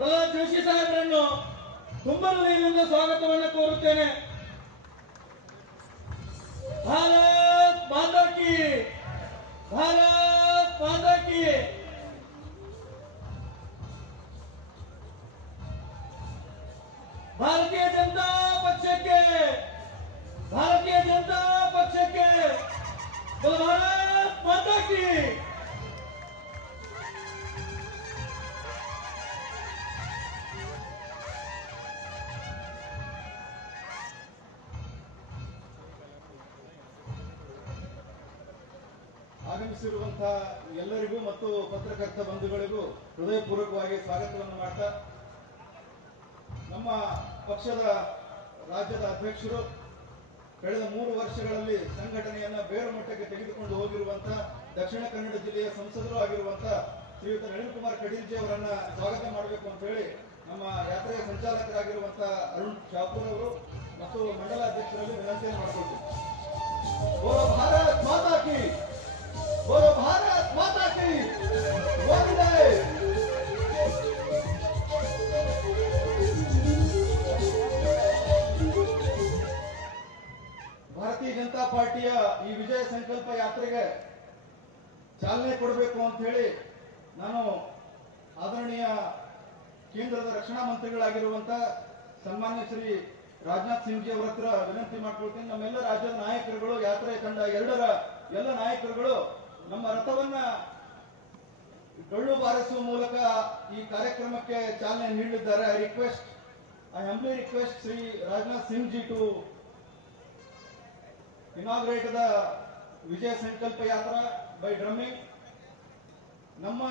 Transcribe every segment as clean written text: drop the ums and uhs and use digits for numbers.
ಪ್ರಹ್ಲಾದ್ ಜೋಶಿ ಸಾಹೇಬರನ್ನು ತುಂಬ ಹೃದಯದಿಂದ ಸ್ವಾಗತವನ್ನು ಕೋರುತ್ತೇನೆ. ಭಾರತ್ ಮಾತಾ ಕಿ, ಭಾರತ್ ಮಾತಾ ಕಿ. ಭಾರತೀಯ ಜನತಾ ಪಕ್ಷಕ್ಕೆ, ಭಾರತೀಯ ಜನತಾ ಪಕ್ಷಕ್ಕೆ ಭಾರತ್ ಮಾತಾ ಕಿ. ಆಗಮಿಸಿರುವಂತಹ ಎಲ್ಲರಿಗೂ ಮತ್ತು ಪತ್ರಕರ್ತ ಬಂಧುಗಳಿಗೂ ಹೃದಯಪೂರ್ವಕವಾಗಿ ಸ್ವಾಗತವನ್ನು ಮಾಡ್ತಾ, ನಮ್ಮ ಪಕ್ಷದ ರಾಜ್ಯದ ಅಧ್ಯಕ್ಷರು ಕಳೆದ 3 ವರ್ಷಗಳಲ್ಲಿ ಸಂಘಟನೆಯನ್ನ ಬೇರು ಮಟ್ಟಕ್ಕೆ ತೆಗೆದುಕೊಂಡು ಹೋಗಿರುವಂತಹ ದಕ್ಷಿಣ ಕನ್ನಡ ಜಿಲ್ಲೆಯ ಸಂಸದರು ಆಗಿರುವಂತಹ ಶ್ರೀಯುತ ನಳಿನ್ ಕುಮಾರ್ ಕಟೀಲ್ಜಿ ಅವರನ್ನ ಸ್ವಾಗತ ಮಾಡಬೇಕು ಅಂತ ಹೇಳಿ ನಮ್ಮ ಯಾತ್ರೆಯ ಸಂಚಾಲಕರಾಗಿರುವಂತಹ ಅರುಣ್ ಶಾಪೂರ್ ಅವರು ಮತ್ತು ಮಂಡಲ ಅಧ್ಯಕ್ಷರಲ್ಲಿ ವಿನಂತಿಯನ್ನು ಮಾಡಿಕೊಳ್ತೀವಿ. ಬೋಲೋ ಭಾರತ್ ಮಾತಾ ಕಿ, ಬೋಲೋ ಭಾರತ್ ಮಾತಾ ಕಿ, ವಂದೇ. ಭಾರತೀಯ ಜನತಾ ಪಾರ್ಟಿಯ ಈ ವಿಜಯ ಸಂಕಲ್ಪ ಯಾತ್ರೆಗೆ ಚಾಲನೆ ಕೊಡಬೇಕು ಅಂತ ಹೇಳಿ ನಾನು ಆದರಣೀಯ ಕೇಂದ್ರದ ರಕ್ಷಣಾ ಮಂತ್ರಿಗಳಾಗಿರುವಂತಹ ಸನ್ಮಾನ್ಯ ಶ್ರೀ ರಾಜನಾಥ್ ಸಿಂಗ್ ಜಿ ಅವರ ಹತ್ರ ವಿನಂತಿ ಮಾಡ್ಕೊಳ್ತೀನಿ. ನಮ್ಮೆಲ್ಲ ರಾಜ್ಯದ ನಾಯಕರುಗಳು, ಯಾತ್ರೆ ತಂಡ ಎರಡರ ಎಲ್ಲ ನಾಯಕರುಗಳು ನಮ್ಮ ರಥವನ್ನ ಡೊಳ್ಳು ಬಾರಿಸುವ ಮೂಲಕ ಈ ಕಾರ್ಯಕ್ರಮಕ್ಕೆ ಚಾಲನೆ ನೀಡಲಿದ್ದಾರೆ. I humbly request Shri Rajnath Singh ji to inaugurate the Vijaya Sankalpa Yatra by drumming. ನಮ್ಮ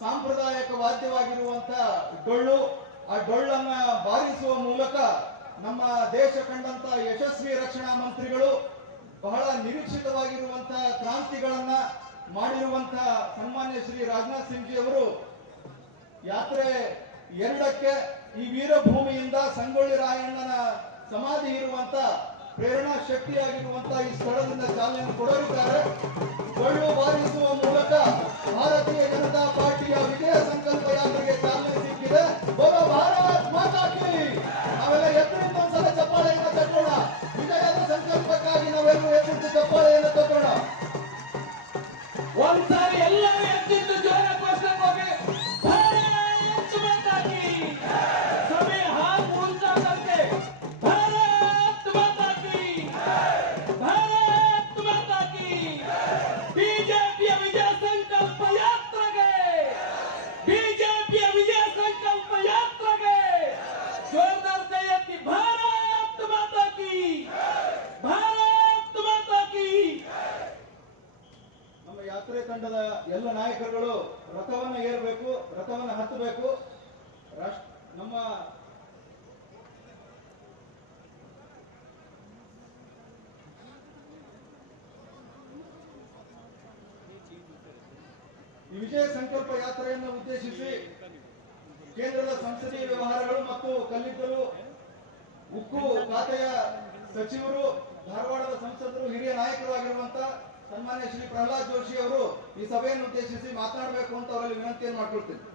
ಸಾಂಪ್ರದಾಯಿಕ ವಾದ್ಯವಾಗಿರುವಂತಹ ಡೊಳ್ಳು, ಆ ಡೊಳ್ಳನ್ನ ಬಾರಿಸುವ ಮೂಲಕ ನಮ್ಮ ದೇಶ ಕಂಡಂತ ಯಶಸ್ವಿ ರಕ್ಷಣಾ ಮಂತ್ರಿಗಳು, ಬಹಳ ನಿರೀಕ್ಷಿತವಾಗಿರುವಂತಹ ಕ್ರಾಂತಿಗಳನ್ನ ಮಾಡಿರುವಂತಹ ಸನ್ಮಾನ್ಯ ಶ್ರೀ ರಾಜನಾಥ್ ಸಿಂಗ್ ಜಿ ಅವರು ಯಾತ್ರೆ 2ಕ್ಕೆ ಈ ವೀರಭೂಮಿಯಿಂದ ಸಂಗೊಳ್ಳಿ ರಾಯಣ್ಣನ ಸಮಾಧಿ ಇರುವಂತ ಪ್ರೇರಣಾ ಶಕ್ತಿಯಾಗಿರುವಂತಹ ಈ ಸ್ಥಳದಿಂದ ಚಾಲನೆ ಕೊಡಲಿದ್ದಾರೆ. ಡೊಳ್ಳು ಬಾರಿಸುವ ಮೂಲಕ ಭಾರತೀಯ ಜನತಾ ಪಾರ್ಟಿಯ ವಿಜಯ ಸಂಕಲ್ಪ ಯಾತ್ರೆಗೆ ಚಾಲನೆ ಸಿಕ್ಕಿದೆ. ಬೋಲೋ ಭಾರತ್ ಮಾತಾ ಕಿ. ನಾವೆಲ್ಲ ಎತ್ತರಿಂದ ಒಂದ್ಸಲ ಚಪ್ಪಾಳೆಯನ್ನು ತಟ್ಟೋಣ. ವಿಜಯದ ಸಂಕಲ್ಪಕ್ಕಾಗಿ ನಾವೆಲ್ಲರೂ ಎತ್ತಿದ್ದು ಚಪ್ಪಾಳೆಯನ್ನು ತಟ್ಟೋಣ. ಒಂದ್ಸಾರಿ ಎಲ್ಲರೂ ಎತ್ತಿದ್ದು ಜೋರ ಘೋಷಣೆ ಹೋಗಿ ಭಾರತ್ ಮಾತಾ ಕಿ. ಸಭೆ ಹಾಲ್ ಮೂಲ್ತಾ करके भारत माता की, भारत माता की. ಬಿಜೆಪಿಯ ವಿಜಯ ಸಂಕಲ್ಪ ಯಾತ್ರೆಗೆ, ಬಿಜೆಪಿಯ ವಿಜಯ ಸಂಕಲ್ಪ ಯಾತ್ರೆಗೆ ಜೋರ್ದಾರ್ ಕೈ ಎತ್ತಿ ಭಾರತ್ ಮಾತಾ ಕಿ, ಭಾರತ್ ಮಾತಾ ಕಿ. ನಮ್ಮ ಯಾತ್ರೆ ತಂಡದ ಎಲ್ಲ ನಾಯಕರುಗಳು ರಥವನ್ನ ಏರಬೇಕು, ರಥವನ್ನ ಹತ್ತಬೇಕು. ನಮ್ಮ ಈ ವಿಜಯ ಸಂಕಲ್ಪ ಯಾತ್ರೆಯನ್ನು ಉದ್ದೇಶಿಸಿ ಕೇಂದ್ರದ ಸಂಸದೀಯ ವ್ಯವಹಾರಗಳು ಮತ್ತು ಕಲ್ಲಿದ್ದಲು ಉಕ್ಕು ಖಾತೆಯ ಸಚಿವರು, ಧಾರವಾಡದ ಸಂಸದರು, ಹಿರಿಯ ನಾಯಕರು ಆಗಿರುವಂತಹ ಸನ್ಮಾನ್ಯ ಶ್ರೀ ಪ್ರಹ್ಲಾದ್ ಜೋಶಿ ಅವರು ಈ ಸಭೆಯನ್ನು ಉದ್ದೇಶಿಸಿ ಮಾತನಾಡಬೇಕು ಅಂತ ಅವರಲ್ಲಿ ವಿನಂತಿಯನ್ನು ಮಾಡ್ಕೊಳ್ತೇನೆ.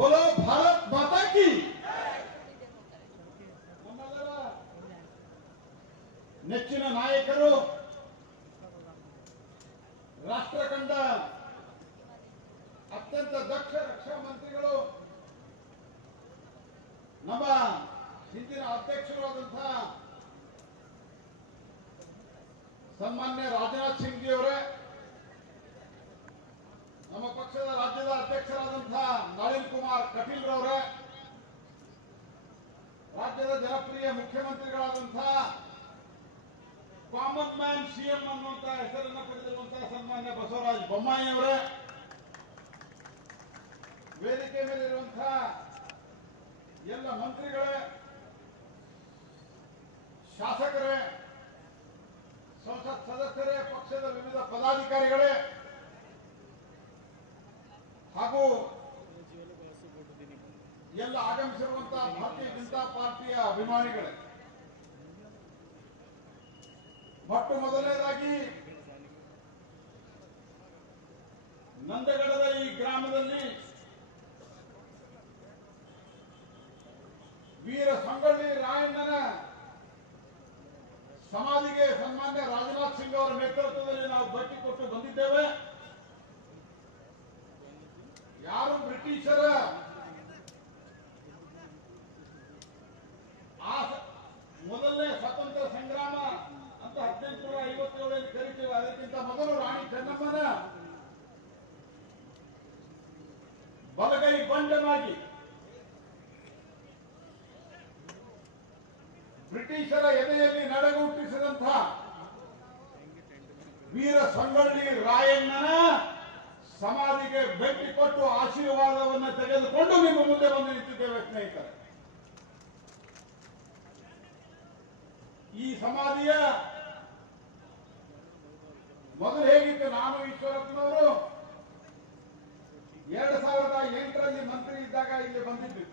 बोलो भारत माता की. ನಮ್ಮೆಲ್ಲರ ನೆಚ್ಚಿನ ನಾಯಕರು, ರಾಷ್ಟ್ರ ಕಂಡ ಅತ್ಯಂತ ದಕ್ಷ ರಕ್ಷಾ ಮಂತ್ರಿಗಳು, ನಮ್ಮ ಹಿಂದಿನ ಅಧ್ಯಕ್ಷರು ಆದಂತಹ ಸನ್ಮಾನ್ಯ ರಾಜನಾಥ್ ಸಿಂಗ್ ಜಿ ಅವರೇ, ನಮ್ಮ ಪಕ್ಷದ ರಾಜ್ಯದ ಅಧ್ಯಕ್ಷರಾದಂತಹ ನಳಿನ್ ಕುಮಾರ್ ಕಟೀಲ್ ರವರೇ, ರಾಜ್ಯದ ಜನಪ್ರಿಯ ಮುಖ್ಯಮಂತ್ರಿಗಳಾದಂತಹ ಕಾಮನ್ ಮ್ಯಾನ್ ಸಿಎಂ ಅನ್ನುವಂತಹ ಹೆಸರನ್ನು ಪಡೆದಿರುವಂತಹ ಸನ್ಮಾನ್ಯ ಬಸವರಾಜ ಬೊಮ್ಮಾಯಿ ಅವರೇ, ವೇದಿಕೆ ಮೇಲಿರುವಂತಹ ಎಲ್ಲ ಮಂತ್ರಿಗಳೇ, ಶಾಸಕರೇ, ಸಂಸತ್ ಸದಸ್ಯರೇ, ಪಕ್ಷದ ವಿವಿಧ ಪದಾಧಿಕಾರಿಗಳೇ ಹಾಗೂ ಎಲ್ಲ ಆಗಮಿಸಿರುವಂತಹ ಭಾರತೀಯ ಜನತಾ ಪಾರ್ಟಿಯ ಅಭಿಮಾನಿಗಳೇ, ಮೊಟ್ಟ ಮೊದಲನೇದಾಗಿ ನಂದಗಡದ ಈ ಗ್ರಾಮದಲ್ಲಿ ವೀರ ಸಂಗೊಳ್ಳಿ ರಾಯಣ್ಣನ ಸಮಾಧಿಗೆ ಸನ್ಮಾನ್ಯ ರಾಜನಾಥ್ ಸಿಂಗ್ ಅವರ ನೇತೃತ್ವದಲ್ಲಿ ನಾವು ಭೇಟಿ ಕೊಟ್ಟು ಬಂದಿದ್ದೇವೆ. ಯಾರು ಬ್ರಿಟಿಷರ ಮೊದಲನೇ ಸ್ವಾತಂತ್ರ್ಯ ಸಂಗ್ರಾಮ ಅಂತ 1857 ಕರಿತೀವಿ, ಅದಕ್ಕಿಂತ ಮೊದಲು ರಾಣಿ ಚೆನ್ನಮ್ಮನ ಬಲಗೈ ಬಂಡನಾಗಿ ಬ್ರಿಟಿಷರ ಎದೆಯಲ್ಲಿ ನಡಗುಟ್ಟಿಸಿದಂತಹ ವೀರ ಸಂಗೊಳ್ಳಿ ರಾಯಣ್ಣನ ಸಮಾಧಿಗೆ ಭೇಟಿ ಕೊಟ್ಟು ಆಶೀರ್ವಾದವನ್ನು ತೆಗೆದುಕೊಂಡು ನಿಮ್ಮ ಮುಂದೆ ಬಂದು ನಿಂತಿದ್ದೇವೆ ಸ್ನೇಹಿತರೆ. ಈ ಸಮಾಧಿಯ ಮೊದಲು ಹೇಗಿತ್ತು, ನಾನು ಈಶ್ವರಪ್ಪನವರು 2008ರಲ್ಲಿ ಮಂತ್ರಿ ಇದ್ದಾಗ ಇಲ್ಲಿ ಬಂದಿದ್ದು.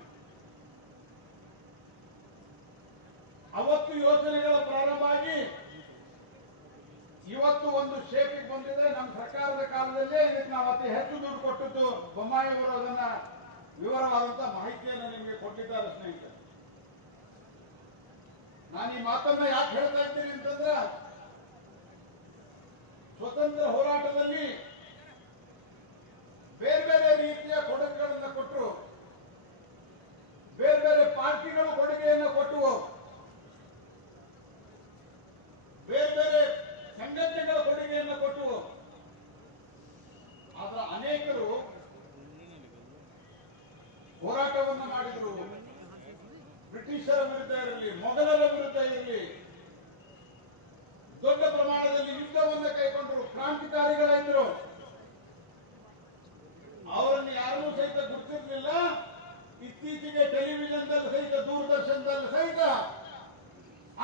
ಅವತ್ತು ಯೋಜನೆಗಳ ಪ್ರಾರಂಭ ಆಗಿ ಇವತ್ತು ಒಂದು ಶೇಪಿಗೆ ಬಂದಿದೆ. ನಮ್ಮ ಸರ್ಕಾರದ ಕಾಲದಲ್ಲೇ ಇದಕ್ಕೆ ನಾವು ಅತಿ ಹೆಚ್ಚು ದುಡ್ಡು ಕೊಟ್ಟಿದ್ದು. ಬೊಮ್ಮಾಯಿ ಅವರು ಅದನ್ನ ವಿವರವಾದಂತಹ ಮಾಹಿತಿಯನ್ನು ನಿಮಗೆ ಕೊಟ್ಟಿದ್ದಾರೆ ಸ್ನೇಹಿತರೆ. ನಾನು ಈ ಮಾತನ್ನ ಯಾಕೆ ಹೇಳ್ತಾ ಇದ್ದೀನಿ ಅಂತಂದ್ರೆ, ಸ್ವತಂತ್ರ ಹೋರಾಟದಲ್ಲಿ ಬೇರೆ ಬೇರೆ ರೀತಿಯ ಕೊಡುಗೆಗಳನ್ನು ಕೊಟ್ಟರು, ಬೇರೆ ಬೇರೆ ಪಾರ್ಟಿಗಳು ಕೊಡುಗೆಯನ್ನು ಕೊಟ್ಟವು, ಬೇರೆ ಬೇರೆ ಸಂಘಟನೆಗಳ ಕೊಡುಗೆಯನ್ನು ಕೊಟ್ಟವು. ಆದ್ರೆ ಅನೇಕರು ಹೋರಾಟವನ್ನು ಮಾಡಿದರು. ಬ್ರಿಟಿಷರ ವಿರುದ್ಧ ಇರಲಿ, ಮೊಘಲರ ವಿರುದ್ಧ ಇರಲಿ, ದೊಡ್ಡ ಪ್ರಮಾಣದಲ್ಲಿ ಯುದ್ಧವನ್ನು ಕೈಗೊಂಡರು, ಕ್ರಾಂತಿಕಾರಿಗಳಾಗಿದ್ದರು. ಅವರನ್ನು ಯಾರೂ ಸಹಿತ ಗುರುತಿರಲಿಲ್ಲ. ಇತ್ತೀಚೆಗೆ ಟೆಲಿವಿಷನ್ದಲ್ಲಿ ಸಹಿತ, ದೂರದರ್ಶನದಲ್ಲಿ ಸಹಿತ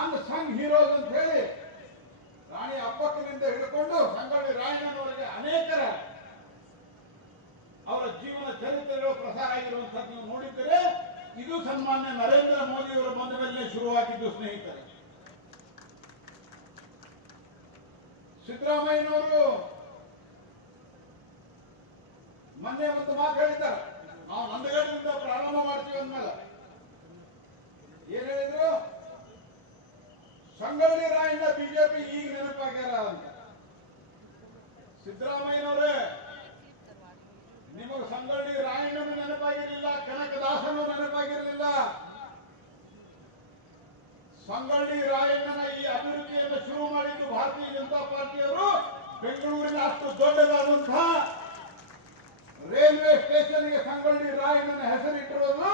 ಅನ್ಸಂಗ್ ಹೀರೋಸ್ ಅಂತ ಹೇಳಿ ರಾಣಿ ಅಪ್ಪಕ್ಕನಿಂದ ಹಿಡ್ಕೊಂಡು ಸಂಗೊಳ್ಳಿ ರಾಯಣ್ಣನವರೆಗೆ ಅನೇಕರ ಅವರ ಜೀವನ ಚರಿತ್ರೆಗಳು ಪ್ರಸಾರ ಆಗಿರುವಂತದ್ದು ನೀವು ನೋಡಿದ್ದರೆ, ಇದು ಸನ್ಮಾನ್ಯ ನರೇಂದ್ರ ಮೋದಿ ಅವರ ಬಂದ ಮೇಲೆ ಶುರುವಾಗಿದ್ದು ಸ್ನೇಹಿತರೆ. ಸಿದ್ದರಾಮಯ್ಯನವರು ಮೊನ್ನೆ ಒಂದು ಮಾತು ಹೇಳಿದ್ದಾರೆ, ನಾವು ನಂದಗಡದಿಂದ ಪ್ರಾರಂಭ ಮಾಡ್ತೀವಿ ಅಂದ್ಮೇಲೆ ಏನ್ ಹೇಳಿದ್ರು, ಸಂಗೊಳ್ಳಿ ರಾಯಣ್ಣ ಬಿಜೆಪಿ ಈಗ ನೆನಪಾಗ್ಯಾರ ಅಂತ. ಸಿದ್ದರಾಮಯ್ಯನವರೇ, ನಿಮಗೆ ಸಂಗೊಳ್ಳಿ ರಾಯಣ್ಣನು ನೆನಪಾಗಿರಲಿಲ್ಲ, ಕನಕದಾಸನು ನೆನಪಾಗಿರಲಿಲ್ಲ. ಸಂಗೊಳ್ಳಿ ರಾಯಣ್ಣನ ಈ ಅಭಿವೃದ್ಧಿಯನ್ನು ಶುರು ಮಾಡಿದ್ದು ಭಾರತೀಯ ಜನತಾ ಪಾರ್ಟಿಯವರು. ಬೆಂಗಳೂರಿನ ಅಷ್ಟು ದೊಡ್ಡದಾದಂತಹ ರೈಲ್ವೆ ಸ್ಟೇಷನ್ಗೆ ಸಂಗೊಳ್ಳಿ ರಾಯಣ್ಣನ ಹೆಸರಿಟ್ಟಿರೋದು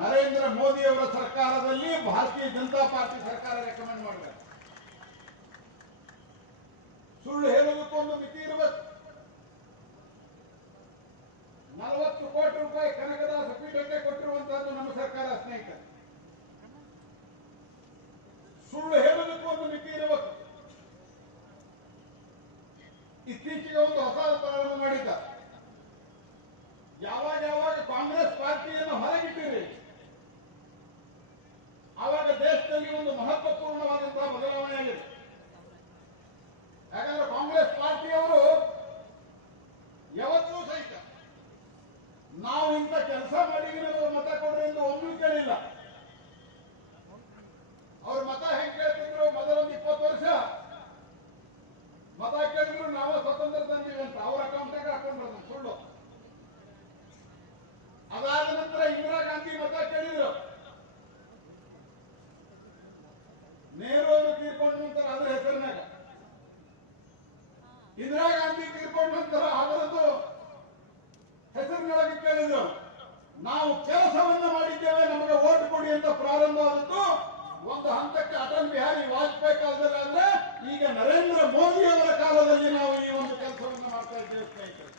ನರೇಂದ್ರ ಮೋದಿ ಅವರ ಸರ್ಕಾರದಲ್ಲಿ ಭಾರತೀಯ ಜನತಾ ಪಾರ್ಟಿ ಸರ್ಕಾರ ರೆಕಮೆಂಡ್ ಮಾಡಬೇಕು. ಸುಳ್ಳು ಹೇಳುವುದಕ್ಕೊಂದು ಮಿತಿ ಇರಬೇಕು. 40 ಕೋಟಿ ರೂಪಾಯಿ ಕನಕದಾಸ ಪೀಠಕ್ಕೆ ಕೊಟ್ಟಿರುವಂತಹದ್ದು ನಮ್ಮ ಸರ್ಕಾರ ಸ್ನೇಹಿತರೆ. ಸುಳ್ಳು ಹೇಳುವುದಕ್ಕೂ ಒಂದು ಮಿತಿ ಇರಬೇಕು. ಇತ್ತೀಚೆಗೆ ಒಂದು ಹೊಸ ಪ್ರಾರಂಭ ಮಾಡಿದ್ದ, ಯಾವಾಗ ಕಾಂಗ್ರೆಸ್ ಪಾರ್ಟಿಯನ್ನು ಹೊರಗಿಟ್ಟಿರಿ ಆವಾಗ ದೇಶದಲ್ಲಿ ಒಂದು ಮಹತ್ವಪೂರ್ಣವಾದಂತಹ ಬದಲಾವಣೆ ಆಗಿದೆ. ಯಾಕಂದ್ರೆ ಕಾಂಗ್ರೆಸ್ ಪಾರ್ಟಿಯವರು ಯಾವತ್ತೂ ಸಹಿತ ನಾವು ಇಂಥ ಕೆಲಸ ಮಾಡಿದ್ರೆ ಮತ ಕೊಡ್ರಿ ಎಂದು ಒಮ್ಮೆ ಕೇಳಿಲ್ಲ. ಅವ್ರ ಮತ ಹೆಂಗ್ ಕೇಳ್ತಿದ್ರು, ಮೊದಲೊಂದು 20 ವರ್ಷ ಮತ ಕೇಳಿದ್ರು ನಾವು ಸ್ವತಂತ್ರ ತಂದೀವಿ ಅಂತ ಅವ್ರ ಅಕೌಂಟ್ಗೆ ಹಾಕೊಂಡ್ರು, ಸುಳ್ಳು. ಅದಾದ ನಂತರ ಇಂದಿರಾ ಗಾಂಧಿ ಮತ ಕೇಳಿದ್ರು, ನೆಹರು ಅವರು ತೀರ್ಕೊಂಡ ನಂತರ ಅದರ ಹೆಸರಿನಾಗ ಇಂದಿರಾ ಗಾಂಧಿ ತೀರ್ಕೊಂಡ ನಂತರ ಅವರದ್ದು ಹೆಸರಿನೊಳಗೆ ಕೇಳಿದ್ರು. ನಾವು ಕೆಲಸವನ್ನ ಮಾಡಿದ್ದೇವೆ, ನಮಗೆ ಓಟ್ ಕೊಡಿ ಅಂತ ಪ್ರಾರಂಭ ಆದದ್ದು ಒಂದು ಹಂತಕ್ಕೆ ಅಟಲ್ ಬಿಹಾರಿ ವಾಜಪೇಯಿ ಕಾಲದಲ್ಲಿ. ಆದ್ರೆ ಈಗ ನರೇಂದ್ರ ಮೋದಿ ಅವರ ಕಾಲದಲ್ಲಿ ನಾವು ಈ ಒಂದು ಕೆಲಸವನ್ನ ಮಾಡ್ತಾ ಇದ್ದೇವೆ ಸ್ನೇಹಿತರೆ.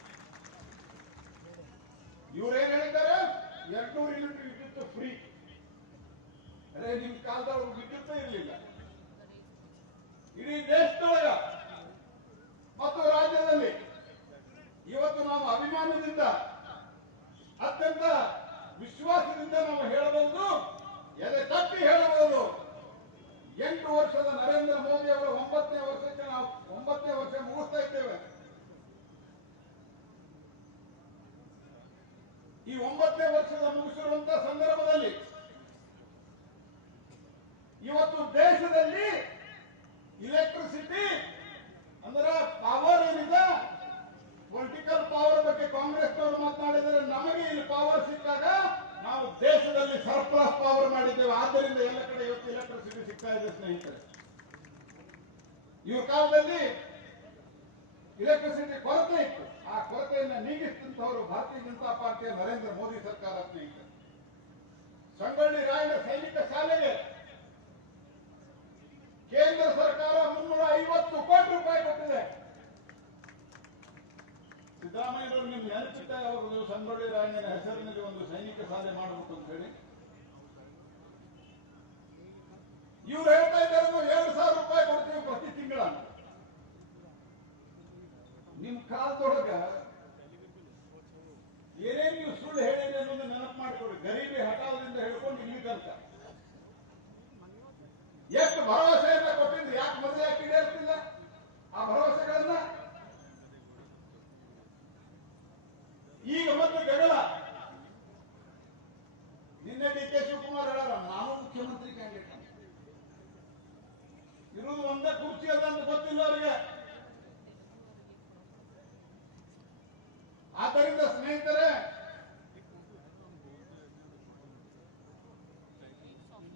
ಇವರೇನ್ ಹೇಳಿದ್ದಾರೆ, 200 ಯೂನಿಟ್ ವಿದ್ಯುತ್ ಫ್ರೀ. ಅರೆ, ನಿಮ್ ಕಾಲದವ್ರು ವಿದ್ಯುತ್ ಇರಲಿಲ್ಲ. ಇಡೀ ದೇಶದೊಳಗ ಮತ್ತು ರಾಜ್ಯದಲ್ಲಿ ಇವತ್ತು ನಾವು ಅಭಿಮಾನದಿಂದ, ಅತ್ಯಂತ ವಿಶ್ವಾಸದಿಂದ ನಾವು ಹೇಳಬಹುದು, ಎದೆ ತಟ್ಟಿ ಹೇಳಬಹುದು, 8 ವರ್ಷದ ನರೇಂದ್ರ ಮೋದಿ ಅವರ 9ನೇ ವರ್ಷಕ್ಕೆ ನಾವು 9ನೇ ವರ್ಷ ಮುಗಿಸ್ತಾ ಇದ್ದೇವೆ. ಈ 9ನೇ ವರ್ಷದ ಮುಗಿಸಿರುವಂತಹ ಸಂದರ್ಭದಲ್ಲಿ ಇವತ್ತು ದೇಶದಲ್ಲಿ ಇಲೆಕ್ಟ್ರಿಸಿಟಿ ಅಂದ್ರೆ ಪವರ್ ಏನಿದೆ, ಪೊಲಿಟಿಕಲ್ ಪವರ್ ಬಗ್ಗೆ ಕಾಂಗ್ರೆಸ್ನವರು ಮಾತನಾಡಿದರೆ, ನಮಗೆ ಇಲ್ಲಿ ಪವರ್ ಸಿಕ್ಕಾಗ ನಾವು ದೇಶದಲ್ಲಿ ಸರ್ಪ್ಲಸ್ ಪವರ್ ಮಾಡಿದ್ದೇವೆ. ಆದ್ದರಿಂದ ಎಲ್ಲ ಕಡೆ ಇವತ್ತು ಎಲೆಕ್ಟ್ರಿಸಿಟಿ ಸಿಗ್ತಾ ಇದೆ ಸ್ನೇಹಿತರೆ. ಇವ್ರ ಕಾಲದಲ್ಲಿ ಇಲೆಕ್ಟ್ರಿಸಿಟಿ ಕೊರತೆ ಇತ್ತು. ಆ ಕೊರತೆಯನ್ನು ನೀಗಿಸಿದಂತವರು ಭಾರತೀಯ ಜನತಾ ಪಾರ್ಟಿಯ ನರೇಂದ್ರ ಮೋದಿ ಸರ್ಕಾರ ಸ್ನೇಹಿತರೆ. ಸಂಗೊಳ್ಳಿ ರಾಯಣ್ಣ ಸೈನಿಕ ಶಾಲೆಗೆ ಕೇಂದ್ರ ಸರ್ಕಾರ 350 ಕೋಟಿ ರೂಪಾಯಿ ಕೊಟ್ಟಿದೆ. ಸಿದ್ದರಾಮಯ್ಯವರು ನಿಮ್ಗೆ ನೆನಪಿಟ್ಟ ಯಾವಾಗಲೂ ಸಂಗೊಳ್ಳಿ ರಾಯಣ್ಣನ ಹೆಸರಿನಲ್ಲಿ ಒಂದು ಸೈನಿಕ ಶಾಲೆ ಮಾಡಬೇಕು ಅಂತ ಹೇಳಿ ಇವ್ರು ಹೇಳ್ತಾ ಇದ್ದಾರೆ, ನಾವು 2,000 ರೂಪಾಯಿ ಕೊಡ್ತೀವಿ ಪ್ರತಿ ತಿಂಗಳ. ನಿಮ್ ಕಾಲದೊಳಗ ಏನೇನು ನೀವು ಸುಳ್ಳು ಹೇಳಿದೆ ಅನ್ನೋದು ನೆನಪು ಮಾಡಿಕೊಡಿ. ಗರೀಬಿ ಹಠಾವದಿಂದ ಹೇಳ್ಕೊಂಡು ಇಲ್ಲಿ ತನಕ ಎಷ್ಟು ಭರವಸೆಯನ್ನ ಕೊಟ್ಟಿದ್ರು, ಯಾಕೆ ಮೊದಲು ಯಾಕೆ ಈಡೇರ್ತಿಲ್ಲ ಆ ಭರವಸೆಗಳನ್ನ? ಈಗ ಮತ್ತೆ ಗಗಲ. ನಿನ್ನೆ ಡಿ.ಕೆ. ಶಿವಕುಮಾರ್ ಹೇಳಾರ, ನಾನು ಮುಖ್ಯಮಂತ್ರಿ ಕ್ಯಾಂಡಿಡೇಟ್ ಇರುವುದು ಒಂದೇ ಕುರ್ಚಿ ಅದ ಅಂತ ಗೊತ್ತಿಲ್ಲ ಅವರಿಗೆ. ಆದ್ದರಿಂದ ಸ್ನೇಹಿತರೆ,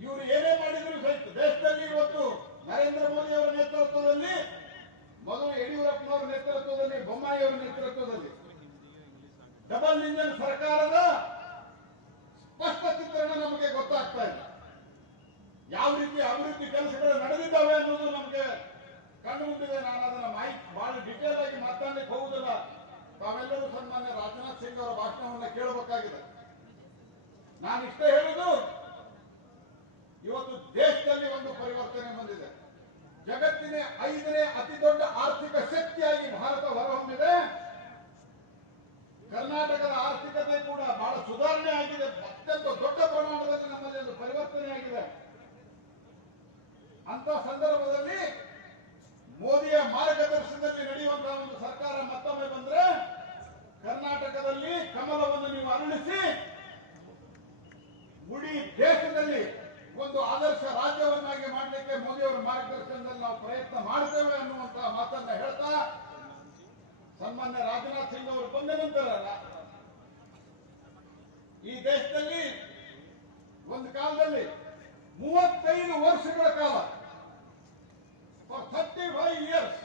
ಇವರು ಏನೇ ಮಾಡಿದ್ರು ಸಹಿತ ದೇಶದಲ್ಲಿ ಇವತ್ತು ನರೇಂದ್ರ ಮೋದಿ ಅವರ ನೇತೃತ್ವದಲ್ಲಿ, ಮೊದಲು ಯಡಿಯೂರಪ್ಪನವರ ನೇತೃತ್ವದಲ್ಲಿ, ಬೊಮ್ಮಾಯಿ ಅವರ ನೇತೃತ್ವದಲ್ಲಿ ಡಬಲ್ ಇಂಜನ್ ಸರ್ಕಾರದ ಸ್ಪಷ್ಟ ಚಿತ್ರಣ ನಮಗೆ ಗೊತ್ತಾಗ್ತಾ ಇದೆ. ಯಾವ ರೀತಿ ಅಭಿವೃದ್ಧಿ ಕೆಲಸಗಳು ನಡೆದಿದ್ದಾವೆ ಅನ್ನೋದು ನಮಗೆ ಕಂಡು ಬಂದಿದೆ. ನಾನು ಅದನ್ನ ಬಹಳ ಡಿಟೇಲ್ ಆಗಿ ಮಾತನಾಡಲಿಕ್ಕೆ ಹೋಗುದಿಲ್ಲ. ತಾವೆಲ್ಲರೂ ಸನ್ಮಾನ್ಯ ರಾಜನಾಥ್ ಸಿಂಗ್ ಅವರ ಭಾಷಣವನ್ನ ಕೇಳಬೇಕಾಗಿದೆ. ನಾನು ಇಷ್ಟೇ ಹೇಳುದು, ಇವತ್ತು ದೇಶದಲ್ಲಿ ಒಂದು ಪರಿವರ್ತನೆ ಬಂದಿದೆ. ಜಗತ್ತಿನ 5ನೇ ಅತಿ ದೊಡ್ಡ ಆರ್ಥಿಕ ಶಕ್ತಿಯಾಗಿ ಭಾರತ ಹೊರಹೊಮ್ಮಿದೆ. ಕರ್ನಾಟಕದ ಆರ್ಥಿಕತೆ ಕೂಡ ಬಹಳ ಸುಧಾರಣೆ ಆಗಿದೆ. ಅತ್ಯಂತ ದೊಡ್ಡ ಪ್ರಮಾಣದಲ್ಲಿ ನಮ್ಮಲ್ಲಿ ಒಂದು ಪರಿವರ್ತನೆ ಆಗಿದೆ. ಅಂತ ಸಂದರ್ಭದಲ್ಲಿ ಮೋದಿಯ ಮಾರ್ಗದರ್ಶನದಲ್ಲಿ ನಡೆಯುವಂತಹ ಒಂದು ಸರ್ಕಾರ ಮತ್ತೊಮ್ಮೆ ಬಂದ್ರೆ ಕರ್ನಾಟಕದಲ್ಲಿ ಕಮಲವನ್ನು ನೀವು ಅರಳಿಸಿ ಇಡೀ ದೇಶದಲ್ಲಿ ಒಂದು ಆದರ್ಶ ರಾಜ್ಯವನ್ನಾಗಿ ಮಾಡಲಿಕ್ಕೆ ಮೋದಿಯವರ ಮಾರ್ಗದರ್ಶನದಲ್ಲಿ ನಾವು ಪ್ರಯತ್ನ ಮಾಡ್ತೇವೆ ಅನ್ನುವಂತಹ ಮಾತನ್ನ ಹೇಳ್ತಾ, ಸನ್ಮಾನ್ಯ ರಾಜನಾಥ್ ಸಿಂಗ್ ಅವರು ಬಂದ ನಂತರ ಈ ದೇಶದಲ್ಲಿ ಒಂದು ಕಾಲದಲ್ಲಿ 35 ವರ್ಷಗಳ ಕಾಲ, ಫಾರ್ 35 ಇಯರ್ಸ್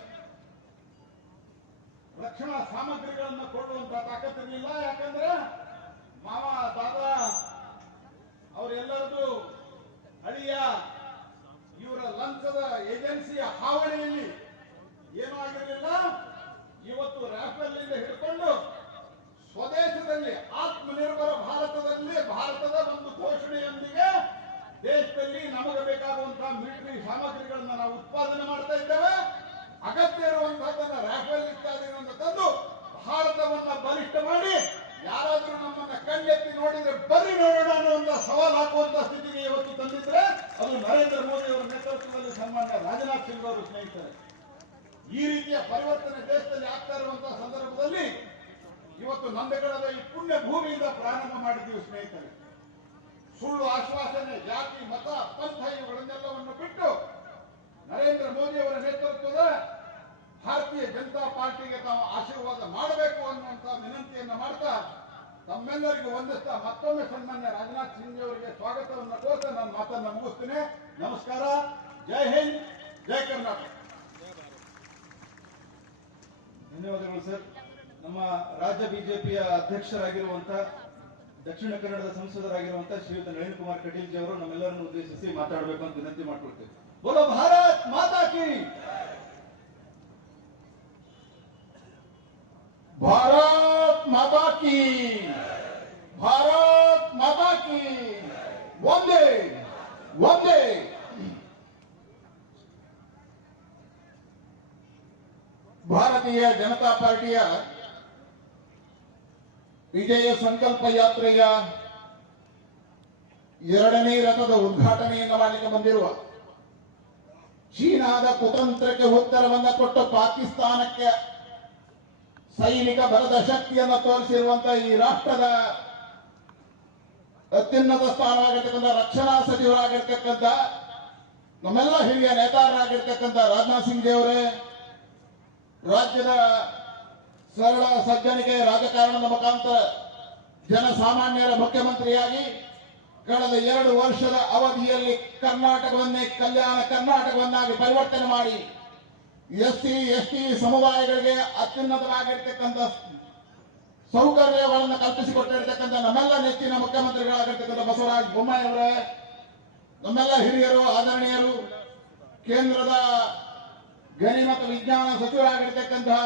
ರಕ್ಷಣಾ ಸಾಮಗ್ರಿಗಳನ್ನು ಕೊಡುವಂತಹ ತಾಕತ್ತಿರಲಿಲ್ಲ. ಯಾಕಂದ್ರೆ ಮಾವ ದಾದಾ ಅವರೆಲ್ಲರದು ಹಳಿಯ ಇವರ ಲಂಚದ ಏಜೆನ್ಸಿಯ ಹಾವಳಿಯಲ್ಲಿ ಏನೂ ಆಗಿರಲಿಲ್ಲ. ಇವತ್ತು ರಾಫೆಲ್ ಇಂದ ಹಿಡ್ಕೊಂಡು ಸ್ವದೇಶದಲ್ಲಿ ಆತ್ಮನಿರ್ಭರ ಭಾರತದಲ್ಲಿ ಭಾರತದ ಒಂದು ಘೋಷಣೆಯೊಂದಿಗೆ ದೇಶದಲ್ಲಿ ನಮಗೆ ಬೇಕಾಗುವಂತಹ ಮಿಲಿಟರಿ ಸಾಮಗ್ರಿಗಳನ್ನ ನಾವು ಉತ್ಪಾದನೆ ಮಾಡ್ತಾ ಇದ್ದೇವೆ. ಅಗತ್ಯ ಇರುವಂತಹದನ್ನ ರಾಫೆಲ್ ಇತ್ಯಾದಿಗಳನ್ನು ತಂದು ಭಾರತವನ್ನ ಬಲಿಷ್ಠ ಮಾಡಿ, ಯಾರಾದ್ರೂ ನಮ್ಮನ್ನ ಕಣ್ಣೆತ್ತಿ ನೋಡಿದ್ರೆ ಬರೀ ನೋಡೋಣ ಅನ್ನುವಂತ ಸವಾಲು ಹಾಕುವಂತ ಸ್ಥಿತಿಗೆ ಇವತ್ತು ತಂದಿದ್ರೆ ಅದು ನರೇಂದ್ರ ಮೋದಿ ಅವರ ನೇತೃತ್ವದಲ್ಲಿ ಸನ್ಮಾನ್ಯ ರಾಜನಾಥ್ ಸಿಂಗ್ ಅವರು ಸ್ನೇಹಿತರೆ. ಈ ರೀತಿಯ ಪರಿವರ್ತನೆ ದೇಶದಲ್ಲಿ ಆಗ್ತಾ ಇರುವಂತಹ ಸಂದರ್ಭದಲ್ಲಿ ಇವತ್ತು ನಂದಗಡದ ಈ ಪುಣ್ಯ ಭೂಮಿಯಿಂದ ಪ್ರಾರಂಭ ಮಾಡಿದ್ದೀವಿ ಸ್ನೇಹಿತರೆ. ಸುಳ್ಳು ಆಶ್ವಾಸನೆ, ಜಾತಿ, ಮತ, ಪಂಥ ಇವುಗಳನ್ನೆಲ್ಲವನ್ನು ಬಿಟ್ಟು ನರೇಂದ್ರ ಮೋದಿ ಅವರ ನೇತೃತ್ವದ ಭಾರತೀಯ ಜನತಾ ಪಾರ್ಟಿಗೆ ತಾವು ಆಶೀರ್ವಾದ ಮಾಡಬೇಕು ಅನ್ನುವಂತ ವಿನಂತಿಯನ್ನ ಮಾಡ್ತಾ ತಮ್ಮೆಲ್ಲರಿಗೂ ವಂದಿಸ್ತಾ ಮತ್ತೊಮ್ಮೆ ಸನ್ಮಾನ್ಯ ರಾಜನಾಥ್ ಸಿಂಗ್ ಅವರಿಗೆ ಸ್ವಾಗತವನ್ನು ಕೋರ್ತಾ ನನ್ನ ಮಾತನ್ನ ಮುಗಿಸ್ತೇನೆ. ನಮಸ್ಕಾರ. ಜೈ ಹಿಂದ್, ಜೈ ಕರ್ನಾಟಕ. ಧನ್ಯವಾದಗಳು ಸರ್. ನಮ್ಮ ರಾಜ್ಯ ಬಿಜೆಪಿಯ ಅಧ್ಯಕ್ಷರಾಗಿರುವಂತಹ ದಕ್ಷಿಣ ಕನ್ನಡದ ಸಂಸದರಾಗಿರುವಂತಹ ಶ್ರೀಯುತ ನಳಿನ್ ಕುಮಾರ್ ಕಟೀಲ್ ಜಿ ಅವರು ನಮ್ಮೆಲ್ಲರನ್ನು ಉದ್ದೇಶಿಸಿ ಮಾತಾಡಬೇಕು ಅಂತ ವಿನಂತಿ ಮಾಡ್ಕೊಳ್ತೇವೆ. ಬೋಲೋ ಭಾರತ್ ಮಾತಾ ಕಿ, ಭಾರತ್ ಮಾತಾ ಕಿ, ಭಾರತ್ ಮಾತಾ ಕಿ, ಒಂದೇ ಒಂದೇ. ಭಾರತೀಯ ಜನತಾ ಪಾರ್ಟಿಯ ವಿಜಯ ಸಂಕಲ್ಪ ಯಾತ್ರೆಯ 2ನೇ ರಥದ ಉದ್ಘಾಟನೆಯನ್ನು ಮಾಡಲಿಕ್ಕೆ ಬಂದಿರುವ ಚೀನಾದ ಕುತಂತ್ರಕ್ಕೆ ಉತ್ತರವನ್ನ ಕೊಟ್ಟು ಪಾಕಿಸ್ತಾನಕ್ಕೆ ಸೈನಿಕ ಬಲದ ಶಕ್ತಿಯನ್ನು ತೋರಿಸಿರುವಂತಹ ಈ ರಾಷ್ಟ್ರದ ಅತ್ಯುನ್ನತ ಸ್ಥಾನವಾಗಿರ್ತಕ್ಕಂಥ ರಕ್ಷಣಾ ಸಚಿವರಾಗಿರ್ತಕ್ಕಂಥ ನಮ್ಮೆಲ್ಲ ಹಿರಿಯ ನೇತಾರರಾಗಿರ್ತಕ್ಕಂಥ ರಾಜನಾಥ್ ಸಿಂಗ್ ಅವರೇ, ರಾಜ್ಯದ ಸರಳ ಸಜ್ಜನಿಕೆ ರಾಜಕಾರಣದ ಮುಖಾಂತರ ಜನಸಾಮಾನ್ಯರ ಮುಖ್ಯಮಂತ್ರಿಯಾಗಿ ಕಳೆದ 2 ವರ್ಷದ ಅವಧಿಯಲ್ಲಿ ಕರ್ನಾಟಕವನ್ನೇ ಕಲ್ಯಾಣ ಕರ್ನಾಟಕವನ್ನಾಗಿ ಪರಿವರ್ತನೆ ಮಾಡಿ ಎಸ್ಸಿ ಎಸ್ಟಿ ಸಮುದಾಯಗಳಿಗೆ ಅತ್ಯುನ್ನತವಾಗಿರ್ತಕ್ಕಂಥ ಸೌಕರ್ಯಗಳನ್ನು ಕಲ್ಪಿಸಿಕೊಟ್ಟಿರ್ತಕ್ಕಂಥ ನಮ್ಮೆಲ್ಲ ನೆಚ್ಚಿನ ಮುಖ್ಯಮಂತ್ರಿಗಳಾಗಿರ್ತಕ್ಕಂಥ ಬಸವರಾಜ ಬೊಮ್ಮಾಯಿ ಅವರೇ, ನಮ್ಮೆಲ್ಲ ಹಿರಿಯರು ಆದರಣೀಯರು, ಕೇಂದ್ರದ ಗಣಿ ಮತ್ತು ವಿಜ್ಞಾನ ಸಚಿವರಾಗಿರ್ತಕ್ಕಂತಹ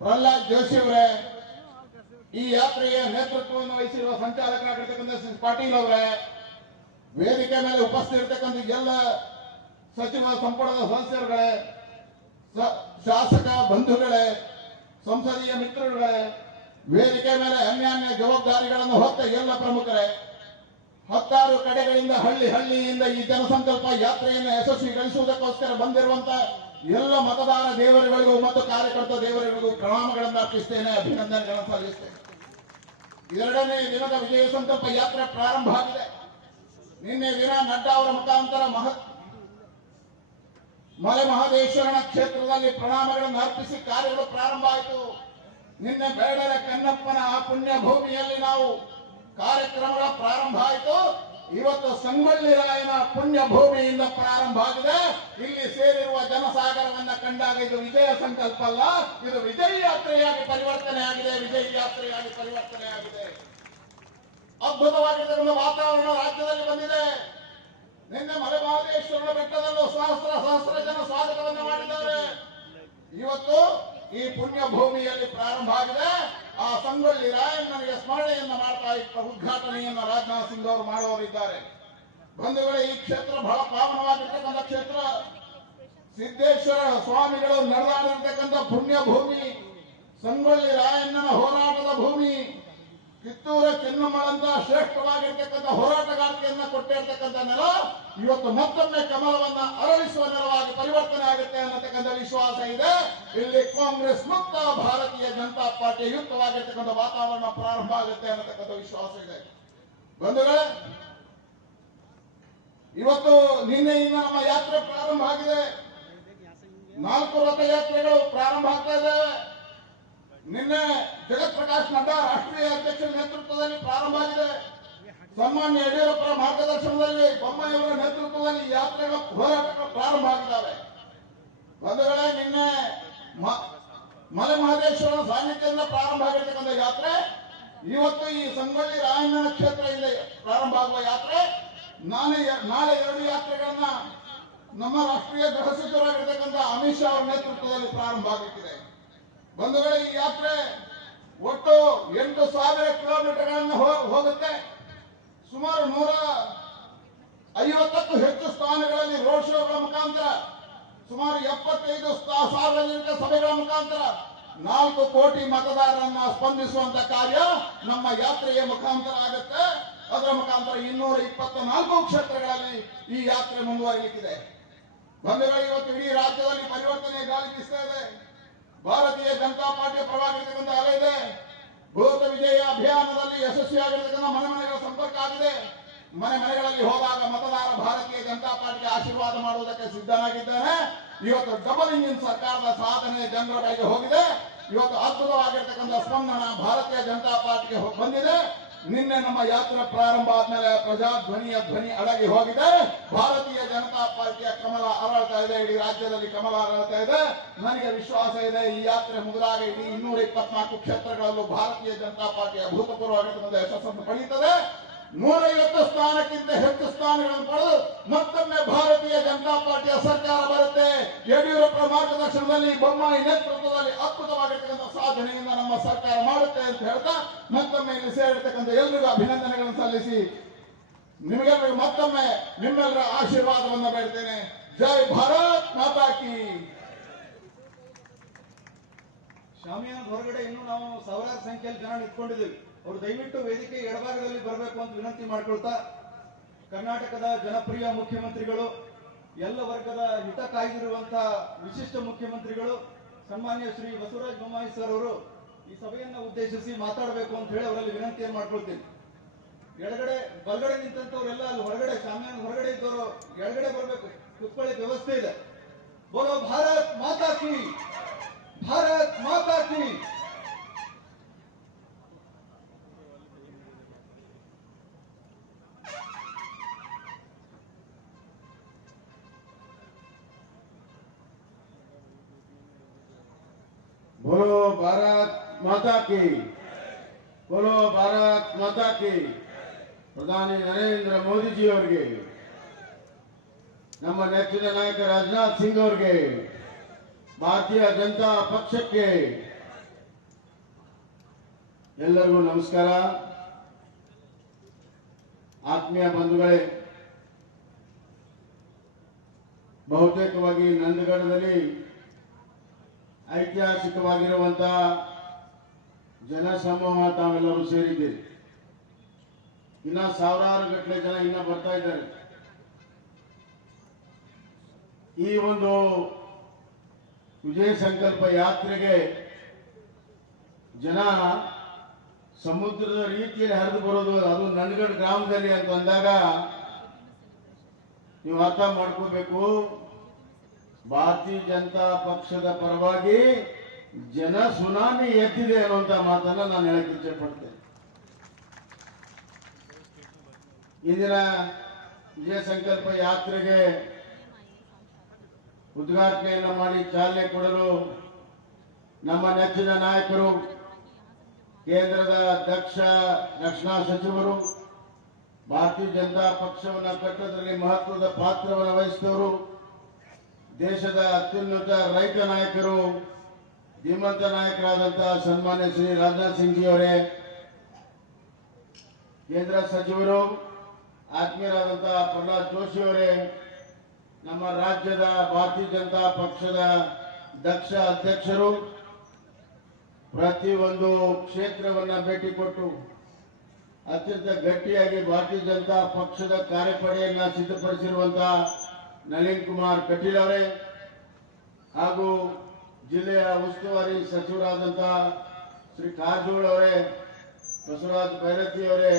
ಪ್ರಹ್ಲಾದ್ ಜೋಶಿ ಅವರೇ, ಈ ಯಾತ್ರೆಯ ನೇತೃತ್ವವನ್ನು ವಹಿಸಿರುವ ಸಂಚಾಲಕರಾಗಿರ್ತಕ್ಕಂಥ ಸಿ ಪಾಟೀಲ್ ಅವರೇ, ವೇದಿಕೆ ಮೇಲೆ ಉಪಸ್ಥಿತಿರ್ತಕ್ಕಂಥ ಎಲ್ಲ ಸಚಿವ ಸಂಪುಟದ ಸದಸ್ಯರುಗಳೇ, ಶಾಸಕ ಬಂಧುಗಳೇ, ಸಂಸದೀಯ ಮಿತ್ರರುಗಳೇ, ವೇದಿಕೆ ಮೇಲೆ ಅನ್ಯಾನ್ಯ ಜವಾಬ್ದಾರಿಗಳನ್ನು ಹೊತ್ತ ಎಲ್ಲ ಪ್ರಮುಖರೇ, 10 ಕಡೆಗಳಿಂದ ಹಳ್ಳಿಯಿಂದ ಈ ಜನಸಂಕಲ್ಪ ಯಾತ್ರೆಯನ್ನು ಯಶಸ್ವಿಗೊಳಿಸುವುದಕ್ಕೋಸ್ಕರ ಬಂದಿರುವಂತಹ ಎಲ್ಲ ಮತದಾರ ದೇವರುಗಳಿಗೂ ಮತ್ತು ಕಾರ್ಯಕರ್ತ ದೇವರುಗಳಿಗೂ ಪ್ರಣಾಮಗಳನ್ನು ಅರ್ಪಿಸ್ತೇನೆ, ಅಭಿನಂದನೆಗಳನ್ನು ಸಲ್ಲಿಸ್ತೇನೆ. 2ನೇ ದಿನದ ವಿಜಯ ಸಂಕಲ್ಪ ಯಾತ್ರೆ ಪ್ರಾರಂಭ ಆಗಿದೆ. ನಿನ್ನೆ ದಿನ ನಡ್ಡಾ ಅವರ ಮುಖಾಂತರ ಮಲೆ ಮಹದೇಶ್ವರನ ಕ್ಷೇತ್ರದಲ್ಲಿ ಪ್ರಣಾಮಗಳನ್ನು ಅರ್ಪಿಸಿ ಕಾರ್ಯಗಳು ಪ್ರಾರಂಭ ಆಯಿತು. ನಿನ್ನೆ ಬೇಡರ ಕನ್ನಪ್ಪನ ಆ ಪುಣ್ಯ ಭೂಮಿಯಲ್ಲಿ ನಾವು ಕಾರ್ಯಕ್ರಮಗಳ ಪ್ರಾರಂಭ ಆಯಿತು. ಇವತ್ತು ಸಂಗೊಳ್ಳಿ ರಾಯನ ಪುಣ್ಯ ಭೂಮಿಯಿಂದ ಪ್ರಾರಂಭ ಆಗಿದೆ. ಇಲ್ಲಿ ಸೇರಿರುವ ಜನಸಾಗರವನ್ನ ಕಂಡಾಗ ಇದು ವಿಜಯ ಸಂಕಲ್ಪ ಅಲ್ಲ, ಇದು ವಿಜಯ ಯಾತ್ರೆಯಾಗಿ ಪರಿವರ್ತನೆ ಆಗಿದೆ. ವಿಜಯ ಯಾತ್ರೆಯಾಗಿ ಪರಿವರ್ತನೆ ಆಗಿದೆ. ಅದ್ಭುತವಾಗಿರುವ ವಾತಾವರಣ ರಾಜ್ಯದಲ್ಲಿ ಬಂದಿದೆ. ನಿನ್ನೆ ಮಲೆ ಮಹದೇಶ್ವರನ ಬೆಟ್ಟದಲ್ಲೂ ಸಹಸ್ರ ಜನ ಸ್ವಾಗತವನ್ನು ಮಾಡಿದ್ದಾರೆ. ಇವತ್ತು ಈ ಪುಣ್ಯ ಭೂಮಿಯಲ್ಲಿ ಪ್ರಾರಂಭ ಆಗಿದೆ. ಆ ಸಂಗೊಳ್ಳಿ ರಾಯನ್ ನನಗೆ ಸ್ಮರಣೆಯನ್ನ ಮಾಡ್ತಾ ಉದ್ಘಾಟನೆಯನ್ನ ರಾಜನಾಥ್ ಸಿಂಗ್ ಅವರು ಮಾಡುವವರಿದ್ದಾರೆ. ಬಂಧುಗಳೇ, ಈ ಕ್ಷೇತ್ರ ಬಹಳ ಪಾವನವಾಗಿರ್ತಕ್ಕಂಥ ಕ್ಷೇತ್ರ. ಸಿದ್ದೇಶ್ವರ ಸ್ವಾಮಿಗಳು ನಡೆದಾಡಿರ್ತಕ್ಕಂಥ ಪುಣ್ಯ ಭೂಮಿ, ಸಂಗೊಳ್ಳಿ ರಾಯಣ್ಣನ ಹೋರಾಟದ ಭೂಮಿ, ಕಿತ್ತೂರ ಚೆನ್ನಮ್ಮಳಂತ ಶ್ರೇಷ್ಠವಾಗಿರ್ತಕ್ಕಂಥ ಹೋರಾಟಗಾರಿಕೆಯನ್ನ ಕೊಟ್ಟಿರ್ತಕ್ಕಂಥ ನೆಲ ಇವತ್ತು ಮತ್ತೊಮ್ಮೆ ಕಮಲವನ್ನ ಅರಳಿಸುವ ನೆಲವಾಗಿ ಪರಿವರ್ತನೆ ಆಗುತ್ತೆ ಅನ್ನತಕ್ಕಂಥ ವಿಶ್ವಾಸ ಇದೆ. ಇಲ್ಲಿ ಕಾಂಗ್ರೆಸ್ ಮುಕ್ತ ಭಾರತೀಯ ಜನತಾ ಪಾರ್ಟಿ ಯುಕ್ತವಾಗಿರ್ತಕ್ಕಂಥ ವಾತಾವರಣ ಪ್ರಾರಂಭ ಆಗುತ್ತೆ ಅನ್ನತಕ್ಕಂಥ ವಿಶ್ವಾಸ ಇದೆ. ಬಂಧುಗಳೇ, ಇವತ್ತು ನಿನ್ನೆಯಿಂದ ನಮ್ಮ ಯಾತ್ರೆ ಪ್ರಾರಂಭ ಆಗಿದೆ. 4 ರಥಯಾತ್ರೆಗಳು ಪ್ರಾರಂಭ ಆಗ್ತಾ ಇದ್ದಾವೆ. ನಿನ್ನೆ ಜಗತ್ ಪ್ರಕಾಶ್ ನಡ್ಡಾ ರಾಷ್ಟ್ರೀಯ ಅಧ್ಯಕ್ಷರ ನೇತೃತ್ವದಲ್ಲಿ ಪ್ರಾರಂಭ ಆಗಿದೆ. ಸನ್ಮಾನ್ಯ ಯಡಿಯೂರಪ್ಪರ ಮಾರ್ಗದರ್ಶನದಲ್ಲಿ ಬೊಮ್ಮಾಯಿಯವರ ನೇತೃತ್ವದಲ್ಲಿ ಯಾತ್ರೆಗಳ ಹೋರಾಟಗಳು ಪ್ರಾರಂಭ ಆಗಿದ್ದಾವೆ. ಬಂಧುಗಳೇ, ನಿನ್ನೆ ಮಲೆ ಮಹದೇಶ್ವರನ ಸಾನ್ನಿಧ್ಯದಿಂದ ಪ್ರಾರಂಭ ಆಗಿರ್ತಕ್ಕಂಥ ಯಾತ್ರೆ ಇವತ್ತು ಈ ಸಂಗೊಳ್ಳಿ ರಾಯಣ್ಣನ ಕ್ಷೇತ್ರದಿಂದ ಪ್ರಾರಂಭ ಆಗುವ ಯಾತ್ರೆ. ನಾಳೆ 2 ಯಾತ್ರೆಗಳನ್ನ ನಮ್ಮ ರಾಷ್ಟ್ರೀಯ ಗೃಹ ಸಚಿವರಾಗಿರ್ತಕ್ಕಂಥ ಅಮಿತ್ ಶಾ ಅವರ ನೇತೃತ್ವದಲ್ಲಿ ಪ್ರಾರಂಭ ಆಗಲಿದೆ. ಬಂಧುಗಳೇ, ಈ ಯಾತ್ರೆ ಒಟ್ಟು 8,000 ಕಿಲೋಮೀಟರ್ಗಳನ್ನು ಹೋಗುತ್ತೆ. ಸುಮಾರು 150ಕ್ಕೂ ಹೆಚ್ಚು ಸ್ಥಾನಗಳಲ್ಲಿ ರೋಡ್ ಶೋಗಳ ಮುಖಾಂತರ, ಸುಮಾರು 75 ಸಾರ್ವಜನಿಕ ಸಭೆಗಳ ಮುಖಾಂತರ 4 ಕೋಟಿ ಮತದಾರರನ್ನ ಸ್ಪಂದಿಸುವಂತ ಕಾರ್ಯ ನಮ್ಮ ಯಾತ್ರೆಯ ಮುಖಾಂತರ ಆಗುತ್ತೆ. ಅದರ ಮುಖಾಂತರ 224 ಕ್ಷೇತ್ರಗಳಲ್ಲಿ ಈ ಯಾತ್ರೆ ಮುಂದುವರಿಯಲಿಕ್ಕಿದೆ. ಬಂಧುಗಳು, ಇವತ್ತು ಇಡೀ ರಾಜ್ಯದಲ್ಲಿ ಪರಿವರ್ತನೆ ಗಾಳಿ ಬೀಸ್ತಾ ಇದೆ. ಭಾರತೀಯ ಜನತಾ ಪಾರ್ಟಿಯ ಪರವಾಗಿರ್ತಕ್ಕಂಥ ಅಲೆ ಇದೆ. ಭೂತ ವಿಜಯ ಅಭಿಯಾನದಲ್ಲಿ ಯಶಸ್ವಿಯಾಗಿರ್ತಕ್ಕಂಥ ಮನೆಗಳ ಸಂಪರ್ಕ ಆಗಿದೆ. ಮನೆಗಳಲ್ಲಿ ಹೋದಾಗ ಮತದಾರ ಭಾರತೀಯ ಜನತಾ ಪಾರ್ಟಿಗೆ ಆಶೀರ್ವಾದ ಮಾಡುವುದಕ್ಕೆ ಸಿದ್ಧನಾಗಿದ್ದಾನೆ. ಇವತ್ತು ಡಬಲ್ ಇಂಜಿನ್ ಸರ್ಕಾರದ ಸಾಧನೆ ಜನರ ಬಳಿಗೆ ಹೋಗಿದೆ. ಇವತ್ತು ಅದ್ಭುತವಾಗಿರ್ತಕ್ಕಂಥ ಸ್ಪಂದನ ಭಾರತೀಯ ಜನತಾ ಪಾರ್ಟಿಗೆ ಬಂದಿದೆ. ನಿನ್ನೆ ನಮ್ಮ ಯಾತ್ರೆ ಪ್ರಾರಂಭ ಆದ್ಮೇಲೆ ಪ್ರಜಾಧ್ವನಿಯ ಧ್ವನಿ ಅಡಗಿ ಹೋಗಿದೆ. ಭಾರತೀಯ ಜನತಾ ಪಾರ್ಟಿಯ ಕಮಲ ಅರಳ್ತಾ ಇದೆ. ಇಡೀ ರಾಜ್ಯದಲ್ಲಿ ಕಮಲ ಅರಳ್ತಾ ಇದೆ. ನನಗೆ ವಿಶ್ವಾಸ ಇದೆ, ಈ ಯಾತ್ರೆ ಮುಗಿದಾಗ ಇಡೀ 224 ಕ್ಷೇತ್ರಗಳಲ್ಲೂ ಭಾರತೀಯ ಜನತಾ ಪಾರ್ಟಿಯ ಅಭೂತಪೂರ್ವವಾಗಿರ್ತಕ್ಕಂಥ ಯಶಸ್ಸನ್ನು ಪಡೆಯುತ್ತದೆ. 150 ಸ್ಥಾನಕ್ಕಿಂತ ಹೆಚ್ಚು ಸ್ಥಾನಗಳನ್ನು ಪಡೆದು ಮತ್ತೊಮ್ಮೆ ಭಾರತೀಯ ಜನತಾ ಪಾರ್ಟಿಯ ಸರ್ಕಾರ ಬರುತ್ತೆ. ಯಡಿಯೂರಪ್ಪ ಮಾರ್ಗದರ್ಶನದಲ್ಲಿ, ಬೊಮ್ಮಾಯಿ ನೇತೃತ್ವದಲ್ಲಿ ಅದ್ಭುತವಾಗಿರ್ತಕ್ಕಂಥ ಸಾಧನೆಯಿಂದ ನಮ್ಮ ಸರ್ಕಾರ ಮಾಡುತ್ತೆ ಅಂತ ಹೇಳ್ತಾ ಮತ್ತೊಮ್ಮೆ ಇಲ್ಲಿ ಸೇರಿರ್ತಕ್ಕಂಥ ಎಲ್ಲರಿಗೂ ಅಭಿನಂದನೆಗಳನ್ನು ಸಲ್ಲಿಸಿ ನಿಮಗೆಲ್ಲರಿಗೂ ಮತ್ತೊಮ್ಮೆ ನಿಮ್ಮೆಲ್ಲರ ಆಶೀರ್ವಾದವನ್ನು ಬೇಡ್ತೇನೆ. ಜೈ ಭಾರತ್ ಮಾತಾ ಕಿ. ಶಾಮಿಯಾನ ಹೊರಗಡೆ ಇನ್ನೂ ನಾವು ಸಾವಿರಾರು ಸಂಖ್ಯೆಯಲ್ಲಿ ಜನ ನಿಂತ್ಕೊಂಡಿದ್ದೀವಿ. ಅವರು ದಯವಿಟ್ಟು ವೇದಿಕೆ ಎಡಭಾಗದಲ್ಲಿ ಬರಬೇಕು ಅಂತ ವಿನಂತಿ ಮಾಡ್ಕೊಳ್ತಾ, ಕರ್ನಾಟಕದ ಜನಪ್ರಿಯ ಮುಖ್ಯಮಂತ್ರಿಗಳು ಎಲ್ಲ ವರ್ಗದ ಹಿತ ಕಾಯ್ದಿರುವಂತ ವಿಶಿಷ್ಟ ಮುಖ್ಯಮಂತ್ರಿಗಳು ಸನ್ಮಾನ್ಯ ಶ್ರೀ ಬಸವರಾಜ ಬೊಮ್ಮಾಯಿ ಸರ್ ಅವರು ಈ ಸಭೆಯನ್ನ ಉದ್ದೇಶಿಸಿ ಮಾತಾಡಬೇಕು ಅಂತ ಹೇಳಿ ಅವರಲ್ಲಿ ವಿನಂತಿಯನ್ನು ಮಾಡ್ಕೊಳ್ತೀನಿ. ಎಡಗಡೆ ಬಲಗಡೆ ನಿಂತಂತವ್ರೆಲ್ಲ ಅಲ್ಲಿ ಹೊರಗಡೆ ಸಾಮಾನ್ಯ ಹೊರಗಡೆ ಇದ್ದವರು ಎಡಗಡೆ ಬರ್ಬೇಕು, ಕುತ್ಕೊಳ್ಳಿ ವ್ಯವಸ್ಥೆ ಇದೆ. ಬೋಲೋ ಭಾರತ್ ಮಾತಾ ಕಿ, ಭಾರತ್ ಮಾತಾ ಕಿ. बोलो भारत माता की, बोलो भारत माता की. ಪ್ರಧಾನಿ ನರೇಂದ್ರ ಮೋದಿಜಿ ಅವರಿಗೆ, ನಮ್ಮ ನೆಚ್ಚಿನ ನಾಯಕ ರಾಜನಾಥ್ ಸಿಂಗ್ ಅವರಿಗೆ, ಭಾರತೀಯ ಜನತಾ ಪಕ್ಷಕ್ಕೆ ಎಲ್ಲರಿಗೂ ನಮಸ್ಕಾರ. ಆತ್ಮೀಯ ಬಂಧುಗಳೇ, ಬಹುತೇಕವಾಗಿ ನಂದಗಡದಲ್ಲಿ ಐತಿಹಾಸಿಕವಾಗಿರುವಂತಹ ಜನಸಮೂಹ ತಾವೆಲ್ಲರೂ ಸೇರಿದ್ದೀರಿ. ಇನ್ನ ಸಾವಿರಾರು ಗಟ್ಟಲೆ ಜನ ಇನ್ನ ಬರ್ತಾ ಇದ್ದಾರೆ. ಈ ಒಂದು ವಿಜಯ ಸಂಕಲ್ಪ ಯಾತ್ರೆಗೆ ಜನ ಸಮುದ್ರದ ರೀತಿಯಲ್ಲಿ ಹರಿದು ಬರೋದು, ಅದು ನಂದಗಡ ಗ್ರಾಮದಲ್ಲಿ ಅಂತ ಅಂದಾಗ ನೀವು ಅರ್ಥ ಮಾಡ್ಕೋಬೇಕು, ಭಾರತೀಯ ಜನತಾ ಪಕ್ಷದ ಪರವಾಗಿ ಜನ ಸುನಾಮಿ ಎದ್ದಿದೆ ಅನ್ನುವಂತ ಮಾತನ್ನ ನಾನು ಹೇಳಕ್ಕೆ ಇಚ್ಛೆ ಪಡ್ತೇನೆ. ಇಂದಿನ ವಿಜಯ ಸಂಕಲ್ಪ ಯಾತ್ರೆಗೆ ಉದ್ಘಾಟನೆಯನ್ನು ಮಾಡಿ ಚಾಲನೆ ಕೊಡಲು ನಮ್ಮ ನೆಚ್ಚಿನ ನಾಯಕರು, ಕೇಂದ್ರದ ಅಧ್ಯಕ್ಷ ರಕ್ಷಣಾ ಸಚಿವರು, ಭಾರತೀಯ ಜನತಾ ಪಕ್ಷವನ್ನು ಕಟ್ಟುವುದರಲ್ಲಿ ಮಹತ್ವದ ಪಾತ್ರವನ್ನು ವಹಿಸಿದವರು, ದೇಶದ ಅತ್ಯುನ್ನತ ರೈತ ನಾಯಕರು, ಧೀಮಂತ ನಾಯಕರಾದಂತಹ ಸನ್ಮಾನ್ಯ ಶ್ರೀ ರಾಜನಾಥ್ ಸಿಂಗ್ ಜಿ ಅವರೇ, ಕೇಂದ್ರ ಸಚಿವರು ಆತ್ಮೀಯರಾದಂತಹ ಪ್ರಹ್ಲಾದ್ ಜೋಶಿ ಅವರೇ, ನಮ್ಮ ರಾಜ್ಯದ ಭಾರತೀಯ ಜನತಾ ಪಕ್ಷದ ದಕ್ಷ ಅಧ್ಯಕ್ಷರು, ಪ್ರತಿಯೊಂದು ಕ್ಷೇತ್ರವನ್ನ ಭೇಟಿ ಕೊಟ್ಟು ಅತ್ಯಂತ ಗಟ್ಟಿಯಾಗಿ ಭಾರತೀಯ ಜನತಾ ಪಕ್ಷದ ಕಾರ್ಯಪಡೆಯನ್ನ ಸಿದ್ಧಪಡಿಸಿರುವಂತಹ ನಳಿನ್ ಕುಮಾರ್ ಕಟೀಲ್ ಅವರೇ, ಹಾಗೂ ಜಿಲ್ಲೆಯ ಉಸ್ತುವಾರಿ ಸಚಿವರಾದಂತಹ ಶ್ರೀ ಕಾರಜೋಳ ಅವರೇ, ಬಸವರಾಜ ಭೈರತಿ ಅವರೇ,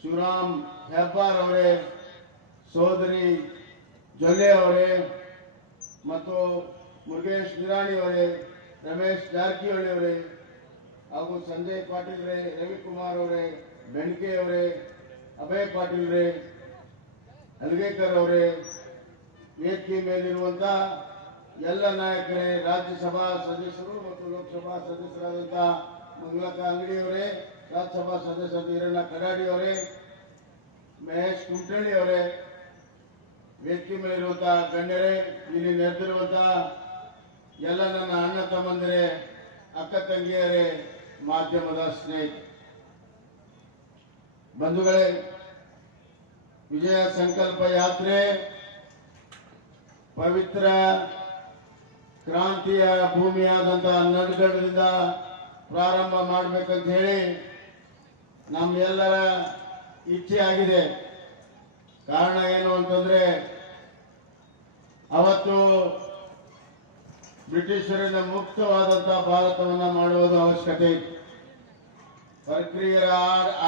ಶಿವರಾಮ್ ಹೆಬ್ಬಾರ್ ಅವರೇ, ಸೋದರಿ ಜೊಲ್ಲೆ ಅವರೇ, ಮತ್ತು ಮುರುಗೇಶ್ ನಿರಾಣಿ ಅವರೇ, ರಮೇಶ್ ಜಾರಕಿಹೊಳಿ ಅವರೇ, ಹಾಗೂ ಸಂಜಯ್ ಪಾಟೀಲ್ ರೇ, ರವಿಕುಮಾರ್ ಅವರೇ, ಬೆಣಕೆ ಅವರೇ, ಅಭಯ್ ಪಾಟೀಲ್ ರೇ, ಅಲ್ಗೇಕರ್ ಅವರೇ, ವೇದಿಕೆ ಮೇಲಿರುವಂತಹ ಎಲ್ಲ ನಾಯಕರೇ, ರಾಜ್ಯಸಭಾ ಸದಸ್ಯರು ಮತ್ತು ಲೋಕಸಭಾ ಸದಸ್ಯರಾದಂತಹ ಮಂಗಳಕ್ಕ ಅಂಗಡಿ ಅವರೇ, ರಾಜ್ಯಸಭಾ ಸದಸ್ಯ ಈರಣ್ಣ ಕಡಾಡಿ ಅವರೇ, ಮಹೇಶ್ ಕುಮಟಳ್ಳಿ ಅವರೇ, ವೇದಿಕೆ ಮೇಲಿರುವಂತಹ ಗಣ್ಯರೇ, ಇಲ್ಲಿ ನೆರೆದಿರುವಂತಹ ಎಲ್ಲ ನನ್ನ ಅಣ್ಣ ತಮ್ಮಂದಿರೇ, ಅಕ್ಕ ತಂಗಿಯರೇ, ಮಾಧ್ಯಮದ ಸ್ನೇಹಿತ ಬಂಧುಗಳೇ, ವಿಜಯ ಸಂಕಲ್ಪ ಯಾತ್ರೆ ಪವಿತ್ರ ಕ್ರಾಂತಿಯ ಭೂಮಿಯಾದಂತಹ ನಂದಗಡದಿಂದ ಪ್ರಾರಂಭ ಮಾಡಬೇಕಂತ ಹೇಳಿ ನಮ್ಮೆಲ್ಲರ ಇಚ್ಛೆ ಆಗಿದೆ. ಕಾರಣ ಏನು ಅಂತಂದ್ರೆ, ಅವತ್ತು ಬ್ರಿಟಿಷರಿಂದ ಮುಕ್ತವಾದಂತಹ ಭಾರತವನ್ನ ಮಾಡುವುದು ಅವಶ್ಯಕತೆ ಇತ್ತು. ಪರಕೀಯರ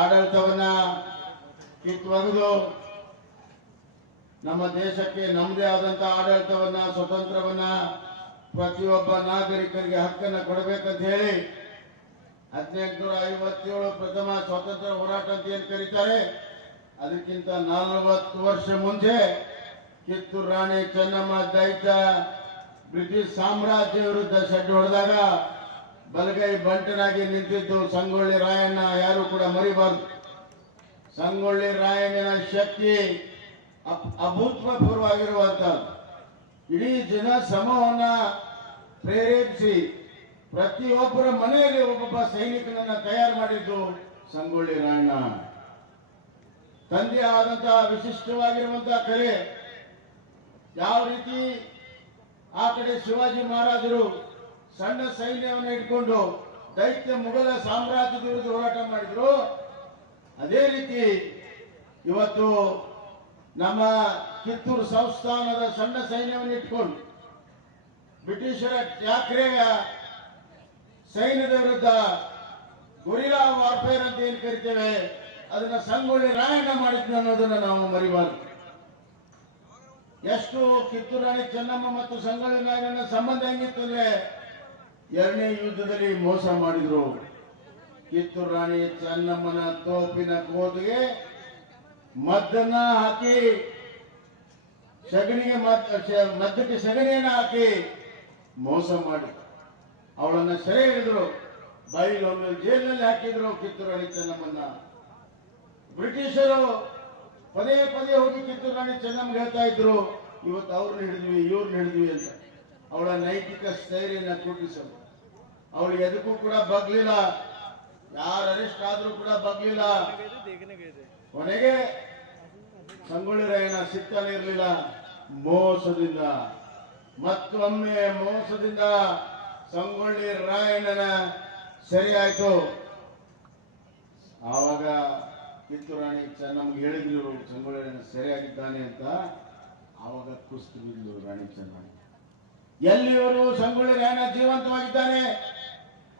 ಆಡಳಿತವನ್ನ ಕಿತ್ತೊಗೆದು ನಮ್ಮ ದೇಶಕ್ಕೆ ನಮ್ಮದೇ ಆದಂತಹ ಆಡಳಿತವನ್ನ, ಸ್ವತಂತ್ರವನ್ನ, ಪ್ರತಿಯೊಬ್ಬ ನಾಗರಿಕರಿಗೆ ಹಕ್ಕನ್ನು ಕೊಡಬೇಕಂತ ಹೇಳಿ 1857 ಪ್ರಥಮ ಸ್ವಾತಂತ್ರ್ಯ ಹೋರಾಟ ಅಂತ ಏನ್ ಕರೀತಾರೆ, ಅದಕ್ಕಿಂತ 40 ವರ್ಷ ಮುಂಚೆ ಕಿತ್ತೂರು ರಾಣಿ ಚೆನ್ನಮ್ಮ ದೈತ ಬ್ರಿಟಿಷ್ ಸಾಮ್ರಾಜ್ಯ ವಿರುದ್ಧ ಸಡ್ಡು ಹೊಡೆದಾಗ ಬಲಗೈ ಬಂಟನಾಗಿ ನಿಂತಿದ್ದು ಸಂಗೊಳ್ಳಿ ರಾಯಣ್ಣ ಯಾರು ಕೂಡ ಮರಿಬಾರದು. ಸಂಗೊಳ್ಳಿ ರಾಯಣ್ಣನ ಶಕ್ತಿ ಅಭೂತಪೂರ್ವವಾಗಿರುವಂತಹದ್ದು. ಇಡೀ ಜನ ಸಮೂಹವನ್ನ ಪ್ರೇರೇಪಿಸಿ ಪ್ರತಿಯೊಬ್ಬರ ಮನೆಯಲ್ಲಿ ಒಬ್ಬೊಬ್ಬ ಸೈನಿಕನನ್ನ ತಯಾರು ಮಾಡಿದ್ದು ಸಂಗೊಳ್ಳಿ ರಾಯಣ್ಣ. ತಂದೆ ಆದಂತಹ ವಿಶಿಷ್ಟವಾಗಿರುವಂತಹ ಕಲೆ ಯಾವ ರೀತಿ ಆ ಕಡೆ ಶಿವಾಜಿ ಮಹಾರಾಜರು ಸಣ್ಣ ಸೈನ್ಯವನ್ನು ಇಟ್ಕೊಂಡು ದೈತ್ಯ ಮುಘಲ ಸಾಮ್ರಾಜ್ಯದ ವಿರುದ್ಧ ಹೋರಾಟ ಮಾಡಿದ್ರು, ಅದೇ ರೀತಿ ಇವತ್ತು ನಮ್ಮ ಕಿತ್ತೂರು ಸಂಸ್ಥಾನದ ಸಣ್ಣ ಸೈನ್ಯವನ್ನು ಇಟ್ಕೊಂಡು ಬ್ರಿಟಿಷರ ಠಾಕ್ರೆಯ ಸೈನ್ಯದ ವಿರುದ್ಧ ಗುರಿಲ್ಲಾ ವಾರ್ಫೇರ್ ಅಂತ ಏನ್ ಕರಿತೇವೆ ಅದನ್ನ ಸಂಗೊಳ್ಳಿ ರಾಯಣ್ಣ ಮಾಡಿದ್ನು ಅನ್ನೋದನ್ನ ನಾವು ಮರಿಬಾರದು. ಎಷ್ಟು ಕಿತ್ತೂರು ರಾಣಿ ಚೆನ್ನಮ್ಮ ಮತ್ತು ಸಂಗೊಳ್ಳಿ ರಾಯಣ್ಣನ ಸಂಬಂಧ ಹೆಂಗಿತ್ತು ಅಂದ್ರೆ ಎರಡನೇ ಯುದ್ಧದಲ್ಲಿ ಮೋಸ ಮಾಡಿದ್ರು. ಕಿತ್ತೂರು ರಾಣಿ ಚೆನ್ನಮ್ಮನ ತೋಪಿನ ಕೋದಿಗೆ ಮದ್ದನ್ನ ಹಾಕಿ ಮದ್ದಕ್ಕೆ ಸಗಣಿಯನ್ನ ಹಾಕಿ ಮೋಸ ಮಾಡಿ ಅವಳನ್ನ ಸೆರೆ ಹಿಡಿದ್ರು. ಬೈಲೊಮ್ಮೆ ಜೈಲಿನಲ್ಲಿ ಹಾಕಿದ್ರು ಕಿತ್ತೂರು ರಾಣಿ ಚೆನ್ನಮ್ಮನ್ನ. ಬ್ರಿಟಿಷರು ಪದೇ ಪದೇ ಹೋಗಿ ಕಿತ್ತೂರು ರಾಣಿ ಚೆನ್ನಮ್ಮಗೆ ಹೇಳ್ತಾ ಇದ್ರು, ಇವತ್ತು ಅವ್ರನ್ನ ಹಿಡಿದ್ವಿ ಇವ್ರನ್ನ ಹಿಡಿದ್ವಿ ಅಂತ. ಅವಳ ನೈತಿಕ ಸ್ಥೈರ್ಯನ ಕುಟ್ಟಿಸಲು ಅವಳು ಎದಕ್ಕೂ ಕೂಡ ಬಗ್ಲಿಲ್ಲ. ಯಾರು ಅರೆಸ್ಟ್ ಆದ್ರೂ ಕೂಡ ಬಗ್ಲಿಲ್ಲ. ಕೊನೆಗೆ ಸಂಗೊಳ್ಳಿ ರಾಯಣ್ಣ ಸಿಗ್ತಾನೆ ಇರಲಿಲ್ಲ. ಮೋಸದಿಂದ ಮತ್ತೊಮ್ಮೆ ಮೋಸದಿಂದ ಸಂಗೊಳ್ಳಿ ರಾಯಣ್ಣನ ಸರಿ ಆಯ್ತು. ಆವಾಗ ಕಿತ್ತೂರು ರಾಣಿ ಚೆನ್ನಮ್ಮಗೆ ಹೇಳಿದ್ರು ಸಂಗೊಳ್ಳಿ ರಾಯಣ್ಣ ಸರಿಯಾಗಿದ್ದಾನೆ ಅಂತ. ಆವಾಗ ಕುಸ್ತು ಬಿದ್ಲು ರಾಣಿ ಚೆನ್ನಮ್ಮ. ಎಲ್ಲಿವರು ಸಂಗೊಳ್ಳಿ ರಾಯಣ್ಣ ಜೀವಂತವಾಗಿದ್ದಾನೆ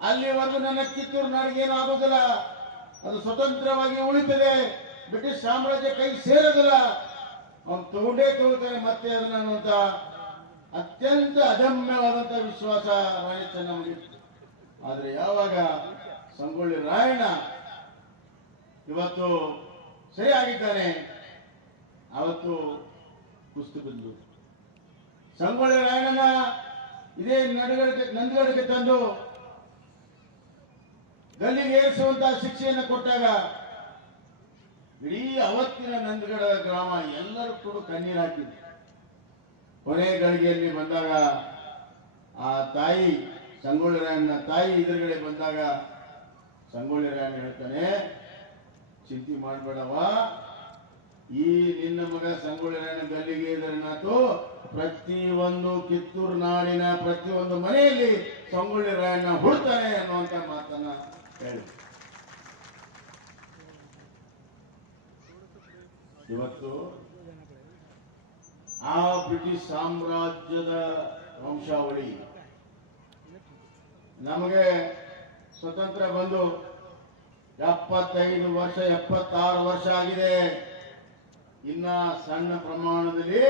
ಅಲ್ಲಿವರೆಗೂ ನನ್ನ ಕಿತ್ತೂರು ನಾಡಿಗೆ ಏನು ಆಗೋದಿಲ್ಲ, ಅದು ಸ್ವತಂತ್ರವಾಗಿ ಉಳಿತದೆ, ಬ್ರಿಟಿಷ್ ಸಾಮ್ರಾಜ್ಯ ಕೈ ಸೇರೋದಿಲ್ಲ, ಅವನು ತಗೊಂಡೇ ತಗೊಳ್ತಾನೆ ಮತ್ತೆ ಅದನ್ನ ಅನ್ನುವಂತ ಅತ್ಯಂತ ಅದಮ್ಯವಾದಂತ ವಿಶ್ವಾಸ ರಾಣಿ ಚೆನ್ನಮ್ಮಗೆ. ಆದ್ರೆ ಯಾವಾಗ ಸಂಗೊಳ್ಳಿ ರಾಯಣ್ಣ ಇವತ್ತು ಸರಿಯಾಗಿದ್ದಾನೆ ಅವತ್ತು ಕುಸ್ತು ಬಿದ್ದು ಸಂಗೊಳ್ಳಿ ರಾಯಣ್ಣನ ಇದೇ ನಂದಗಡಕ್ಕೆ ತಂದು ಗಲ್ಲಿಗೆ ಏರಿಸುವಂತ ಶಿಕ್ಷೆಯನ್ನು ಕೊಟ್ಟಾಗ ಇಡೀ ಅವತ್ತಿನ ನಂದಗಡ ಗ್ರಾಮ ಎಲ್ಲರೂ ಕೂಡ ಕಣ್ಣೀರು ಹಾಕಿದ್ರು. ಕೊನೆ ಗಳಿಗೆಯಲ್ಲಿ ಬಂದಾಗ ಆ ತಾಯಿ ಸಂಗೊಳ್ಳಿ ರಾಯಣ್ಣ ತಾಯಿ ಎದುರುಗಡೆ ಬಂದಾಗ ಸಂಗೊಳ್ಳಿ ರಾಯಣ್ಣ ಹೇಳ್ತಾನೆ, ಚಿಂತೆ ಮಾಡಬೇಡವ, ಈ ನಿನ್ನ ಮಗ ಸಂಗೊಳ್ಳಿ ರಾಯಣ್ಣ ಗಲ್ಲಿಗೆ ಎದುರಿನಾತು ಪ್ರತಿಯೊಂದು ಕಿತ್ತೂರು ನಾಡಿನ ಪ್ರತಿಯೊಂದು ಮನೆಯಲ್ಲಿ ಸಂಗೊಳ್ಳಿ ರಾಯಣ್ಣ ಹುಡ್ತಾನೆ ಅನ್ನುವಂತ ಮಾತನ್ನ ಹೇಳಿ ಇವತ್ತು ಆ ಬ್ರಿಟಿಷ್ ಸಾಮ್ರಾಜ್ಯದ ವಂಶಾವಳಿ ನಮಗೆ ಸ್ವತಂತ್ರ ಬಂದು 75 ವರ್ಷ 76 ವರ್ಷ ಆಗಿದೆ. ಇನ್ನ ಸಣ್ಣ ಪ್ರಮಾಣದಲ್ಲಿ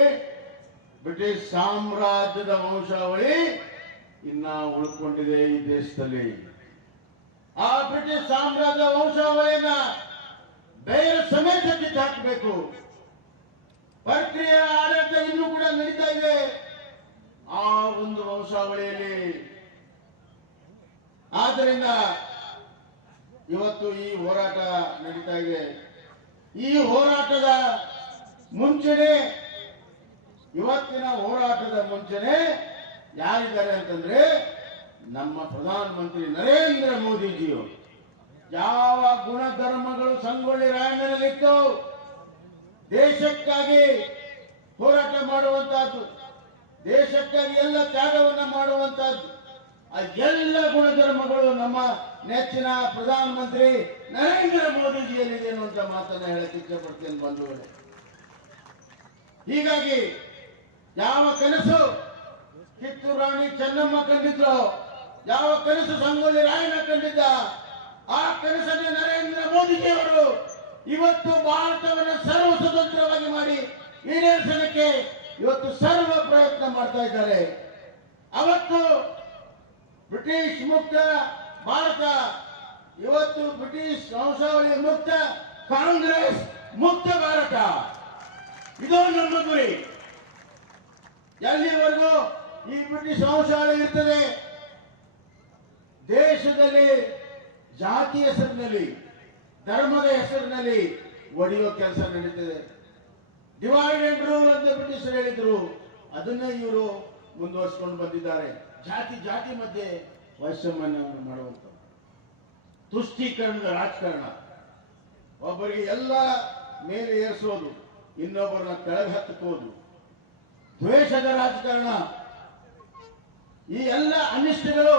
ಬ್ರಿಟಿಷ್ ಸಾಮ್ರಾಜ್ಯದ ವಂಶಾವಳಿ ಇನ್ನ ಉಳ್ಕೊಂಡಿದೆ ಈ ದೇಶದಲ್ಲಿ. ಆ ಬ್ರಿಟಿಷ್ ಸಾಮ್ರಾಜ್ಯದ ವಂಶಾವಳಿಯನ್ನ ಬೇರೆ ಸಮೇತ ಕಿತ್ತಾಕಬೇಕು. ಪ್ರಕ್ರಿಯೆ ಆಡಳಿತ ಇನ್ನೂ ಕೂಡ ನಡೀತಾ ಇದೆ ಆ ಒಂದು ವಂಶಾವಳಿಯಲ್ಲಿ. ಆದ್ದರಿಂದ ಇವತ್ತು ಈ ಹೋರಾಟ ನಡೀತಾ ಇದೆ. ಈ ಹೋರಾಟದ ಮುಂಚೆನೆ ಇವತ್ತಿನ ಹೋರಾಟದ ಮುಂಚೆನೆ ಯಾರಿದ್ದಾರೆ ಅಂತಂದ್ರೆ ನಮ್ಮ ಪ್ರಧಾನಮಂತ್ರಿ ನರೇಂದ್ರ ಮೋದಿಜಿಯವರು. ಯಾವ ಗುಣಧರ್ಮಗಳು ಸಂಗೊಳ್ಳಿ ರಾಯಣ್ಣನಲ್ಲಿತ್ತು, ದೇಶಕ್ಕಾಗಿ ಹೋರಾಟ ಮಾಡುವಂತಹದ್ದು, ದೇಶಕ್ಕಾಗಿ ಎಲ್ಲ ತ್ಯಾಗವನ್ನ ಮಾಡುವಂತಹದ್ದು, ಆ ಎಲ್ಲ ಗುಣಧರ್ಮಗಳು ನಮ್ಮ ನೆಚ್ಚಿನ ಪ್ರಧಾನಮಂತ್ರಿ ನರೇಂದ್ರ ಮೋದಿಜಿಯಲ್ಲಿದೆ ಅನ್ನುವಂತ ಮಾತನ್ನ ಹೇಳಕ್ಕೆ ಇಚ್ಛೆಪಡ್ತೇನೆ ಬಂಧುಗಳೇ. ಹೀಗಾಗಿ ಯಾವ ಕನಸು ಕಿತ್ತೂರು ರಾಣಿ ಚೆನ್ನಮ್ಮ ಕಂಡಿದ್ರು, ಯಾವ ಕನಸು ಸಂಗೊಳ್ಳಿ ರಾಯಣ್ಣ ಕಂಡಿದ್ದ, ಆ ಕನಸನ್ನು ನರೇಂದ್ರ ಮೋದಿಜಿಯವರು ಇವತ್ತು ಭಾರತವನ್ನು ಸರ್ವ ಸ್ವತಂತ್ರವಾಗಿ ಮಾಡಿ ಈಡೇರಿಸಲಿಕ್ಕೆ ಇವತ್ತು ಸರ್ವ ಪ್ರಯತ್ನ ಮಾಡ್ತಾ ಇದ್ದಾರೆ. ಅವತ್ತು ಬ್ರಿಟಿಷ್ ಮುಕ್ತ ಭಾರತ, ಇವತ್ತು ಬ್ರಿಟಿಷ್ ವಂಶಾವಳಿ ಮುಕ್ತ, ಕಾಂಗ್ರೆಸ್ ಮುಕ್ತ ಭಾರತ, ಇದು ನಮ್ಮ ಗುರಿ. ಎಲ್ಲಿವರೆಗೂ ಈ ಬ್ರಿಟಿಷ್ ವಂಶಾವಳಿ ಇರ್ತದೆ, ದೇಶದಲ್ಲಿ ಜಾತಿ ಹೆಸರಿನಲ್ಲಿ ಧರ್ಮದ ಹೆಸರಿನಲ್ಲಿ ಒಡೆಯುವ ಕೆಲಸ ನಡೀತದೆ. ಡಿವೈಡ್ ಅಂಡ್ ರೂಲ್ ಅಂತ ಬ್ರಿಟಿಷರು ಹೇಳಿದ್ರು, ಅದನ್ನ ಇವರು ಮುಂದುವರಿಸಿಕೊಂಡು ಬಂದಿದ್ದಾರೆ. ಜಾತಿ ಮಧ್ಯೆ ವೈಷಮ್ಯವನ್ನು ಮಾಡುವಂತ ತುಷ್ಟೀಕರಣದ ರಾಜಕಾರಣ, ಒಬ್ಬರಿಗೆ ಎಲ್ಲ ಮೇಲೆ ಏರಿಸೋದು, ಇನ್ನೊಬ್ಬರನ್ನ ಕೆಳಗೆ ಹತ್ತುಕೋದು, ದ್ವೇಷದ ರಾಜಕಾರಣ, ಈ ಎಲ್ಲ ಅನಿಷ್ಟಗಳು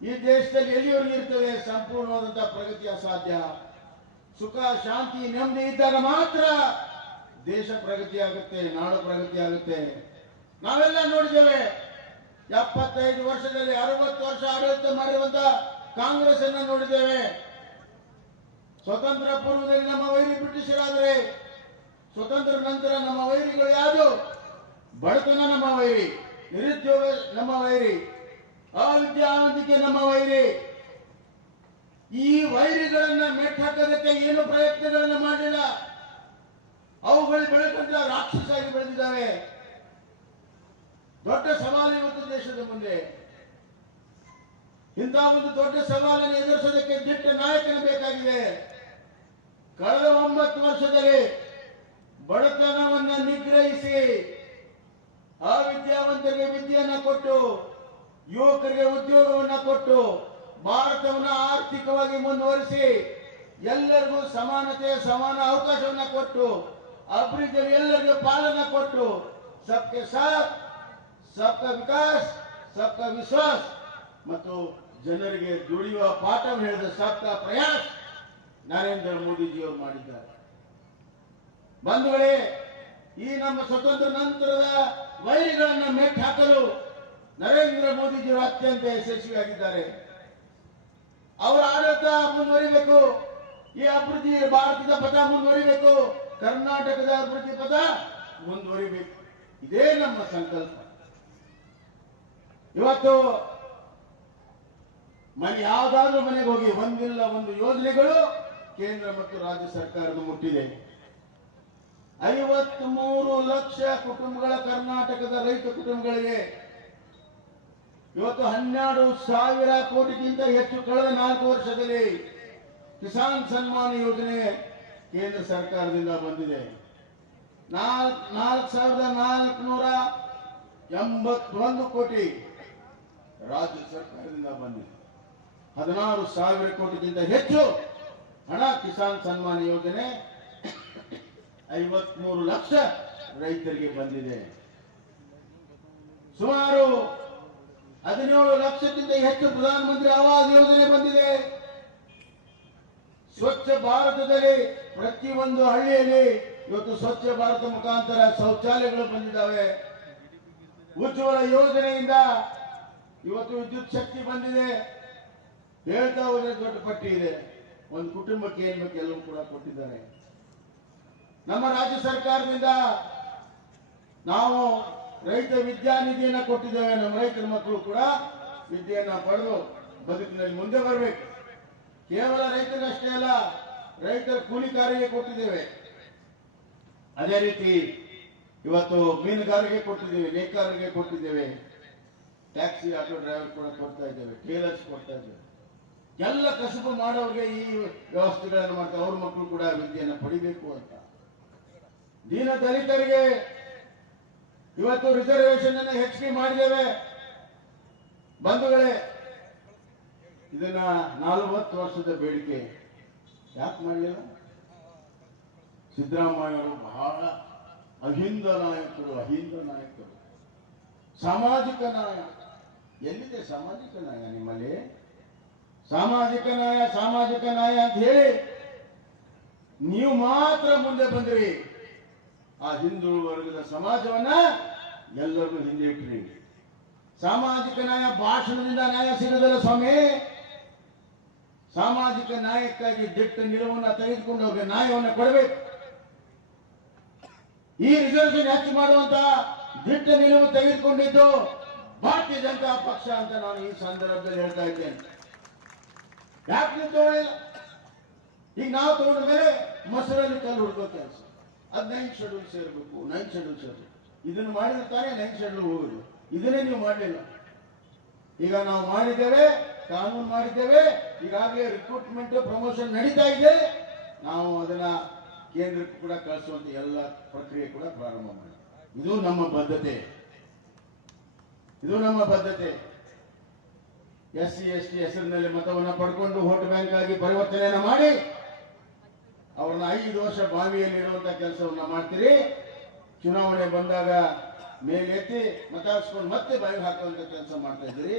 ಈ ದೇಶದಲ್ಲಿ ಎಲ್ಲಿವರೆಗೂ ಇರ್ತವೆ. ಸಂಪೂರ್ಣವಾದಂತಹ ಪ್ರಗತಿ ಅಸಾಧ್ಯ. ಸುಖ ಶಾಂತಿ ನೆಮ್ಮದಿ ಇದ್ದಾಗ ಮಾತ್ರ ದೇಶ ಪ್ರಗತಿ ಆಗುತ್ತೆ, ನಾಡು ಪ್ರಗತಿ ಆಗುತ್ತೆ. ನಾವೆಲ್ಲ ನೋಡಿದ್ದೇವೆ 75 ವರ್ಷದಲ್ಲಿ 60 ವರ್ಷ ಆಡಳಿತ ಮಾಡಿರುವಂತ ಕಾಂಗ್ರೆಸ್ ಅನ್ನ ನೋಡಿದ್ದೇವೆ. ಸ್ವತಂತ್ರ ಪೂರ್ವದಲ್ಲಿ ನಮ್ಮ ವೈರಿ ಬ್ರಿಟಿಷರಾದರೆ, ಸ್ವತಂತ್ರ ನಂತರ ನಮ್ಮ ವೈರಿಗಳು ಯಾವುದು? ಬಡತನ ನಮ್ಮ ವೈರಿ, ನಿರುದ್ಯೋಗ ನಮ್ಮ ವೈರಿ, ಅವಿದ್ಯಾವಂತಿಕೆ ನಮ್ಮ ವೈರಿ. ಈ ವೈರಿಗಳನ್ನ ಮೆಟ್ಟಾಕೋದಕ್ಕೆ ಏನು ಪ್ರಯತ್ನಗಳನ್ನ ಮಾಡಲಿಲ್ಲ. ಅವುಗಳು ಬೆಳೆದಂತ ರಾಕ್ಷಸಾಗಿ ಬೆಳೆದಿದ್ದಾವೆ. ದೊಡ್ಡ ಸವಾಲು ಇವತ್ತು ದೇಶದ ಮುಂದೆ. ಇಂತಹ ಒಂದು ದೊಡ್ಡ ಸವಾಲನ್ನು ಎದುರಿಸೋದಕ್ಕೆ ದಿಟ್ಟ ನಾಯಕನ ಬೇಕಾಗಿದೆ. ಕಳೆದ 9 ವರ್ಷದಲ್ಲಿ ಬಡತನವನ್ನ ನಿಗ್ರಹಿಸಿ, ಅವಿದ್ಯಾವಂತರಿಗೆ ವಿದ್ಯೆಯನ್ನ ಕೊಟ್ಟು, ಯುವಕರಿಗೆ ಉದ್ಯೋಗವನ್ನ ಕೊಟ್ಟು, ಭಾರತವನ್ನು ಆರ್ಥಿಕವಾಗಿ ಮುಂದುವರಿಸಿ, ಎಲ್ಲರಿಗೂ ಸಮಾನತೆ ಸಮಾನ ಅವಕಾಶವನ್ನ ಕೊಟ್ಟು, ಅಭಿವೃದ್ಧಿಯಲ್ಲಿ ಎಲ್ಲರಿಗೂ ಪಾಲನೆ ಕೊಟ್ಟು, ಸಬ್ಕೆ ಸಾಥ್ ಸಬ್ಕಾ ವಿಕಾಸ್ ಸಬ್ಕಾ ವಿಶ್ವಾಸ್ ಮತ್ತು ಜನರಿಗೆ ದುಡಿಯುವ ಪಾಠವನ್ನು ಹೇಳಿದ ಸಬ್ಕಾ ಪ್ರಯಾಸ್ ನರೇಂದ್ರ ಮೋದಿಜಿಯವರು ಮಾಡಿದ್ದಾರೆ. ಬಂಧುಗಳೇ, ಈ ನಮ್ಮ ಸ್ವತಂತ್ರ ನಂತರದ ವೈರಿಗಳನ್ನ ಮೆಟ್ಟು ಹಾಕಲು ನರೇಂದ್ರ ಮೋದಿಜಿಯವರು ಅತ್ಯಂತ ಯಶಸ್ವಿಯಾಗಿದ್ದಾರೆ. ಅವರ ಆಡಳಿತ ಮುಂದುವರಿಬೇಕು, ಈ ಅಭಿವೃದ್ಧಿ ಭಾರತದ ಪಥ ಮುಂದುವರಿಬೇಕು, ಕರ್ನಾಟಕದ ಅಭಿವೃದ್ಧಿ ಪಥ ಮುಂದುವರಿಬೇಕು. ಇದೇ ನಮ್ಮ ಸಂಕಲ್ಪ. ಇವತ್ತು ಯಾವುದಾದ್ರೂ ಮನೆಗೆ ಹೋಗಿ ಒಂದಿಲ್ಲ ಒಂದು ಯೋಜನೆಗಳು ಕೇಂದ್ರ ಮತ್ತು ರಾಜ್ಯ ಸರ್ಕಾರದ ಮುಟ್ಟಿದೆ. 53 ಲಕ್ಷ ಕುಟುಂಬಗಳ ಕರ್ನಾಟಕದ ರೈತ ಕುಟುಂಬಗಳಿಗೆ ಇವತ್ತು 12,000 ಕೋಟಿಗಿಂತ ಹೆಚ್ಚು ಕಳೆದ 4 ವರ್ಷದಲ್ಲಿ ಕಿಸಾನ್ ಸನ್ಮಾನ್ ಯೋಜನೆ ಕೇಂದ್ರ ಸರ್ಕಾರದಿಂದ ಬಂದಿದೆ. 4,481 ಕೋಟಿ ರಾಜ್ಯ ಸರ್ಕಾರದಿಂದ ಬಂದಿದೆ. 16,000 ಕೋಟಿಗಿಂತ ಹೆಚ್ಚು ಹಣ ಕಿಸಾನ್ ಸನ್ಮಾನ್ ಯೋಜನೆ 53 ಲಕ್ಷ ರೈತರಿಗೆ ಬಂದಿದೆ. ಸುಮಾರು 17 ಲಕ್ಷಕ್ಕಿಂತ ಹೆಚ್ಚು ಪ್ರಧಾನಮಂತ್ರಿ ಆವಾಸ್ ಯೋಜನೆ ಬಂದಿದೆ. ಸ್ವಚ್ಛ ಭಾರತದಲ್ಲಿ ಪ್ರತಿಯೊಂದು ಹಳ್ಳಿಯಲ್ಲಿ ಇವತ್ತು ಸ್ವಚ್ಛ ಭಾರತ ಮುಖಾಂತರ ಶೌಚಾಲಯಗಳು ಬಂದಿದ್ದಾವೆ. ಉಜ್ವಲ ಯೋಜನೆಯಿಂದ ಇವತ್ತು ವಿದ್ಯುತ್ ಶಕ್ತಿ ಬಂದಿದೆ. ಹೇಳ್ತಾ ಹೋದ್ರೆ ದೊಡ್ಡ ಪಟ್ಟಿ ಇದೆ. ಒಂದು ಕುಟುಂಬಕ್ಕೆ ಏನ್ ಬೇಕು ಎಲ್ಲವೂ ಕೂಡ ಕೊಟ್ಟಿದ್ದಾರೆ. ನಮ್ಮ ರಾಜ್ಯ ಸರ್ಕಾರದಿಂದ ನಾವು ರೈತ ವಿದ್ಯಾನಿಧಿಯನ್ನ ಕೊಟ್ಟಿದ್ದೇವೆ. ನಮ್ಮ ರೈತರ ಮಕ್ಕಳು ಕೂಡ ವಿದ್ಯೆಯನ್ನ ಪಡೆದು ಬದುಕಿನಲ್ಲಿ ಮುಂದೆ ಬರಬೇಕು. ಕೇವಲ ರೈತರಿಗಷ್ಟೇ ಅಲ್ಲ, ರೈತರ ಕೂಲಿಕಾರರಿಗೆ ಕೊಟ್ಟಿದ್ದೇವೆ. ಅದೇ ರೀತಿ ಇವತ್ತು ಮೀನುಗಾರರಿಗೆ ಕೊಟ್ಟಿದ್ದೇವೆ, ನೇಕಾರರಿಗೆ ಕೊಟ್ಟಿದ್ದೇವೆ, ಟ್ಯಾಕ್ಸಿ ಆಟೋ ಡ್ರೈವರ್ ಕೂಡ ಕೊಡ್ತಾ ಇದ್ದೇವೆ, ಟೇಲರ್ಸ್ ಕೊಡ್ತಾ ಇದ್ದೇವೆ. ಎಲ್ಲ ಕಸುಬು ಮಾಡೋರಿಗೆ ಈ ವ್ಯವಸ್ಥೆಗಳನ್ನು ಮಾಡ್ತಾರೆ. ಅವ್ರ ಮಕ್ಕಳು ಕೂಡ ವಿದ್ಯೆಯನ್ನು ಪಡಿಬೇಕು ಅಂತ. ದೀನ ದಲಿತರಿಗೆ ಇವತ್ತು ರಿಸರ್ವೇಶನ್ ಅನ್ನು ಹೆಚ್ಚಿಗೆ ಮಾಡಿದ್ದೇವೆ. ಬಂಧುಗಳೇ, ಇದನ್ನ 40 ವರ್ಷದ ಬೇಡಿಕೆ ಯಾಕೆ ಮಾಡಲಿಲ್ಲ? ಸಿದ್ದರಾಮಯ್ಯ ಅವರು ಬಹಳ ಅಹಿಂದ ನಾಯಕರು, ಸಾಮಾಜಿಕ ನ್ಯಾಯ ಎಲ್ಲಿದೆ? ಸಾಮಾಜಿಕ ನ್ಯಾಯ ನಿಮ್ಮಲ್ಲಿ? ಸಾಮಾಜಿಕ ನ್ಯಾಯ ಅಂತ ಹೇಳಿ ನೀವು ಮಾತ್ರ ಮುಂದೆ ಬಂದ್ರಿ. ಆ ಹಿಂದುಳಿದ ವರ್ಗದ ಸಮಾಜವನ್ನ ಎಲ್ಲರಿಗೂ ಹಿಂದೆ ಇಟ್ರಿ. ಸಾಮಾಜಿಕ ನ್ಯಾಯ ಭಾಷಣದಿಂದ ನ್ಯಾಯ ಸಿಗುವುದಿಲ್ಲ ಸ್ವಾಮಿ. ಸಾಮಾಜಿಕ ನ್ಯಾಯಕ್ಕಾಗಿ ದಿಟ್ಟ ನಿಲುವನ್ನು ತೆಗೆದುಕೊಂಡು ಅವ್ರಿಗೆ ನ್ಯಾಯವನ್ನು ಕೊಡಬೇಕು. ಈ ರಿಸರ್ವೇಶನ್ ಹೆಚ್ಚು ಮಾಡುವಂತ ದಿಟ್ಟ ನಿಲುವು ತೆಗೆದುಕೊಂಡಿದ್ದು ಭಾರತೀಯ ಜನತಾ ಪಕ್ಷ ಅಂತ ನಾನು ಈ ಸಂದರ್ಭದಲ್ಲಿ ಹೇಳ್ತಾ ಇದ್ದೇನೆ. ಯಾಕೆ ನೀವು ತಗೊಳ್ಳಿಲ್ಲ? ಈಗ ನಾವು ತಗೊಂಡ ಮೇಲೆ ಮೊಸರಲ್ಲಿ ಕಲ್ಲು ಹುಡುಕೋ ಕೆಲಸ. 9 ಶೆಡ್ಯೂಲ್ ಸೇರ್ಬೇಕು, 9 ಶೆಡ್ಯೂಲ್ ಸೇರ್ಬೇಕು. ಇದನ್ನು ಮಾಡಿದ್ರೆ ತಾನೇ 9 ಶೆಡ್ಯೂಲ್ ಹೋಗುದು. ಇದನ್ನೇ ನೀವು ಮಾಡಲಿಲ್ಲ. ಈಗ ನಾವು ಮಾಡಿದ್ದೇವೆ, ಕಾನೂನು ಮಾಡಿದ್ದೇವೆ. ಈಗಾಗಲೇ ರಿಕ್ರೂಟ್ಮೆಂಟ್ ಪ್ರಮೋಷನ್ ನಡೀತಾ ಇದೆ. ನಾವು ಅದನ್ನ ಕೇಂದ್ರಕ್ಕೆ ಕೂಡ ಕಳಿಸುವಂತ ಎಲ್ಲ ಪ್ರಕ್ರಿಯೆ ಕೂಡ ಪ್ರಾರಂಭ ಮಾಡಿ. ಇದು ನಮ್ಮ ಬದ್ಧತೆ. SC ST ಹೆಸರಿನಲ್ಲಿ ಮತವನ್ನು ಪಡ್ಕೊಂಡು ವೋಟ್ ಬ್ಯಾಂಕ್ ಆಗಿ ಪರಿವರ್ತನೆಯನ್ನ ಮಾಡಿ ಅವ್ರನ್ನ 5 ವರ್ಷ ಬಾವಿಯಲ್ಲಿ ಇಡುವಂತ ಕೆಲಸವನ್ನ ಮಾಡ್ತೀರಿ. ಚುನಾವಣೆ ಬಂದಾಗ ಮೇಲೆತ್ತಿ ಮತ ಹಾಕ್ಸ್ಕೊಂಡು ಮತ್ತೆ ಬಾವಿಗೆ ಹಾಕುವಂತ ಕೆಲಸ ಮಾಡ್ತಾ ಇದ್ದೀರಿ.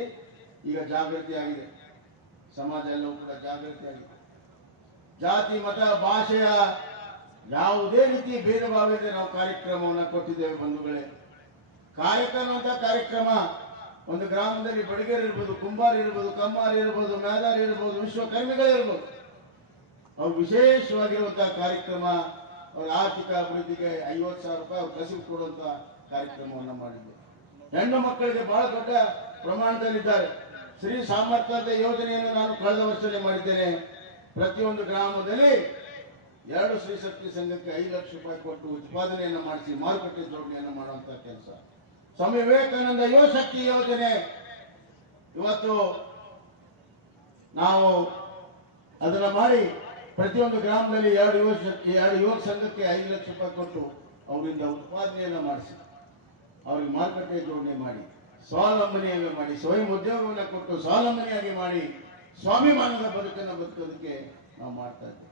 ಈಗ ಜಾಗೃತಿ ಆಗಿದೆ, ಸಮಾಜ ಎಲ್ಲವೂ ಕೂಡ ಜಾಗೃತಿ ಆಗಿದೆ. ಜಾತಿ ಮತ ಭಾಷೆಯ ಯಾವುದೇ ರೀತಿ ಭೇದ ಭಾವ ಇಲ್ಲದೆ ನಾವು ಕಾರ್ಯಕ್ರಮವನ್ನು ಕೊಟ್ಟಿದ್ದೇವೆ ಬಂಧುಗಳೇ. ಕಾಯಕ ಅನ್ನುವಂಥ ಕಾರ್ಯಕ್ರಮ ಒಂದು ಗ್ರಾಮದಲ್ಲಿ ಬಡಿಗೇರ್ ಇರ್ಬೋದು, ಕುಂಬಾರ ಇರ್ಬೋದು, ಕಮ್ಮಾರ ಇರ್ಬೋದು, ಮ್ಯಾದಾರ್ ಇರ್ಬೋದು, ವಿಶ್ವಕರ್ಮಿಗಳಿರ್ಬೋದು, ಅವ್ರು ವಿಶೇಷವಾಗಿರುವಂತಹ ಕಾರ್ಯಕ್ರಮ, ಅವರ ಆರ್ಥಿಕ ಅಭಿವೃದ್ಧಿಗೆ 50,000 ರೂಪಾಯಿ ಅವ್ರು ಕಸಿವು ಕೊಡುವಂತ ಕಾರ್ಯಕ್ರಮವನ್ನು ಮಾಡಿದ್ದೆ. ಹೆಣ್ಣು ಮಕ್ಕಳಿಗೆ ಬಹಳ ದೊಡ್ಡ ಪ್ರಮಾಣದಲ್ಲಿದ್ದಾರೆ. ಸ್ತ್ರೀ ಸಾಮರ್ಥ್ಯತೆ ಯೋಜನೆಯನ್ನು ನಾನು ಕಳೆದ ವರ್ಷದಲ್ಲಿ ಮಾಡಿದ್ದೇನೆ. ಪ್ರತಿಯೊಂದು ಗ್ರಾಮದಲ್ಲಿ 2 ಸ್ತ್ರೀ ಶಕ್ತಿ ಸಂಘಕ್ಕೆ 5 ಲಕ್ಷ ರೂಪಾಯಿ ಕೊಟ್ಟು ಉತ್ಪಾದನೆಯನ್ನು ಮಾಡಿಸಿ ಮಾರುಕಟ್ಟೆ ಜೋಡಣೆಯನ್ನು ಮಾಡುವಂತ ಕೆಲಸ. ಸ್ವಾಮಿ ವಿವೇಕಾನಂದ ಯುವ ಶಕ್ತಿ ಯೋಜನೆ ಇವತ್ತು ನಾವು ಅದನ್ನ ಮಾಡಿ ಪ್ರತಿಯೊಂದು ಗ್ರಾಮದಲ್ಲಿ 2 ಯುವಕ ಸಂಘಕ್ಕೆ 5 ಲಕ್ಷ ರೂಪಾಯಿ ಕೊಟ್ಟು ಅವರಿಂದ ಉತ್ಪಾದನೆಯನ್ನು ಮಾಡಿಸಿ ಅವ್ರಿಗೆ ಮಾರುಕಟ್ಟೆ ಜೋಡಣೆ ಮಾಡಿ ಸ್ವಾವಲಂಬನೆಯಾಗಿ ಮಾಡಿ ಸ್ವಯಂ ಉದ್ಯೋಗವನ್ನು ಕೊಟ್ಟು ಸ್ವಾವಲಂಬನೆಯಾಗಿ ಮಾಡಿ ಸ್ವಾಭಿಮಾನದ ಬದುಕನ್ನು ಬದುಕೋದಕ್ಕೆ ನಾವು ಮಾಡ್ತಾ ಇದ್ದೇವೆ.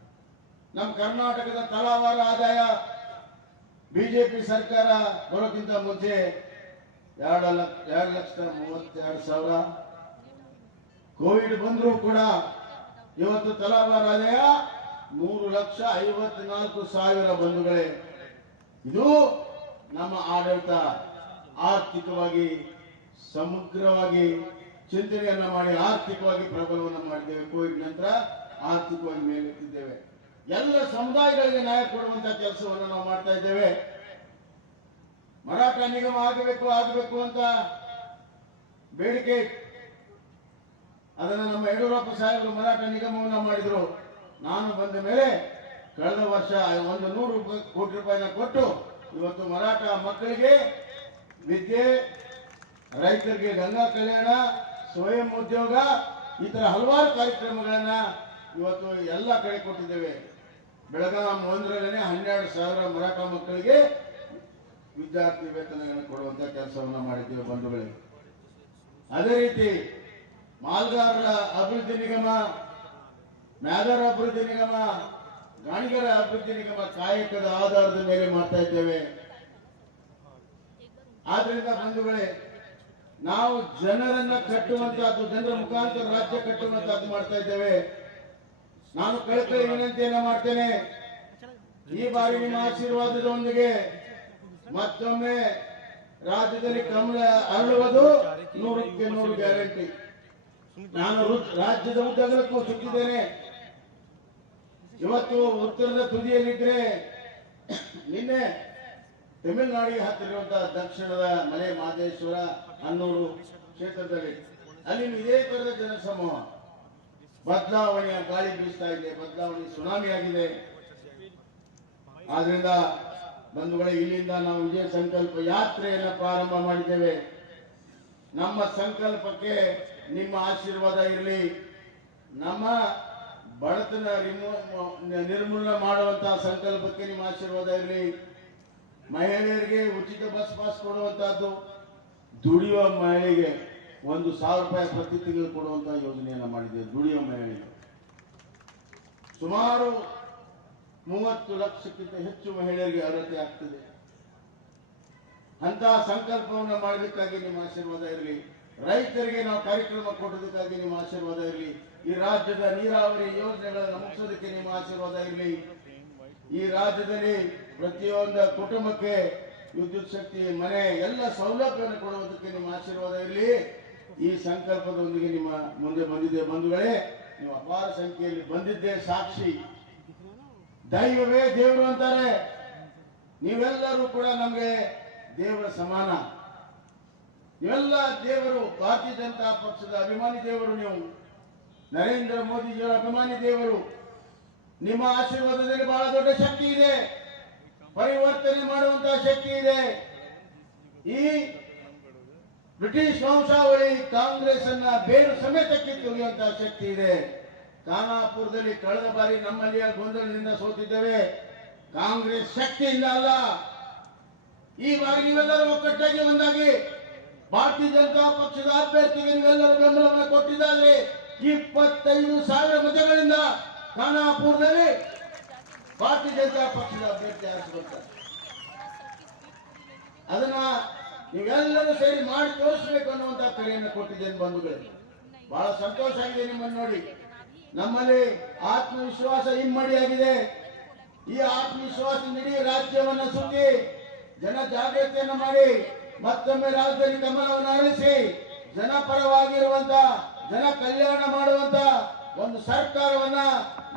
ನಮ್ಮ ಕರ್ನಾಟಕದ ತಲಾವಾರ ಆದಾಯ ಬಿಜೆಪಿ ಸರ್ಕಾರ ಬರೋಕ್ಕಿಂತ ಮುಂಚೆ 2,32,000. ಕೋವಿಡ್ ಬಂದರೂ ಕೂಡ ಇವತ್ತು ತಲಾವಾರ ಆದಾಯ 3,54,000 ಬಂಧುಗಳೇ. ಇದು ನಮ್ಮ ಆಡಳಿತ ಆರ್ಥಿಕವಾಗಿ ಸಮಗ್ರವಾಗಿ ಚಿಂತನೆಯನ್ನ ಮಾಡಿ ಆರ್ಥಿಕವಾಗಿ ಪ್ರಬಲವನ್ನು ಮಾಡಿದ್ದೇವೆ. ಕೋವಿಡ್ ನಂತರ ಆರ್ಥಿಕವಾಗಿ ಮೇಲೆತ್ತಿದ್ದೇವೆ. ಎಲ್ಲ ಸಮುದಾಯಗಳಿಗೆ ನ್ಯಾಯ ಕೊಡುವಂತ ಕೆಲಸವನ್ನು ನಾವು ಮಾಡ್ತಾ ಇದ್ದೇವೆ. ಮರಾಠ ನಿಗಮ ಆಗಬೇಕು ಅಂತ ಬೇಡಿಕೆ, ಅದನ್ನು ನಮ್ಮ ಯಡಿಯೂರಪ್ಪ ಸಾಹೇಬರು ಮರಾಠ ನಿಗಮವನ್ನು ಮಾಡಿದ್ರು. ನಾನು ಬಂದ ಮೇಲೆ ಕಳೆದ ವರ್ಷ 100 ಕೋಟಿ ರೂಪಾಯಿನ ಕೊಟ್ಟು ಇವತ್ತು ಮರಾಠ ಮಕ್ಕಳಿಗೆ ವಿದ್ಯೆ, ರೈತರಿಗೆ ಗಂಗಾ ಕಲ್ಯಾಣ, ಸ್ವಯಂ ಉದ್ಯೋಗ, ಈ ತರ ಹಲವಾರು ಕಾರ್ಯಕ್ರಮಗಳನ್ನ ಇವತ್ತು ಎಲ್ಲ ಕಡೆ ಕೊಟ್ಟಿದ್ದೇವೆ. ಬೆಳಗಾಂ 1ರಲ್ಲೇ 12,000 ಮರಾಠ ಮಕ್ಕಳಿಗೆ ವಿದ್ಯಾರ್ಥಿ ವೇತನಗಳನ್ನು ಕೊಡುವಂತ ಕೆಲಸವನ್ನ ಮಾಡಿದ್ದೇವೆ ಬಂಧುಗಳಿಗೆ. ಅದೇ ರೀತಿ ಮಾಲ್ಗಾರರ ಅಭಿವೃದ್ಧಿ ನಿಗಮ, ಮ್ಯಾದರ ಅಭಿವೃದ್ಧಿ ನಿಗಮ, ಗಾಣಿಗರ ಅಭಿವೃದ್ಧಿ ನಿಗಮ ಕಾಯಕದ ಆಧಾರದ ಮೇಲೆ ಮಾಡ್ತಾ ಇದ್ದೇವೆ. ಆದ್ರಿಂದ ಬಂಧುಗಳೇ, ನಾವು ಜನರನ್ನ ಕಟ್ಟುವಂತಹದ್ದು, ಜನರ ಮುಖಾಂತರ ರಾಜ್ಯ ಕಟ್ಟುವಂತಹದ್ದು ಮಾಡ್ತಾ ಇದ್ದೇವೆ. ನಾನು ಕಳಕಳಿ ವಿನಂತಿಯನ್ನ ಮಾಡ್ತೇನೆ, ಈ ಬಾರಿ ನಿಮ್ಮ ಆಶೀರ್ವಾದದೊಂದಿಗೆ ಮತ್ತೊಮ್ಮೆ ರಾಜ್ಯದಲ್ಲಿ ಕಮಲ ಅರಳುವುದು 100ಕ್ಕೆ 100 ಗ್ಯಾರಂಟಿ. ನಾನು ರಾಜ್ಯದ ಉದ್ದಗಲಕ್ಕೂ ಸುತ್ತಿದ್ದೇನೆ. ಇವತ್ತು ಉತ್ತರದ ತುದಿಯಲ್ಲಿದ್ರೆ ನಿನ್ನೆ ತಮಿಳುನಾಡಿಗೆ ಹತ್ತಿರುವಂತಹ ದಕ್ಷಿಣದ ಮಲೆ ಮಹದೇಶ್ವರ, ಅನ್ನೂರು ಕ್ಷೇತ್ರದಲ್ಲಿ ಅಲ್ಲಿ ಇದೇ ತರದ ಜನಸಮೂಹ. ಬದಲಾವಣೆಯ ಗಾಳಿ ಬೀಸ್ತಾ ಇದೆ, ಬದಲಾವಣೆ ಸುನಾಮಿ ಆಗಿದೆ. ಆದ್ರಿಂದ ಬಂಧುಗಳೇ, ಇಲ್ಲಿಂದ ನಾವು ವಿಜಯ ಸಂಕಲ್ಪ ಯಾತ್ರೆಯನ್ನು ಪ್ರಾರಂಭ ಮಾಡಿದ್ದೇವೆ. ನಮ್ಮ ಸಂಕಲ್ಪಕ್ಕೆ ನಿಮ್ಮ ಆಶೀರ್ವಾದ ಇರಲಿ. ನಮ್ಮ ಬಡತನ ನಿರ್ಮೂಲನೆ ಮಾಡುವಂತಹ ಸಂಕಲ್ಪಕ್ಕೆ ನಿಮ್ಮ ಆಶೀರ್ವಾದ ಇರಲಿ. ಮಹಿಳೆಯರಿಗೆ ಉಚಿತ ಬಸ್ ಪಾಸ್ ಕೊಡುವಂತಹದ್ದು, ದುಡಿಯುವ ಮಹಿಳೆಗೆ 1,000 ರೂಪಾಯಿ ಪ್ರತಿ ತಿಂಗಳು ಕೊಡುವಂತಹ ಯೋಜನೆಯನ್ನು ಮಾಡಿದ್ದೇವೆ. ದುಡಿಯುವ ಮಹಿಳೆಗೆ ಸುಮಾರು 30 ಲಕ್ಷಕ್ಕಿಂತ ಹೆಚ್ಚು ಮಹಿಳೆಯರಿಗೆ ಅರ್ಹತೆ ಆಗ್ತದೆ. ಅಂತಹ ಸಂಕಲ್ಪವನ್ನು ಮಾಡಲಿಕ್ಕಾಗಿ ನಿಮ್ಮ ಆಶೀರ್ವಾದ ಇರಲಿ. ರೈತರಿಗೆ ನಾವು ಕಾರ್ಯಕ್ರಮ ಕೊಡೋದಕ್ಕಾಗಿ ನಿಮ್ಮ ಆಶೀರ್ವಾದ ಇರಲಿ. ಈ ರಾಜ್ಯದ ನೀರಾವರಿ ಯೋಜನೆಗಳನ್ನು ಮುಗಿಸೋದಕ್ಕೆ ನಿಮ್ಮ ಆಶೀರ್ವಾದ ಇರಲಿ. ಈ ರಾಜ್ಯದಲ್ಲಿ ಪ್ರತಿಯೊಂದು ಕುಟುಂಬಕ್ಕೆ ವಿದ್ಯುತ್ ಶಕ್ತಿ, ಮನೆ, ಎಲ್ಲ ಸೌಲಭ್ಯವನ್ನು ಕೊಡುವುದಕ್ಕೆ ನಿಮ್ಮ ಆಶೀರ್ವಾದ ಇರಲಿ. ಈ ಸಂಕಲ್ಪದೊಂದಿಗೆ ನಿಮ್ಮ ಮುಂದೆ ಬಂದಿದೆ ಬಂಧುಗಳೇ. ನೀವು ಅಪಾರ ಸಂಖ್ಯೆಯಲ್ಲಿ ಬಂದಿದ್ದೇ ಸಾಕ್ಷಿ. ದೈವವೇ ದೇವರು ಅಂತಾರೆ. ನೀವೆಲ್ಲರೂ ಕೂಡ ನಮಗೆ ದೇವರ ಸಮಾನ. ನೀವೆಲ್ಲ ದೇವರು. ಭಾರತೀಯ ಜನತಾ ಪಕ್ಷದ ಅಭಿಮಾನಿ ದೇವರು ನೀವು. ನರೇಂದ್ರ ಮೋದಿಜಿಯವರ ಅಭಿಮಾನಿ ದೇವರು. ನಿಮ್ಮ ಆಶೀರ್ವಾದದಲ್ಲಿ ಬಹಳ ದೊಡ್ಡ ಶಕ್ತಿ ಇದೆ. ಪರಿವರ್ತನೆ ಮಾಡುವಂತಹ ಶಕ್ತಿ ಇದೆ. ಈ ಬ್ರಿಟಿಷ್ ವಂಶಾವಳಿ ಕಾಂಗ್ರೆಸ್ ಅನ್ನ ಬೇರು ಸಮೇತ ಕಿತ್ತೊಗೆಯುವಂತಹ ಶಕ್ತಿ ಇದೆ. ಖಾನಾಪುರದಲ್ಲಿ ಕಳೆದ ಬಾರಿ ನಮ್ಮಲ್ಲಿಯ ಗೊಂದಲದಿಂದ ಸೋತಿದ್ದೇವೆ. ಕಾಂಗ್ರೆಸ್ ಶಕ್ತಿಯಿಂದ ಅಲ್ಲ. ಈ ಬಾರಿ ನೀವೆಲ್ಲರೂ ಒಕ್ಕಟ್ಟಾಗಿ ಒಂದಾಗಿ ಭಾರತೀಯ ಜನತಾ ಪಕ್ಷದ ಅಭ್ಯರ್ಥಿಗೆ ನೀವೆಲ್ಲರೂ ಬೆಂಬಲವನ್ನು ಕೊಟ್ಟಿದ್ದಾರೆ. 25,000 ಮತಗಳಿಂದ ಖಾನಾಪುರದಲ್ಲಿ ಭಾರತೀಯ ಜನತಾ ಪಕ್ಷದ ಅಭ್ಯರ್ಥಿ ಆರಿಸಿಕೊಳ್ತಾರೆ. ಅದನ್ನ ನೀವೆಲ್ಲರೂ ಸೇರಿ ಮಾಡಿ ತೋರಿಸಬೇಕು ಅನ್ನುವಂತ ಕರೆಯನ್ನು ಕೊಟ್ಟಿದ್ದೇನೆ ಬಂಧುಗಳೇ. ಬಹಳ ಸಂತೋಷ ಆಗಿದೆ ನಿಮ್ಮನ್ನು ನೋಡಿ. ನಮ್ಮಲ್ಲಿ ಆತ್ಮವಿಶ್ವಾಸ ಇಮ್ಮಡಿಯಾಗಿದೆ. ಈ ಆತ್ಮವಿಶ್ವಾಸ ಇಡೀ ರಾಜ್ಯವನ್ನ ಸುತ್ತಿ ಜನ ಜಾಗೃತಿಯನ್ನು ಮಾಡಿ ಮತ್ತೊಮ್ಮೆ ರಾಜ್ಯದಲ್ಲಿ ಗಮನವನ್ನು ಹರಿಸಿ ಜನಪರವಾಗಿರುವಂತ ಜನ ಕಲ್ಯಾಣ ಮಾಡುವಂತ ಒಂದು ಸರ್ಕಾರವನ್ನ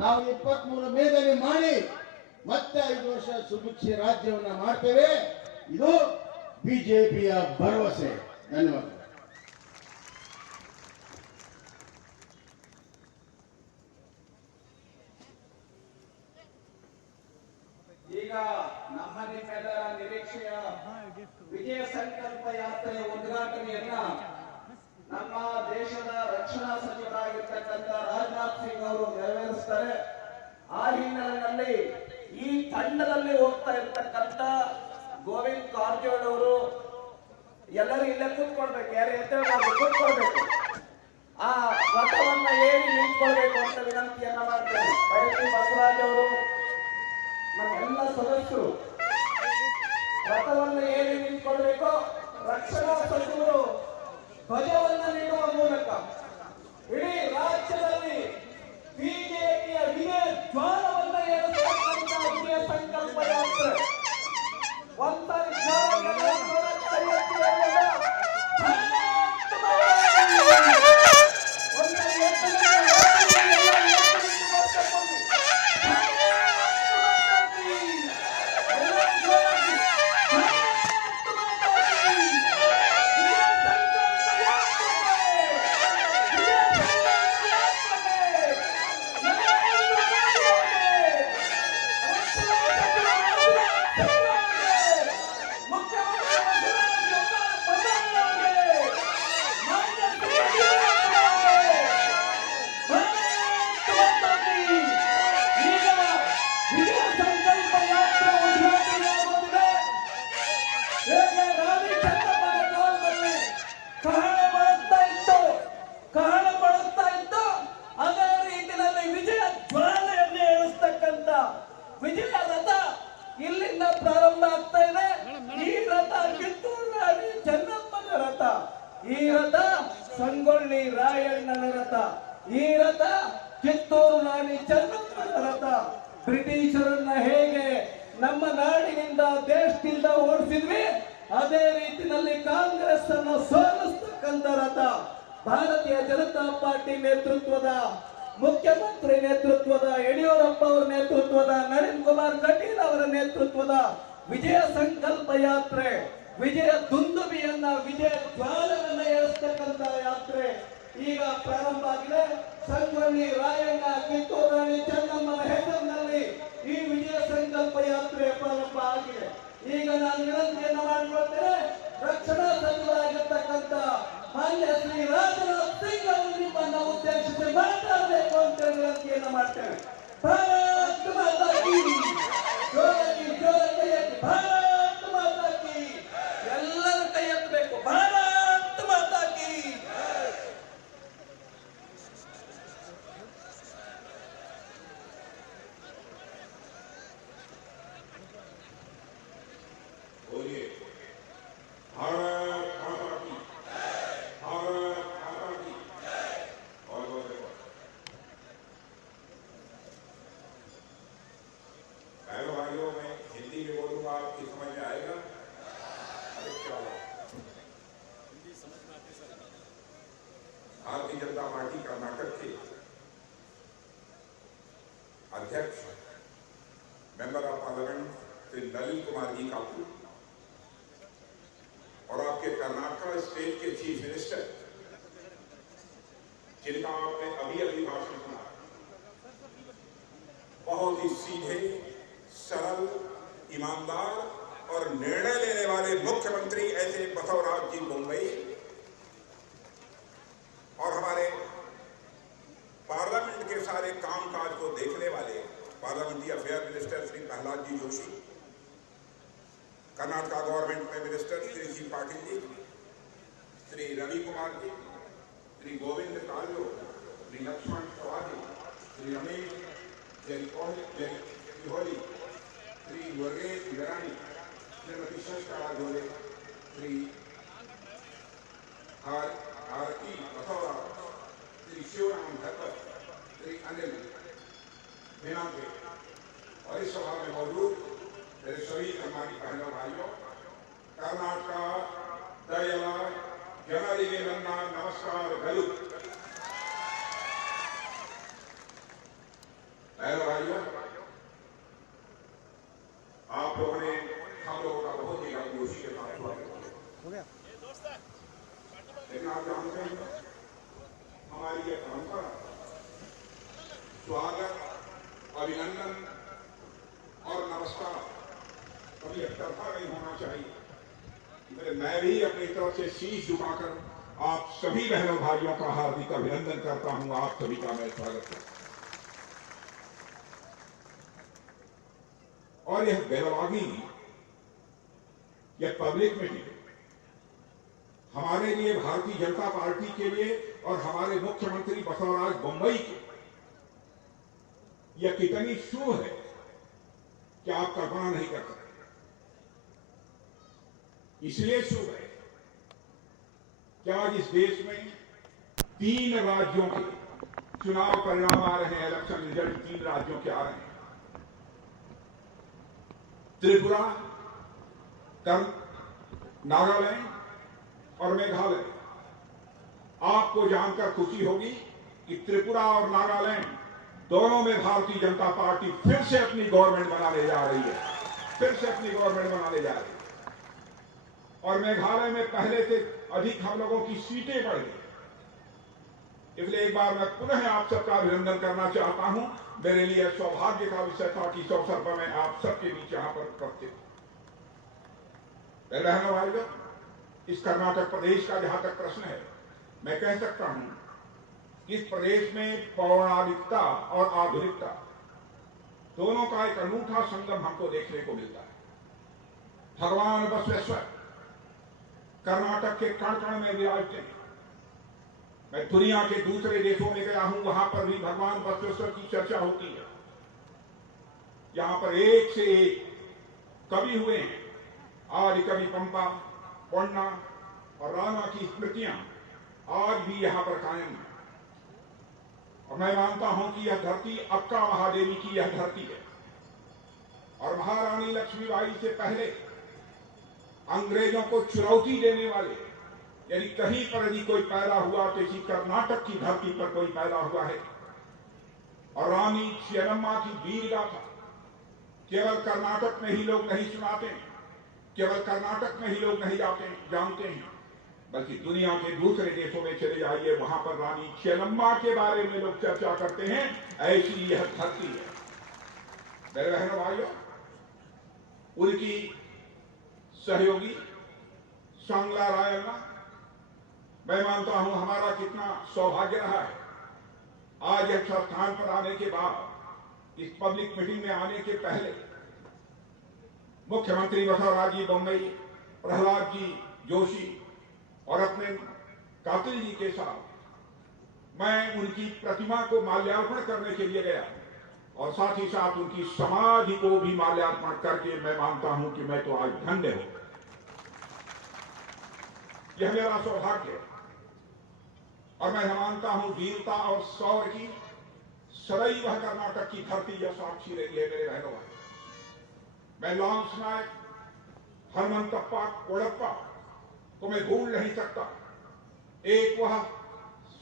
ನಾವು 23 ಮೇದಲ್ಲಿ ಮಾಡಿ ಮತ್ತೆ 5 ವರ್ಷ ಸುಭಿಕ್ಷೆ ರಾಜ್ಯವನ್ನ ಮಾಡ್ತೇವೆ. ಇದು ಬಿಜೆಪಿಯ ಭರವಸೆ. ಧನ್ಯವಾದ. ಈಗ ನಮ್ಮ ನಿಮ್ಮೆಲ್ಲರ ನಿರೀಕ್ಷೆಯ ವಿಜಯ ಸಂಕಲ್ಪ ಯಾತ್ರೆಯ ಉದ್ಘಾಟನೆಯನ್ನ ನಮ್ಮ ದೇಶದ ರಕ್ಷಣಾ ಸಚಿವರಾಗಿರ್ತಕ್ಕಂಥ ರಾಜನಾಥ್ ಸಿಂಗ್ ಅವರು ನೆರವೇರಿಸ್ತಾರೆ. ಆ ಹಿನ್ನೆಲೆಯಲ್ಲಿ ಈ ತಂಡದಲ್ಲಿ ಹೋಗ್ತಾ ಇರ್ತಕ್ಕಂಥ ಗೋವಿಂದ್ ಕಾರಜೋಳ ಅವರು ಎಲ್ಲರೂ ಇಲ್ಲೇ ಕೂತ್ಕೊಳ್ಬೇಕು, ಯಾರು ಎದ್ದೇಳಬಾರ್ದು, ಕೂತ್ಕೊಳ್ಬೇಕು. ಆ ರಥವನ್ನ ಏರಿ ನಿಂತ್ಕೊಳ್ಬೇಕು ಅಂತ ವಿನಂತಿಯನ್ನ ಮಾಡ್ತೇನೆ. ಬೈಟಿ ಬಸವರಾಜ್ ಅವರು, ನಮ್ಮೆಲ್ಲ ಸದಸ್ಯರು ರಥವನ್ನು ಏರಿ ನಿಂತ್ಕೊಳ್ಬೇಕು. ರಕ್ಷಣಾ ಸಚಿವರು ಧ್ವಜವನ್ನ ನೀಡುವ ಮೂಲಕ ಇಡೀ ರಾಜ್ಯದಲ್ಲಿ ಬಿಜೆಪಿಯ ವಿಜಯ ಜ್ವಾಲವನ್ನ ಏರಿಸತಕ್ಕಂಥ ವಿಜಯ ಸಂಕಲ್ಪ ಯಾತ್ರೆ ಒಂದ್ಸಾರಿ ವಿಜಯ ರಥ ಇಲ್ಲಿಂದ ಪ್ರಾರಂಭ ಆಗ್ತಾ ಇದೆ. ಈ ರಥ ಕಿತ್ತೂರು ರಾಣಿ ಚೆನ್ನಮ್ಮನ ರಥ, ಈ ರಥ ಸಂಗೊಳ್ಳಿ ರಾಯಣ್ಣನ ರಥ, ಈ ರಥ ಕಿತ್ತೂರು ರಾಣಿ ಚೆನ್ನಮ್ಮನ ರಥ. ಬ್ರಿಟಿಷರನ್ನ ಹೇಗೆ ನಮ್ಮ ನಾಡಿನಿಂದ ದೇಶದಿಂದ ಓಡಿಸಿದ್ವಿ, ಅದೇ ರೀತಿಯಲ್ಲಿ ಕಾಂಗ್ರೆಸ್ ಅನ್ನು ಸೋಲಿಸ್ತಕ್ಕಂಥ ರಥ. ಭಾರತೀಯ ಜನತಾ ಪಾರ್ಟಿ ನೇತೃತ್ವದ, ಮುಖ್ಯಮಂತ್ರಿ ನೇತೃತ್ವದ ಯಡಿಯೂರಪ್ಪ ಅವರ ನೇತೃತ್ವದ, ನಳಿನ್ ಕುಮಾರ್ ಕಟೀಲ್ ಅವರ ನೇತೃತ್ವದ ವಿಜಯ ಸಂಕಲ್ಪ ಯಾತ್ರೆ, ವಿಜಯ ದುಂದುಬಿಯನ್ನ, ವಿಜಯ ಜ್ವಾಲವನ್ನ ಏರಿಸತಕ್ಕಂತ ಯಾತ್ರೆ ಈಗ ಪ್ರಾರಂಭ ಆಗಿದೆ. ಸಂಗೊಳ್ಳಿ ರಾಯಣ್ಣ, ಕಿತ್ತೂರು ರಾಣಿ ಚೆನ್ನಮ್ಮನ ಹೆಸರಿನಲ್ಲಿ ಈ ವಿಜಯ ಸಂಕಲ್ಪ ಯಾತ್ರೆ ಪ್ರಾರಂಭ ಆಗಿದೆ. ಈಗ ನಾನು ವಿನಂತಿಯನ್ನು ಮಾಡಿಕೊಳ್ತೇನೆ, ರಕ್ಷಣಾ ಸಚಿವರಾಗಿರ್ತಕ್ಕಂಥ ಮಾನ್ಯ ಶ್ರೀ ರಾಜನಾಥ್ ಸಿಂಗ್ ಅವರು ನಿಮ್ಮನ್ನು ಉದ್ದೇಶಿಸಿ ಮಾತನಾಡಬೇಕು ಅಂತ ವಿನಂತಿಯನ್ನು ಮಾಡ್ತೇವೆ. ಭಾರತ್ ಮಾತಾ ಕೀ, ಜೋರಾಗಿ ಜೋರ ಕೈ ಎತ್ತಿ, ಭಾರತ್ ಮಾತಾ ಕೀ, ಎಲ್ಲರೂ ಕೈ ಎತ್ತಬೇಕು. ಭಾರತ್ ಮಾತಾ ಕೀ. भारतीय जनता पार्टी कर्नाटक के अध्यक्ष member of parliament Shri Nalin Kumar ji काकू और आपके कर्नाटक स्टेट के चीफ मिनिस्टर जिनका आपने अभी अभी भाषण सुना, बहुत ही सीधे, सरल, ईमानदार और निर्णय लेने वाले मुख्यमंत्री ऐसे बसवराज जी मुंबई और हमारे पार्लियामेंट के सारे कामकाज को देखने वाले parliamentary affair minister Shri Pralhad ji Joshi, Karnataka government में मिनिस्टर श्री जी पाटिल जी, श्री रवि कुमार जी, श्री गोविंद कारजोल, श्री लक्ष्मण सवाजी, श्री रमेश जयकोहली, श्री वर्गेश गिरानी, श्रीमती शशकला जोले, श्री आरती बसवरा, श्री शिवराम धक्कर, श्री अनिल भेनाके और इस सभा दलित। भाइयों, आप लोगों ने हम लोगों का बहुत ही खामोशी के साथ स्वागत किया। लेकिन आप जानते हैं हमारी ये परंपरा स्वागत, अभिनंदन और नमस्कार कभी एकतरफा नहीं होना चाहिए। मैं भी अपनी तरफ से शीश झुकाकर आप सभी बहनों भाइयों का हार्दिक अभिनंदन करता हूं। आप सभी का मैं स्वागत करता हूं। और यह बेलवागी, यह पब्लिक मीटिंग हमारे लिए, भारतीय जनता पार्टी के लिए और हमारे मुख्यमंत्री बसवराज बोम्मई के यह कितनी शुभ है कि आप कल्पना नहीं कर सकते। इसलिए शुभ है कि आज इस देश में 3 राज्यों के चुनाव परिणाम आ रहे हैं। इलेक्शन रिजल्ट 3 राज्यों के आ रहे हैं, त्रिपुरा, नागालैंड और मेघालय। आपको जानकर खुशी होगी कि त्रिपुरा और नागालैंड दोनों में भारतीय जनता पार्टी फिर से अपनी गवर्नमेंट बनाने जा रही है, फिर से अपनी गवर्नमेंट बनाने जा रही है। और मेघालय में पहले से अधिक हम लोगों की सीटें बढ़ गई। इसलिए एक बार मैं पुनः आप सबका अभिनंदन करना चाहता हूं। मेरे लिए सौभाग्य का विषय था कि इस अवसर पर मैं आप सबके बीच यहां पर उपस्थित हूं। बहनों भाइयों, इस कर्नाटक प्रदेश का जहां तक प्रश्न है, मैं कह सकता हूं कि इस प्रदेश में पौराणिकता और आधुनिकता दोनों का एक अनूठा संगम हमको देखने को मिलता है। भगवान बसवेश्वर कर्नाटक के कण कण में विराजते हैं। मैं दुनिया के दूसरे देशों में गया हूं, वहां पर भी भगवान बसवेश्वर की चर्चा होती है। यहां पर एक से एक कवि हुए हैं। आदि कवि पंपा, पोन्ना और राणा की स्मृतियां आज भी यहां पर कायम है। और मैं मानता हूं कि यह धरती अक्का महादेवी की यह धरती है। और महारानी लक्ष्मीबाई से पहले अंग्रेजों को चुनौती देने वाले, यदि कहीं पर यदि कोई पैदा हुआ तो इसी कर्नाटक की धरती पर कोई पैदा हुआ है। और रानी चेन्नम्मा की वीर गाथा केवल कर्नाटक में ही लोग नहीं सुनाते हैं, केवल कर्नाटक में ही लोग नहीं जानते हैं, बल्कि दुनिया के दूसरे देशों में चले जाइए, वहां पर रानी चेन्नम्मा के बारे में लोग चर्चा करते हैं। ऐसी यह धरती है। मेरे बहनों भाइयों, उनकी सहयोगी सांगला रायन्ना, मैं मानता हूं हमारा कितना सौभाग्य रहा है आज एक स्थान पर आने के बाद, इस पब्लिक मीटिंग में आने के पहले मुख्यमंत्री बसवराज जी बोम्मई, प्रहलाद जी जोशी और अपने कातिल जी के साथ मैं उनकी प्रतिमा को माल्यार्पण करने के लिए गया और साथ ही साथ उनकी समाधि को भी माल्यार्पण करके मैं मानता हूं कि मैं तो आज धन्य हूं। यह मेरा सौभाग्य है। और मैं मानता हूं वीरता और शौर्य की सदैव कर्नाटक की धरती यह साक्षी रही है। मेरे बहनों भाई, मैं लांस नायक हनुमंतप्पा कोडप्पा को मैं भूल नहीं सकता। एक वह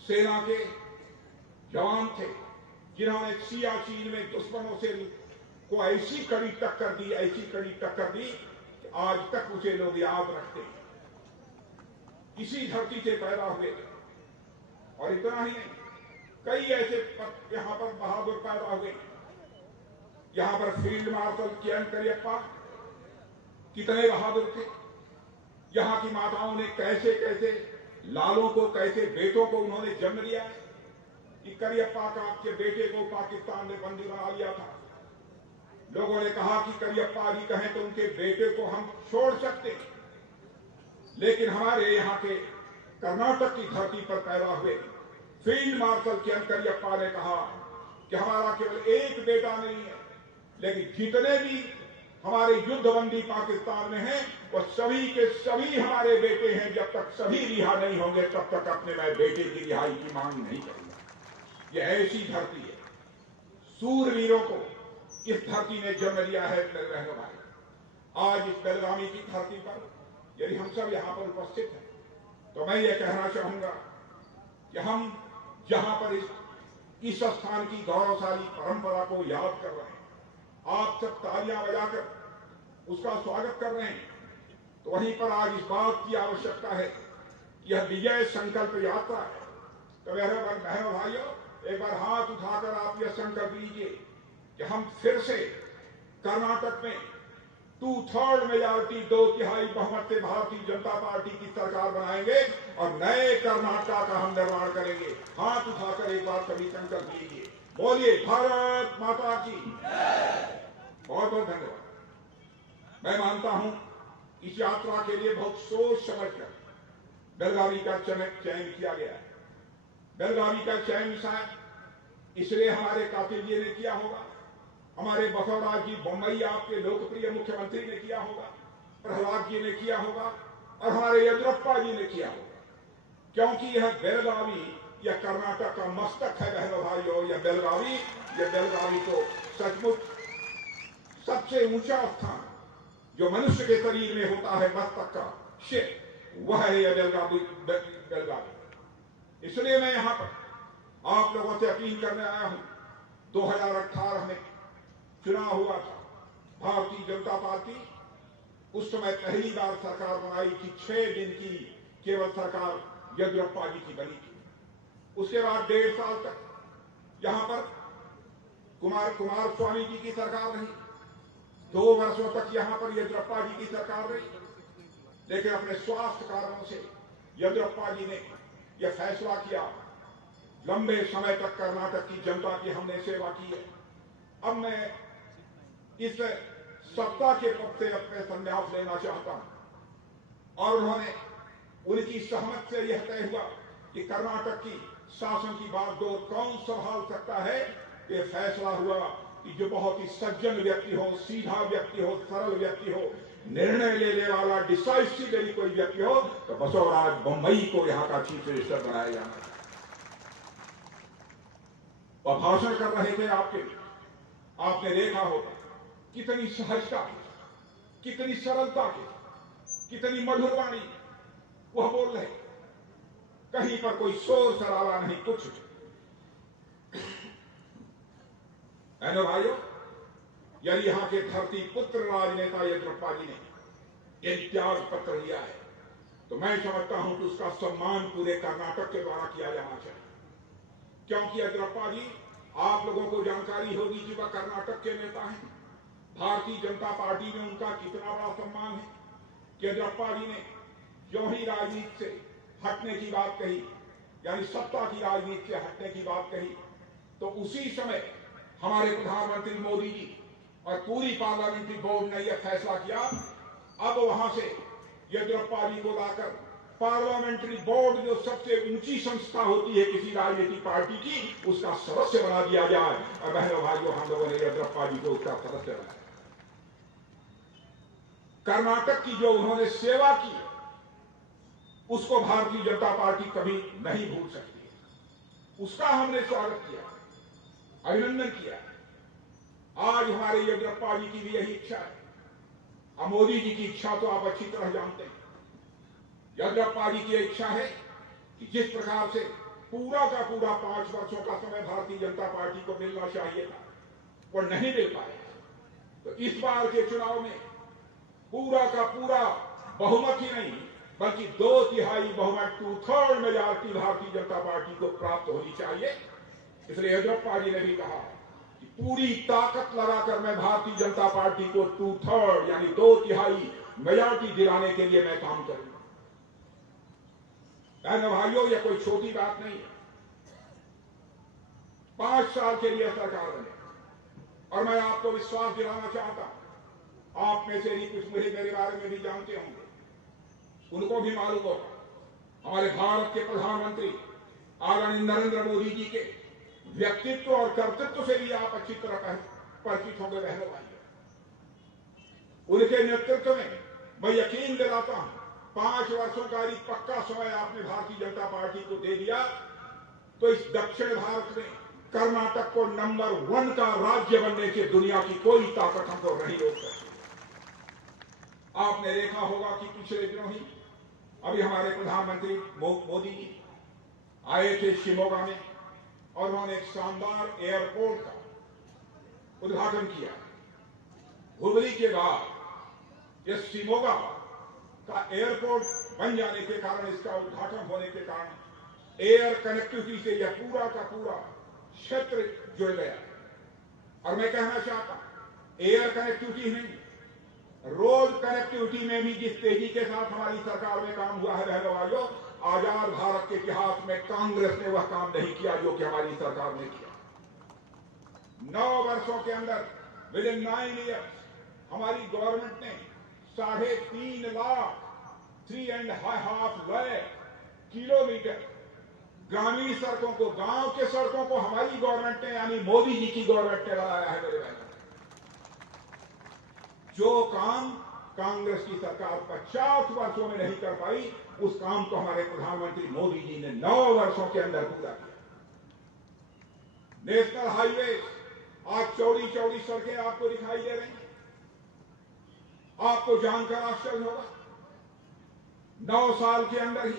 सेना के जवान थे जिन्होंने सियाचिन में दुश्मनों से को ऐसी कड़ी टक्कर दी, ऐसी कड़ी टक्कर दी कि आज तक उसे लोग याद रखते हैं। इसी धरती से पैदा हुए थे। और इतना ही नहीं, कई ऐसे यहां पर बहादुर पैदा हुए। यहां पर फील्ड मार्शल के.एन. करियप्पा कितने बहादुर थे। यहां की माताओं ने कैसे कैसे लालों को, कैसे बेटों को उन्होंने जन्म दिया कि करियप्पा का के बेटे को पाकिस्तान ने बंदी बना लिया था। लोगों ने कहा कि करियप्पा जी कहें तो उनके बेटे को हम छोड़ सकते हैं, लेकिन हमारे यहाँ के कर्नाटक की धरती पर पैदा हुए फील्ड मार्शल के.एन. करियप्पा ने कहा कि हमारा केवल एक बेटा नहीं है, लेकिन जितने भी हमारे युद्धबंदी पाकिस्तान में हैं, वो सभी के सभी हमारे बेटे हैं। जब तक सभी रिहा नहीं होंगे तब तक अपने मैं बेटे की रिहाई की मांग नहीं करूंगा। यह ऐसी धरती है। सूरवीरों को इस धरती ने जन्म दिया है। मेरे बहनों भाई, आज इस बेलगामी की धरती पर यदि हम सब यहां पर उपस्थित हैं तो मैं ये कहना चाहूंगा कि हम जहां पर इस स्थान की गौरवशाली परंपरा को याद कर रहे हैं, आप सब तालियां बजाकर उसका स्वागत कर रहे हैं, तो वहीं पर आज इस बात की आवश्यकता है, यह विजय संकल्प यात्रा है। तो मेरे बहनों भाइयों, एक बार हाथ उठाकर आप यह संकल्प लीजिए कि हम फिर से कर्नाटक में 2/3 मेजॉरिटी, 2/3 बहुमत से भारतीय जनता पार्टी की सरकार बनाएंगे और नए कर्नाटक का हम निर्माण करेंगे। हाथ उठाकर एक बार सभी संकल्प लीजिए, बोलिए भारत माता की। बहुत बहुत धन्यवाद। मैं मानता हूं इस यात्रा के लिए बहुत सोच समझकर बेलगावी का चयन किया गया है। बेलगावी का चयन शायद इसलिए हमारे कातिल जी ने किया होगा, हमारे बसवराज जी बोम्मई आपके लोकप्रिय मुख्यमंत्री ने किया होगा, प्रहलाद जी ने किया होगा और हमारे येदियुरप्पा जी ने किया होगा, क्योंकि यह बेलगावी यह कर्नाटक का मस्तक है। बहनों भाइयों, यह बेलगावी तो सचमुच सबसे ऊंचा स्थान जो मनुष्य के शरीर में होता है, मस्तक का शिर, वह है यह बेलगावी। इसलिए मैं यहां पर आप लोगों से अपील करने आया हूं। 2018 में चुनाव हुआ था, भारतीय जनता पार्टी उस समय पहली बार सरकार बनाई थी। 6 दिन की केवल सरकार येदियुरप्पा जी की बनी थी। उसके बाद 1.5 साल तक यहां पर कुमार स्वामी जी की सरकार रही। 2 वर्षों तक यहां पर येदियुरप्पा जी की सरकार रही, लेकिन अपने स्वास्थ्य कारणों से येदियुरप्पा जी ने यह फैसला किया, लंबे समय तक कर्नाटक की जनता की हमने सेवा की है, अब मैं इस सत्ता के पद से अपने संन्यास लेना चाहता हूं। और उन्होंने उनकी सहमत से यह तय हुआ कि कर्नाटक की शासन की बागडोर कौन संभाल सकता है। यह फैसला हुआ कि जो बहुत ही सज्जन व्यक्ति हो, सीधा व्यक्ति हो, सरल व्यक्ति हो, निर्णय लेने वाला डिसाइसिव यदि कोई व्यक्ति हो, तो बसवराज बोम्मई को यहां का चीफ मिनिस्टर बनाया जाना है। और भाषण कर रहे थे आपने देखा होगा कितनी सहजता की, कितनी सरलता की, कितनी मधुर वाणी वह बोल रहे, कहीं पर कोई शोर शराबा नहीं, कुछ नहीं। बहनों भाइयों, यदि यहां के धरती पुत्र राजनेता येदियुरप्पा जी ने यह त्याग पत्र लिया है, तो मैं समझता हूं कि उसका सम्मान पूरे कर्नाटक के द्वारा किया जाना चाहिए। क्योंकि येदियुरप्पा जी, आप लोगों को जानकारी होगी कि वह कर्नाटक के नेता हैं। भारतीय जनता पार्टी में उनका कितना बड़ा सम्मान है। येदियुरप्पा जी ने जो ही राजनीति से हटने की बात कही, यानी सत्ता की राजनीति से हटने की बात कही, तो उसी समय हमारे प्रधानमंत्री मोदी जी और पूरी पार्लियामेंट्री बोर्ड ने यह फैसला किया, अब वहां से येदियुरप्पा जी को लाकर पार्लियामेंट्री बोर्ड, जो सबसे ऊंची संस्था होती है किसी राजनीतिक पार्टी की, उसका सदस्य बना दिया जाए। और बहनों भाइयों, हम लोगों ने येदियुरप्पा जी को उसका सदस्य बनाया। कर्नाटक की जो उन्होंने सेवा की, उसको भारतीय जनता पार्टी कभी नहीं भूल सकती। उसका हमने स्वागत किया, अभिनंदन किया। आज हमारे येदियुरप्पा जी की भी यही इच्छा है। और मोदी जी की इच्छा तो आप अच्छी तरह जानते हैं। येदियुरप्पा जी की इच्छा है कि जिस प्रकार से पूरा का पूरा 5 वर्षों का समय भारतीय जनता पार्टी को मिलना चाहिए था, वो नहीं मिल पाया। तो इस बार के चुनाव में पूरा का पूरा बहुमत ही नहीं, बल्कि 2/3 बहुमत, 2/3 मेजॉरिटी भारतीय जनता पार्टी को प्राप्त होनी चाहिए। इसलिए येदियुरप्पा जी ने भी कहा कि पूरी ताकत लगाकर मैं भारतीय जनता पार्टी को 2/3 यानी 2/3 मेजॉरिटी दिलाने के लिए मैं काम करूंगा। बहनों भाइयों, यह कोई छोटी बात नहीं है। 5 साल के लिए सरकार बने, और मैं आपको विश्वास दिलाना चाहता हूं, आप में से भी कुछ मुझे मेरे बारे में भी जानते होंगे, उनको भी मालूम होगा हमारे भारत के प्रधानमंत्री आदरणीय नरेंद्र मोदी जी के व्यक्तित्व और कर्तृत्व से भी आप अच्छी तरह परिचित होंगे। बहनों भाइयों, उनके नेतृत्व में मैं यकीन दिलाता हूं, 5 वर्षों का यदि पक्का समय आपने भारतीय जनता पार्टी को दे दिया, तो इस दक्षिण भारत में कर्नाटक को नंबर 1 का राज्य बनने से दुनिया की कोई ताकत हमको नहीं रोक सकती। आपने देखा होगा कि पिछले दिनों ही अभी हमारे प्रधानमंत्री मोदी जी आए थे शिमोगा में और उन्होंने एक शानदार एयरपोर्ट का उद्घाटन किया। हुबली के बाद ये शिमोगा का एयरपोर्ट बन जाने के कारण, इसका उद्घाटन होने के कारण एयर कनेक्टिविटी से यह पूरा का पूरा क्षेत्र जुड़ गया। और मैं कहना चाहता हूं, एयर कनेक्टिविटी नहीं, रोड कनेक्टिविटी में भी जिस तेजी के साथ हमारी सरकार में काम हुआ है बहनों भाइयों, आजाद भारत के इतिहास में कांग्रेस ने वह काम नहीं किया जो कि हमारी सरकार ने किया। 9 वर्षों के अंदर, विद इन 9 ईयर्स, हमारी गवर्नमेंट ने 3.5 लाख 3.5 लाख किलोमीटर ग्रामीण सड़कों को, गांव के सड़कों को हमारी गवर्नमेंट ने, यानी मोदी जी की गवर्नमेंट ने बनाया है मेरे भाई। जो काम कांग्रेस की सरकार 50 वर्षों में नहीं कर पाई, उस काम को हमारे प्रधानमंत्री मोदी जी ने 9 वर्षों के अंदर पूरा किया। नेशनल हाईवे आज चौड़ी चौड़ी सड़कें आपको दिखाई दे रही हैं। आपको जानकर आश्चर्य होगा, 9 साल के अंदर ही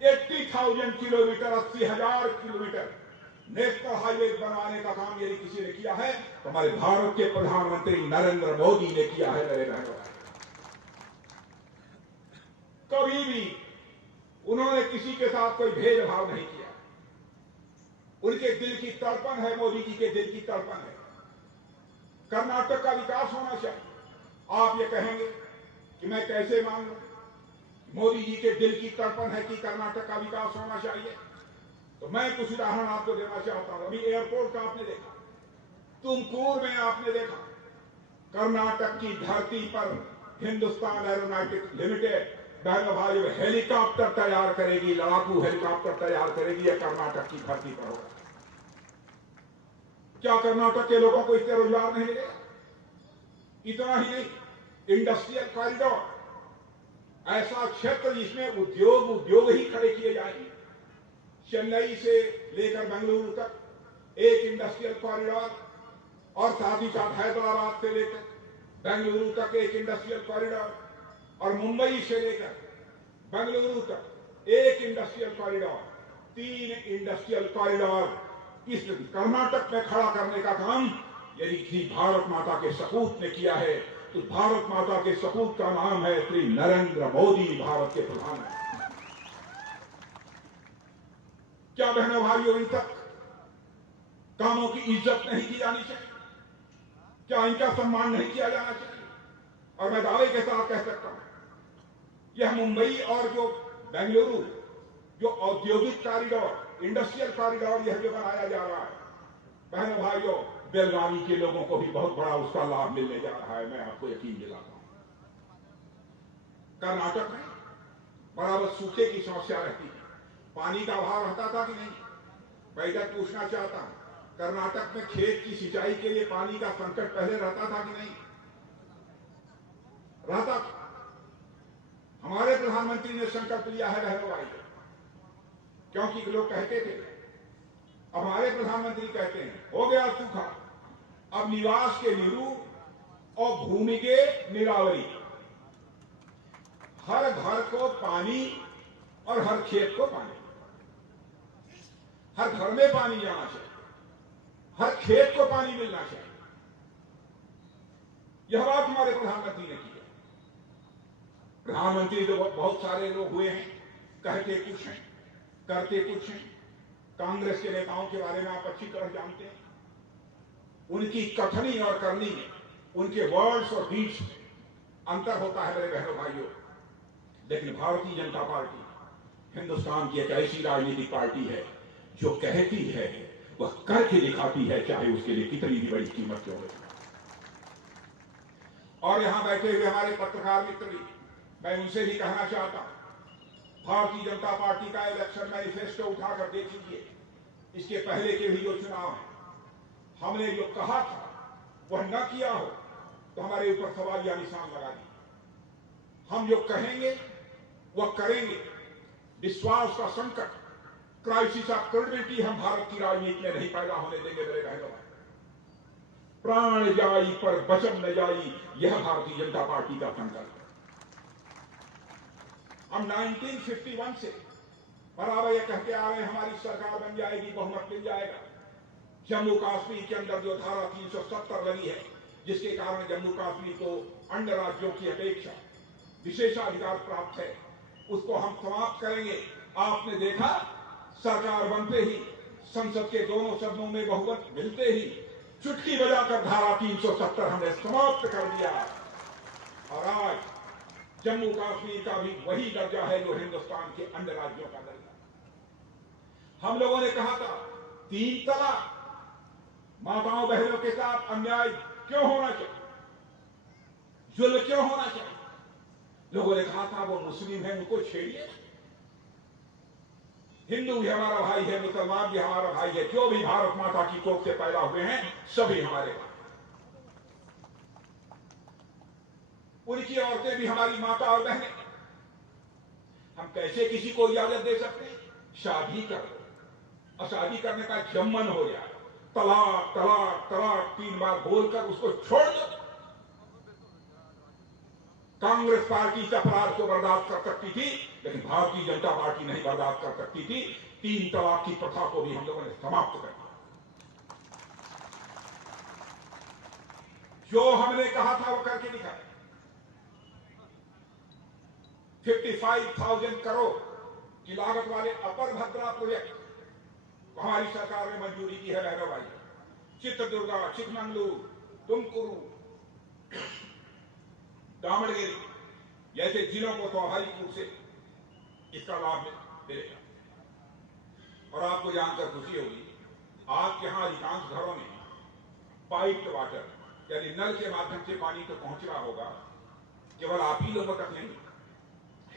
80,000 किलोमीटर, 80,000 किलोमीटर नेशनल हाईवे बनवाने का काम यदि किसी ने किया है तो हमारे भारत के प्रधानमंत्री नरेंद्र मोदी ने किया है मेरे बहनों। कभी भी उन्होंने किसी के साथ कोई भेदभाव नहीं किया। उनके दिल की तड़पन है, मोदी जी के दिल की तड़पन है। कर्नाटक का विकास होना चाहिए। आप ये कहेंगे कि मैं कैसे मान लूं, मोदी जी के दिल की तड़पन है कि कर्नाटक का विकास होना चाहिए। तो मैं कुछ उदाहरण आपको देना चाहता हूं। अभी एयरपोर्ट का आपने देखा, तुमकुर में आपने देखा, कर्नाटक की धरती पर हिंदुस्तान एरोनॉटिक्स लिमिटेड बहनों भाइयों हेलीकॉप्टर तैयार करेगी, लड़ाकू हेलीकॉप्टर तैयार करेगी। यह कर्नाटक की धरती पर होगा। क्या कर्नाटक के लोगों को इससे रोजगार नहीं मिलेगा? इतना ही नहीं, इंडस्ट्रियल कॉरिडोर, ऐसा क्षेत्र जिसमें उद्योग ही खड़े किए जाएंगे। चेन्नई से लेकर बेंगलुरु तक एक इंडस्ट्रियल कॉरिडोर, और साथ ही साथ हैदराबाद से लेकर बेंगलुरु तक एक इंडस्ट्रियल कॉरिडोर, और मुंबई से लेकर बेंगलुरु तक एक इंडस्ट्रियल कॉरिडोर, 3 इंडस्ट्रियल कॉरिडोर इस कर्नाटक में खड़ा करने का काम यदि किसी भारत माता के सपूत ने किया है तो भारत माता के सपूत का नाम है श्री नरेंद्र मोदी, भारत के प्रधानमंत्री। क्या बहनों भाइयों, इन तक कामों की इज्जत नहीं की जानी चाहिए? क्या इनका सम्मान नहीं किया जाना चाहिए? और मैं दावे के साथ कह सकता हूं, यह मुंबई और जो बेंगलुरु जो औद्योगिक कॉरिडोर, इंडस्ट्रियल कॉरिडोर यह जो बनाया जा रहा है, बहनों भाइयों, बेलगावी के लोगों को भी बहुत बड़ा उसका लाभ मिलने जा रहा है, मैं आपको यकीन दिलाता हूं। कर्नाटक में बराबर सूखे की समस्या रहती है, पानी का अभाव रहता था कि नहीं? मैं इधर पूछना चाहता हूं, कर्नाटक में खेत की सिंचाई के लिए पानी का संकट पहले रहता था कि नहीं? रहता था। हमारे प्रधानमंत्री ने संकल्प लिया है बहनों भाई, क्योंकि लोग कहते थे, अब हमारे प्रधानमंत्री कहते हैं हो गया सूखा, अब निवास के नीरू और भूमि के नीरावरी, हर घर को पानी और हर खेत को पानी, हर घर में पानी जाना चाहिए, हर खेत को पानी मिलना चाहिए। यह बात हमारे प्रधानमंत्री ने की है। प्रधानमंत्री तो बहुत सारे लोग हुए हैं, कहते कुछ हैं, करते कुछ हैं। कांग्रेस के नेताओं के बारे में आप अच्छी तरह जानते हैं, उनकी कथनी और करनी में, उनके वर्ड्स और डीड्स में अंतर होता है मेरे बहनों भाइयों। लेकिन भारतीय जनता पार्टी हिंदुस्तान की एक ऐसी राजनीतिक पार्टी है जो कहती है वह करके दिखाती है, चाहे उसके लिए कितनी भी बड़ी कीमत क्यों हो। और यहां बैठे हुए हमारे पत्रकार मित्र भी, मैं उनसे भी कहना चाहता हूं, भारतीय जनता पार्टी का इलेक्शन मैनिफेस्टो उठाकर देख लीजिए। इसके पहले के भी जो चुनाव है, हमने जो कहा था वह न किया हो तो हमारे ऊपर सवालिया निशान लगा दिए। हम जो कहेंगे वह करेंगे। विश्वास का संकट, क्राइसिस ऑफ क्रेडिबिलिटी हम भारत की राजनीति में नहीं पैदा होने देंगे मेरे बहनों। प्राण जाई पर वचन न जाई, यह भारतीय जनता पार्टी का संकल्प है। हम 1951 से बराबर ये कहते आ रहे हैं हमारी सरकार बन जाएगी, बहुमत मिल जाएगा। जम्मू कश्मीर के अंदर जो धारा 370 लगी है, जिसके कारण जम्मू कश्मीर को अन्य राज्यों की अपेक्षा विशेषाधिकार प्राप्त है, उसको हम समाप्त करेंगे। आपने देखा सरकार बनते ही संसद के दोनों सदनों में बहुमत मिलते ही चुटकी बजाकर धारा 370 हमने समाप्त कर दिया। और आज जम्मू कश्मीर का भी वही दर्जा है जो हिंदुस्तान के अन्य राज्यों का दर्जा। हम लोगों ने कहा था 3 तलाक माताओं बहनों के साथ अन्याय क्यों होना चाहिए, जुल्म क्यों होना चाहिए। लोगों ने कहा था वो मुस्लिम है, उनको छेड़िए। हिंदू भी हमारा भाई है, मुसलमान भी हमारा भाई है, जो भी भारत माता की कोख से पैदा हुए हैं सभी हमारे भाई। उनकी औरतें भी हमारी माता और बहनें। हम कैसे किसी को इजाजत दे सकते हैं? शादी करो और शादी करने का जब मन हो जाए तलाक तलाक तलाक 3 बार बोलकर उसको छोड़ दो। कांग्रेस पार्टी इस अपराध को बर्दाश्त कर सकती थी, लेकिन भारतीय जनता पार्टी नहीं बर्दाश्त कर सकती थी। 3 तलाक की प्रथा को भी हम लोगों ने समाप्त कर दिया। जो हमने कहा था वो करके दिखाया। 55,000 करोड़ की लागत वाले अपर भद्रा प्रोजेक्ट हमारी सरकार ने मंजूरी की है। बहनों भाई, चित्रदुर्गा, चिकमंगलूर, तुमकुरू, दामड़गिरी जैसे जिलों को स्वाभाविक रूप से इसका लाभ मिलेगा। और आपको जानकर खुशी होगी, आपके यहां अधिकांश घरों में पाइप्ड वाटर यानी नल के माध्यम से पानी तो पहुंच रहा होगा। केवल आप ही लोगों तक नहीं,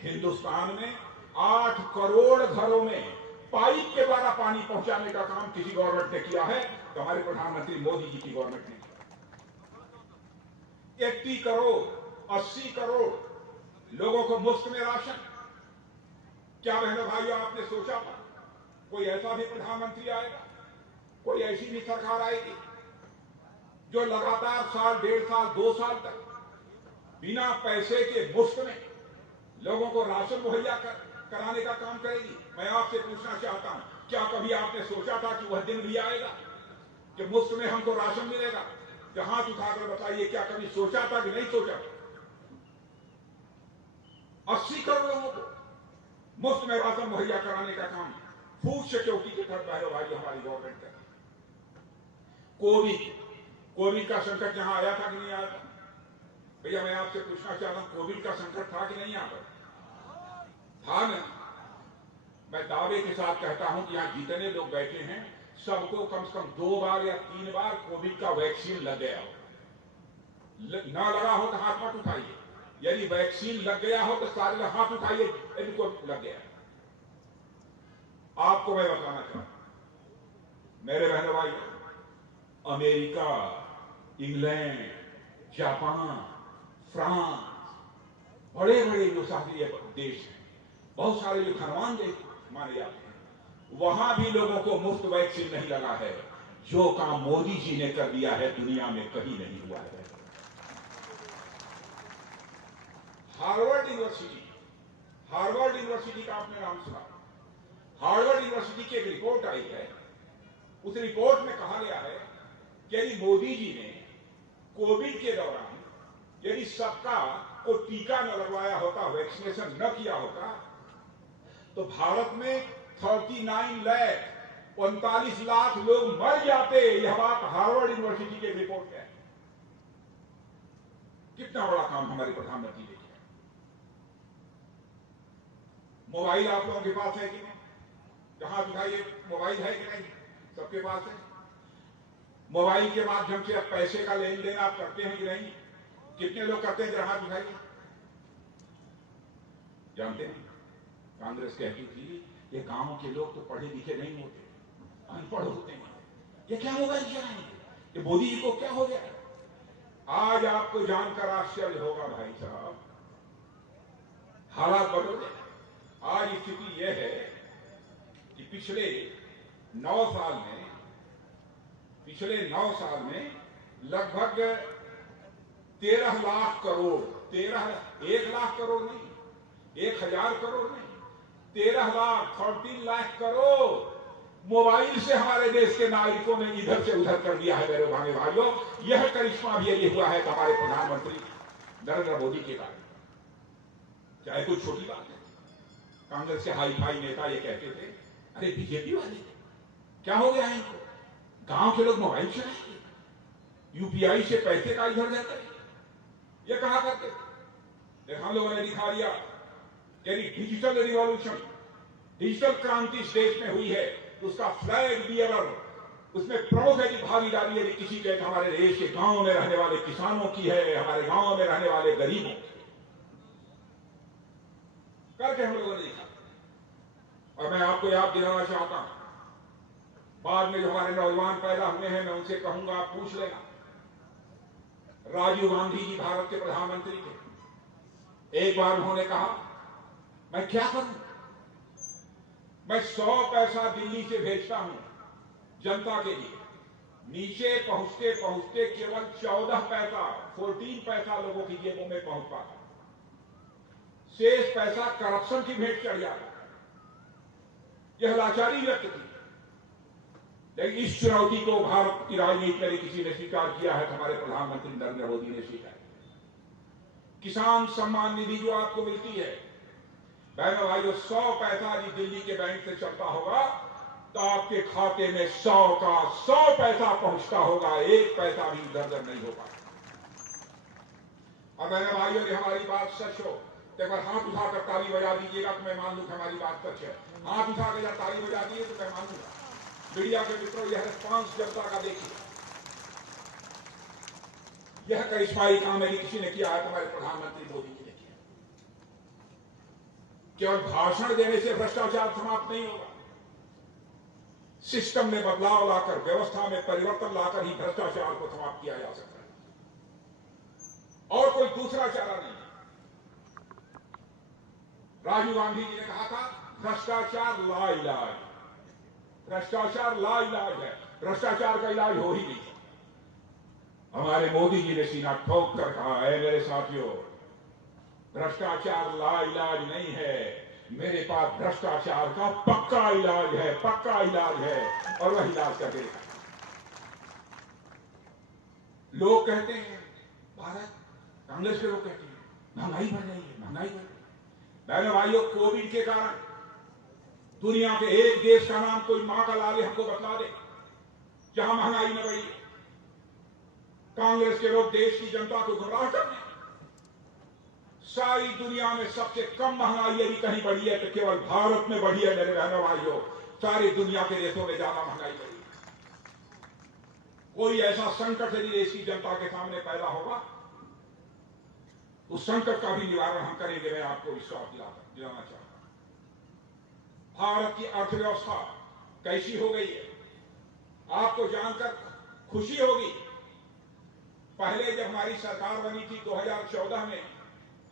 हिंदुस्तान में 8 करोड़ घरों में पाइप के द्वारा पानी पहुंचाने का काम किसी गवर्नमेंट ने किया है तो हमारे प्रधानमंत्री मोदी जी की गवर्नमेंट ने किया। 80 करोड़ 80 करोड़ लोगों को मुफ्त में राशन। क्या बहनों भाइयों, आपने सोचा था कोई ऐसा भी प्रधानमंत्री आएगा, कोई ऐसी भी सरकार आएगी जो लगातार साल, 1.5 साल, 2 साल तक बिना पैसे के मुफ्त में लोगों को राशन मुहैया कराने का काम करेगी? मैं आपसे पूछना चाहता हूं, क्या कभी आपने सोचा था कि वह दिन भी आएगा कि मुफ्त में हमको राशन मिलेगा? क्या हाथ उठाकर बताइए, क्या कभी सोचा था कि नहीं सोचा? 80 करोड़ लोगों को मुफ्त में राशन मुहैया कराने का काम फूड सिक्योरिटी के तहत बहनों भाई हमारी गवर्नमेंट कर। कोविड का संकट यहां आया था कि नहीं आया था? भैया मैं आपसे पूछना चाहता हूं, कोविड का संकट था कि नहीं आता? था ना? मैं दावे के साथ कहता हूं कि यहां जितने लोग बैठे हैं सबको कम से कम 2 बार या 3 बार कोविड का वैक्सीन लग गया हो। ना लगा हो तो हाथ मत उठाइए। यदि वैक्सीन लग गया हो तो सारे लोग हाथ उठाइए इनको लग गया। आपको मैं बताना चाहता हूं मेरे बहनों भाई, अमेरिका, इंग्लैंड, जापान, फ्रांस, बड़े बड़े जो शास्त्रीय देश हैं, बहुत सारे जो धनवान देश माने जाते हैं, वहां भी लोगों को मुफ्त वैक्सीन नहीं लगा है। जो काम मोदी जी ने कर दिया है दुनिया में कहीं नहीं हुआ है। हार्वर्ड यूनिवर्सिटी का आपने नाम सुना? हार्वर्ड यूनिवर्सिटी की एक रिपोर्ट आई है। उस रिपोर्ट में कहा गया है कि यदि मोदी जी ने कोविड के दौरान यदि सबका को टीका न लगवाया होता, वैक्सीनेशन न किया होता, तो भारत में 39 लाख लोग मर जाते। यह बात हार्वर्ड यूनिवर्सिटी की रिपोर्ट है। कितना बड़ा काम हमारे प्रधानमंत्री ने किया। मोबाइल आप लोगों के पास है कि नहीं? जहां दिखाइए मोबाइल है कि नहीं? सबके पास है। मोबाइल के माध्यम से अब पैसे का लेन देन आप करते हैं कि नहीं? कितने लोग करते हैं? जहां दिखाइए। जानते हैं, कांग्रेस कहती थी ये गांव के लोग तो पढ़े लिखे नहीं होते, अनपढ़ होते हैं, ये क्या मोबाइल चलाएंगे? ये मोदी जी को क्या हो गया? आज आपको जानकर आश्चर्य होगा भाई साहब, हालात बदल गए। आज स्थिति यह है कि पिछले 9 साल में लगभग 13 लाख करोड़, 1 लाख करोड़ नहीं, 1,000 करोड़ नहीं, 13 लाख करोड़ मोबाइल से हमारे देश के नागरिकों ने इधर से उधर कर दिया है। मेरे भाइयों, यह करिश्मा भी यही हुआ है कि हमारे प्रधानमंत्री नरेंद्र मोदी के कारण। चाहे कोई छोटी बात है, कांग्रेस के हाई फाई नेता ये कहते थे, अरे बीजेपी वाले क्या हो गया है इनको, गांव के लोग मोबाइल चलाएंगे, यूपीआई से पैसे का इधर उधर करेंगे, ये कहा करते थे। हम लोगों ने दिखा दिया यानी डिजिटल रिवॉल्यूशन, डिजिटल क्रांति इस देश में हुई है, उसका फ्लैग बियरर, उसमें प्रमुख यदि भागीदारी यदि किसी के हमारे देश के गांव में रहने वाले किसानों की है, हमारे गांव में रहने वाले गरीबों की करके हम लोगों ने देखा। और मैं आपको याद दिलाना चाहता हूं, बाद में जो हमारे नौजवान पैदा हुए हैं, मैं उनसे कहूंगा आप पूछ लेना, राजीव गांधी जी भारत के प्रधानमंत्री थे। एक बार उन्होंने कहा, मैं क्या करूं, मैं 100 पैसा दिल्ली से भेजता हूं जनता के लिए, नीचे पहुंचते पहुंचते केवल 14 पैसा लोगों की जेबों में पहुंच पाता, शेष पैसा करप्शन की भेंट चढ़ जाता। यह लाचारी व्यक्त की, लेकिन इस चुनौती को भारत की राजनीति में किसी ने स्वीकार किया है तो हमारे प्रधानमंत्री नरेंद्र मोदी ने स्वीकार किया। किसान सम्मान निधि जो आपको मिलती है, बहनों भाइयों, 100 पैसा यदि दिल्ली के बैंक से चलता होगा तो आपके खाते में 100 का 100 पैसा पहुंचता होगा, 1 पैसा भी इधर उधर नहीं होगा। और बहनों भाइयों, यदि हमारी बात सच हो तो एक बार हाथ उठाकर ताली बजा दीजिएगा तो मैं मान लूं कि हमारी बात सच है। हाथ उठा के जब ताली बजा दिए तो मैं मान लूंगा। मीडिया के मित्रों, यह रिस्पॉन्स जनता का देखिए, यह करिश्माई काम यदि किसी ने किया है तो हमारे प्रधानमंत्री मोदी जी ने किया। केवल भाषण देने से भ्रष्टाचार समाप्त नहीं होगा, सिस्टम में बदलाव लाकर, व्यवस्था में परिवर्तन लाकर ही भ्रष्टाचार को समाप्त किया जा सकता है, और कोई दूसरा चारा नहीं। राजीव गांधी जी ने कहा था, भ्रष्टाचार लाइलाज, भ्रष्टाचार लाइलाज है, भ्रष्टाचार का इलाज हो ही नहीं। हमारे मोदी जी ने सीना ठोक कर कहा है, मेरे साथियों, भ्रष्टाचार लाइलाज नहीं है, मेरे पास भ्रष्टाचार का पक्का इलाज है, पक्का इलाज है, और वह इलाज कर देगा। लोग कहते हैं, भारत, कांग्रेस के लोग कहते हैं महंगाई बढ़ रही है, महंगाई बढ़ रही है। बहनों भाइयों, कोविड के कारण दुनिया के एक देश का नाम कोई मां का लाल हमको बतला दे जहां महंगाई न बढ़ी। कांग्रेस के लोग देश की जनता को गुमराह कर रहे हैं। सारी दुनिया में सबसे कम महंगाई यदि कहीं बढ़ी है तो केवल भारत में बढ़ी है। मेरे बहनों भाइयों, सारी दुनिया के देशों में ज्यादा महंगाई बढ़ी है। कोई ऐसा संकट यदि देश की जनता के सामने पैदा होगा, उस संकट का भी निवारण हम करेंगे, मैं आपको विश्वास दिलाना चाहता हूं। भारत की अर्थव्यवस्था कैसी हो गई है, आपको जानकर खुशी होगी। पहले जब हमारी सरकार बनी थी 2014 में,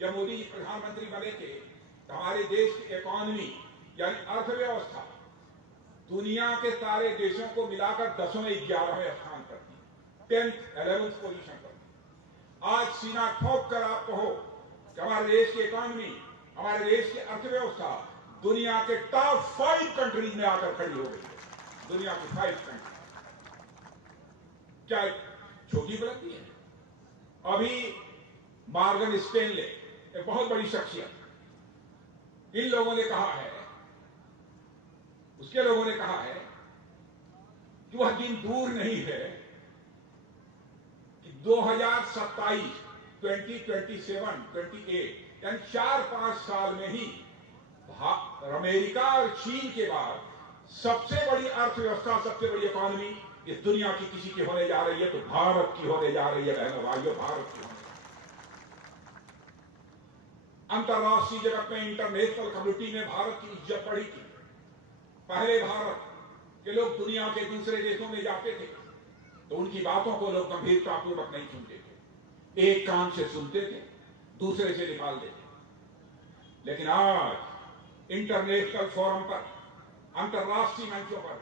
जब मोदी जी प्रधानमंत्री बने थे, तो हमारे देश की इकोनॉमी यानी अर्थव्यवस्था दुनिया के सारे देशों को मिलाकर 10वें 11वें स्थान पर थी, 10th 11th पोजीशन पर थी। आज सीना ठोक कर आप कहो कि हमारे देश की इकोनॉमी, हमारे देश की अर्थव्यवस्था दुनिया के टॉप 5 कंट्रीज में आकर खड़ी हो गई है। दुनिया की 5 कंट्री, क्या छोटी उपलब्धि है? अभी मॉर्गन स्टैनले, एक बहुत बड़ी शख्सियत, इन लोगों ने कहा है, उसके लोगों ने कहा है कि वह दिन दूर नहीं है कि 2027, 2027, 28 यानी 4-5 साल में ही अमेरिका और चीन के बाद सबसे बड़ी अर्थव्यवस्था, सबसे बड़ी इकोनॉमी इस दुनिया की किसी की होने जा रही है तो भारत की होने जा रही है। बहनों भाइयों, भारत की होने जा रही है। अंतर्राष्ट्रीय जगत में, इंटरनेशनल कम्युनिटी में भारत की इज्जत बढ़ी थी। पहले भारत के लोग दुनिया के दूसरे देशों में जाते थे तो उनकी बातों को लोग गंभीरतापूर्वक नहीं सुनते थे, एक कान से सुनते थे, दूसरे से निकाल देते। लेकिन आज इंटरनेशनल फोरम पर, अंतर्राष्ट्रीय मंचों पर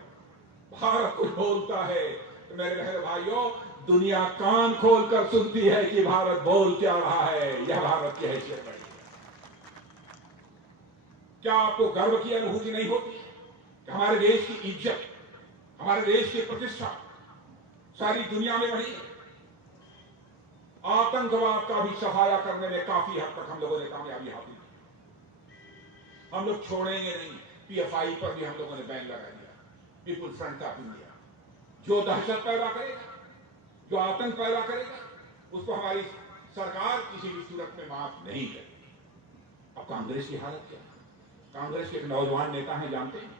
भारत कुछ बोलता है तो मेरे बहनों भाइयों, दुनिया कान खोलकर सुनती है कि भारत बोल क्या रहा है। यह भारत की हैसियत बढ़ी है। क्या आपको गर्व की अनुभूति नहीं होती कि हमारे देश की इज्जत, हमारे देश की प्रतिष्ठा सारी दुनिया में बढ़ी है? आतंकवाद का भी सफाया करने में काफी हद तक हम लोगों ने कामयाबी हासिल की। हम लोग छोड़ेंगे नहीं। पीएफआई पर भी हम लोगों ने बैन लगा दिया, पीपुल फ्रंट ऑफ इंडिया। जो दहशत पैदा करेगा, जो आतंक पैदा करेगा, उसको हमारी सरकार किसी भी सूरत में माफ नहीं करेगी। अब कांग्रेस की हालत क्या है? कांग्रेस के एक नौजवान नेता हैं, जानते हैं?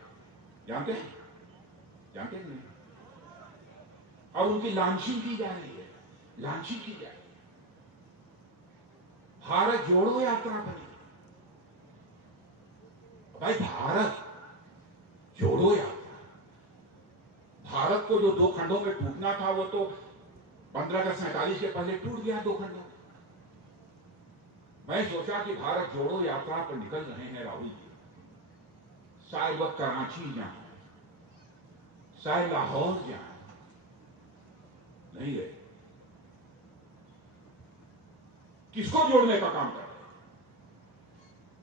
जानते हैं? जानते हैं नहीं? और उनकी लांचिंग की जा रही है, लांचिंग की जा रही है। भारत जोड़ो यात्रा बनी। भाई भारत जोड़ो यात्रा, भारत को जो 2 खंडों में टूटना था वो तो 15 अगस्त 47 के पहले टूट गया 2 खंडों में। मैं सोचा कि भारत जोड़ो यात्रा पर निकल रहे हैं राहुल जी, शायद वह कराची जाए, शायद लाहौर जाए, नहीं गए। किसको जोड़ने का काम कर रहे हैं?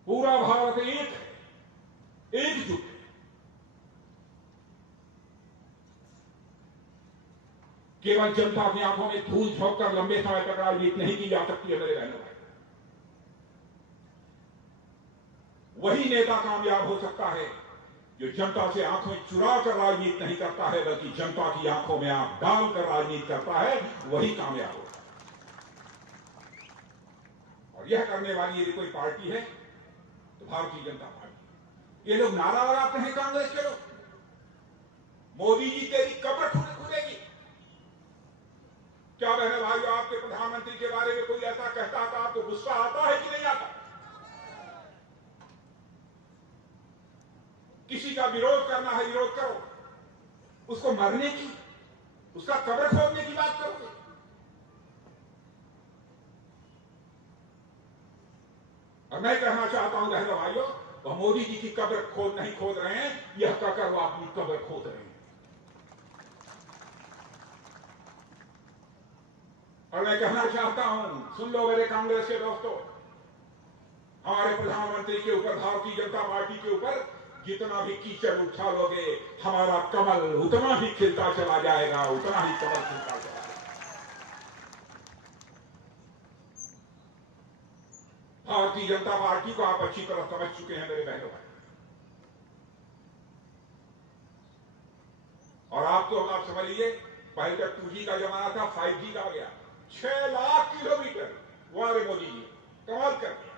पूरा भारत एक है, एकजुट है। केवल जनता की आंखों में धूल झोंक कर लंबे समय तक राजनीति नहीं की जा सकती है मेरे बहनों भाई। वही नेता कामयाब हो सकता है जो जनता से आंखों चुरा कर राजनीति नहीं करता है, बल्कि जनता की आंखों में आंख डालकर राजनीति करता है, वही कामयाब होता है। और यह करने वाली यदि कोई पार्टी है तो भारतीय जनता पार्टी। ये लोग नारा लगाते हैं कांग्रेस के लोग, मोदी जी तेरी कब्र खुदेगी। क्या बहने भाइयों, आपके प्रधानमंत्री के बारे में कोई ऐसा कहता था, आपको गुस्सा आता है कि नहीं आता? किसी का विरोध करना है, विरोध करो, उसको मरने की, उसका कब्र खोदने की बात करोगे? और मैं कहना चाहता हूं बहनों भाइयों, वह मोदी जी की कब्र नहीं खोद रहे हैं, यह कहकर वो अपनी कब्र खोद रहे हैं। और मैं कहना चाहता हूं, सुन लो मेरे कांग्रेस के दोस्तों, हमारे प्रधानमंत्री के ऊपर, भारतीय जनता पार्टी के ऊपर जितना भी कीचड़ उछालोगे, हमारा कमल उतना ही खिलता चला जाएगा, उतना ही कमल खिलता चला जाएगा। भारतीय जनता पार्टी को आप अच्छी तरह समझ चुके हैं मेरे बहनों भाई। और आप तो आप समझ लीजिए, पहले तक 2G का जमाना था, 5G का आ गया। 6 लाख किलोमीटर, वारे मोदी जी कमाल कर दिया।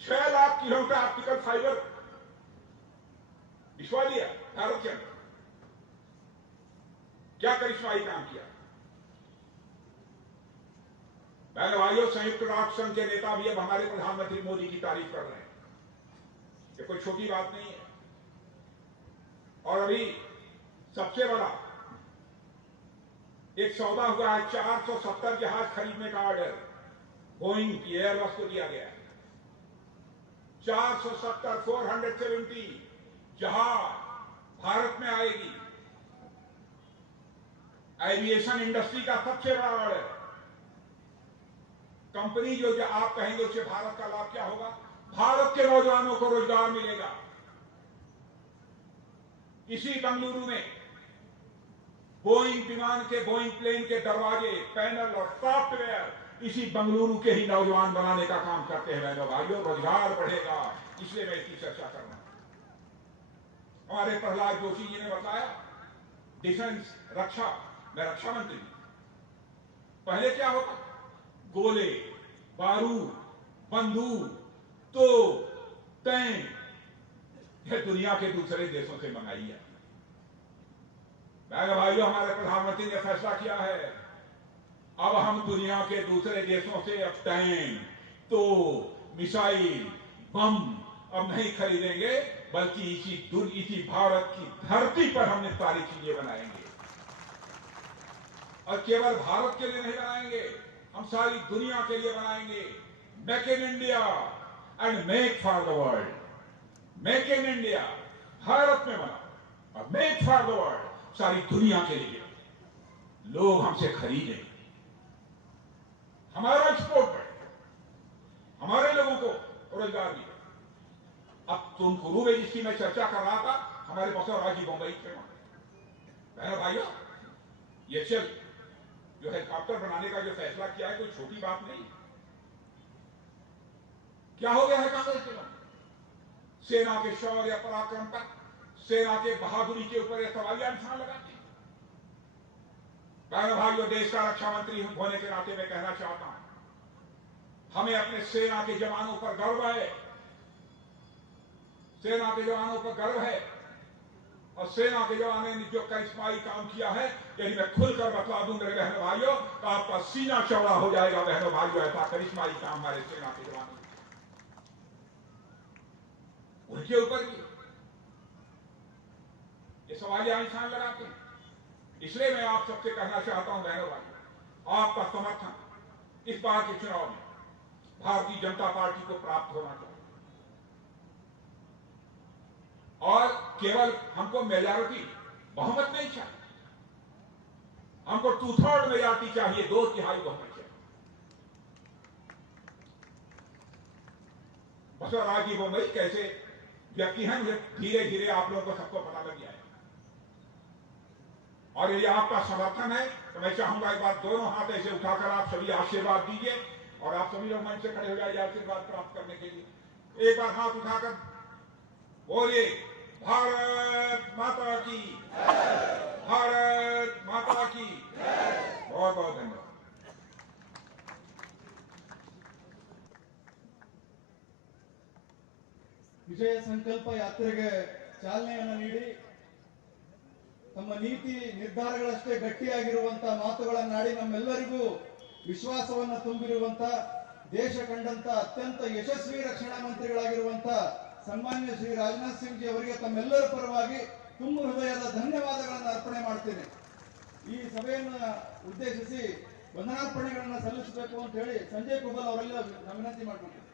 6 लाख किलोमीटर ऑप्टिकल फाइबर बिछवा दिया भारत के अंदर। क्या करिश्माई काम किया। बहनों भाइयों, संयुक्त राष्ट्र संघ के नेता भी अब हमारे प्रधानमंत्री मोदी की तारीफ कर रहे हैं। ये कोई छोटी बात नहीं है। और अभी सबसे बड़ा एक सौदा हुआ है, 470 जहाज खरीदने का ऑर्डर बोइंग की, एयरबस को दिया गया है। 470 जहाज भारत में आएगी। एविएशन इंडस्ट्री का सबसे बड़ा ऑर्डर। कंपनी जो आप कहेंगे उससे भारत का लाभ क्या होगा? भारत के नौजवानों को रोजगार मिलेगा। इसी बेंगलुरु में बोइंग विमान के, बोइंग प्लेन के दरवाजे, पैनल और सॉफ्टवेयर इसी बेंगलुरु के ही नौजवान बनाने का काम करते हैं। बहनों भाइयों, रोजगार बढ़ेगा, इसलिए मैं इसकी चर्चा कर रहा हूं। हमारे प्रहलाद जोशी जी ने बताया, डिफेंस, रक्षा, मैं रक्षा मंत्री हूं। पहले क्या होता? गोले, बारूद, बंदूक, तोप, टैंक, यह दुनिया के दूसरे देशों से मंगाई है। भाइयों, हमारे प्रधानमंत्री ने फैसला किया है, अब हम दुनिया के दूसरे देशों से अब टैंक, तोप, मिसाइल, बम अब नहीं खरीदेंगे, बल्कि इसी भारत की धरती पर हमने सारी चीजें बनाएंगे। और केवल भारत के लिए नहीं बनाएंगे, हम सारी दुनिया के लिए बनाएंगे। Make in India and make for the world. Make in India, Bharat में बनाओ, और मेक फॉर द वर्ल्ड, सारी दुनिया के लिए। लोग हमसे खरीदें, हमारा एक्सपोर्ट बढ़े, हमारे लोगों को रोजगार मिले। अब तुमकुरू में जिसकी मैं चर्चा कर रहा था, हमारे बसवराज जी बंबई थे। बहनों भाइयों, ये चल जो हेलीकॉप्टर बनाने का जो फैसला किया है, कोई छोटी बात नहीं। क्या हो गया है कांग्रेस के लोग? सेना के शौर्य पराक्रम पर, सेना के बहादुरी के ऊपर यह सवालिया निशान लगाते हैं। बहनों भाइयों, देश का रक्षा मंत्री होने के नाते मैं कहना चाहता हूं, हमें अपने सेना के जवानों पर गर्व है। सेना के जवानों पर गर्व है, और सेना के जवानों ने जो करिश्माई काम किया है, यदि मैं खुलकर बता दूं मेरे बहनों भाइयों, तो आपका सीना चौड़ा हो जाएगा। बहनों भाइयों, ऐसा करिश्माई काम हमारे सेना के जवानों ने, उनके ऊपर भी ये सवालिया निशान लगाते हैं। इसलिए मैं आप सबसे कहना चाहता हूं बहनों भाइयों, आपका समर्थन इस बार के चुनाव में भारतीय जनता पार्टी को प्राप्त होना चाहिए। और केवल हमको मेजॉरिटी बहुमत नहीं चाहिए, हमको 2/3 मेजॉरिटी चाहिए, 2/3 बहुमत चाहिए। बसवराज जी बंबई कैसे व्यक्ति हैं, मुझे धीरे धीरे आप लोगों को सबको पता लग जाएगा। और यदि आपका समर्थन है तो मैं चाहूंगा एक बार दोनों हाथ ऐसे उठाकर आप सभी आशीर्वाद दीजिए, और आप सभी लोग मंच से खड़े हो जाइए आशीर्वाद प्राप्त करने के लिए। एक बार हाथ उठाकर बोलिए, भारत माता की, भारत माता की। बहुत बहुत धन्यवाद। ವಿಜಯ ಸಂಕಲ್ಪ ಯಾತ್ರೆಗೆ ಚಾಲನೆಯನ್ನು ನೀಡಿ ತಮ್ಮ ನೀತಿ ನಿರ್ಧಾರಗಳಷ್ಟೇ ಗಟ್ಟಿಯಾಗಿರುವಂತಹ ಮಾತುಗಳನ್ನಾಡಿ ನಮ್ಮೆಲ್ಲರಿಗೂ ವಿಶ್ವಾಸವನ್ನು ತುಂಬಿರುವಂತ, ದೇಶ ಕಂಡಂತ ಅತ್ಯಂತ ಯಶಸ್ವಿ ರಕ್ಷಣಾ ಮಂತ್ರಿಗಳಾಗಿರುವಂತ ಸನ್ಮಾನ್ಯ ಶ್ರೀ ರಾಜನಾಥ್ ಸಿಂಗ್ ಜಿ ಅವರಿಗೆ ತಮ್ಮೆಲ್ಲರ ಪರವಾಗಿ ತುಂಬ ಹೃದಯದ ಧನ್ಯವಾದಗಳನ್ನು ಅರ್ಪಣೆ ಮಾಡ್ತೇನೆ. ಈ ಸಭೆಯನ್ನು ಉದ್ದೇಶಿಸಿ ವಂದನಾರ್ಪಣೆಗಳನ್ನು ಸಲ್ಲಿಸಬೇಕು ಅಂತ ಹೇಳಿ ಸಂಜಯ್ ಕುಬಲ್ ಅವರೆಲ್ಲ ವಿನಂತಿ ಮಾಡ್ಕೊಳ್ತೇನೆ.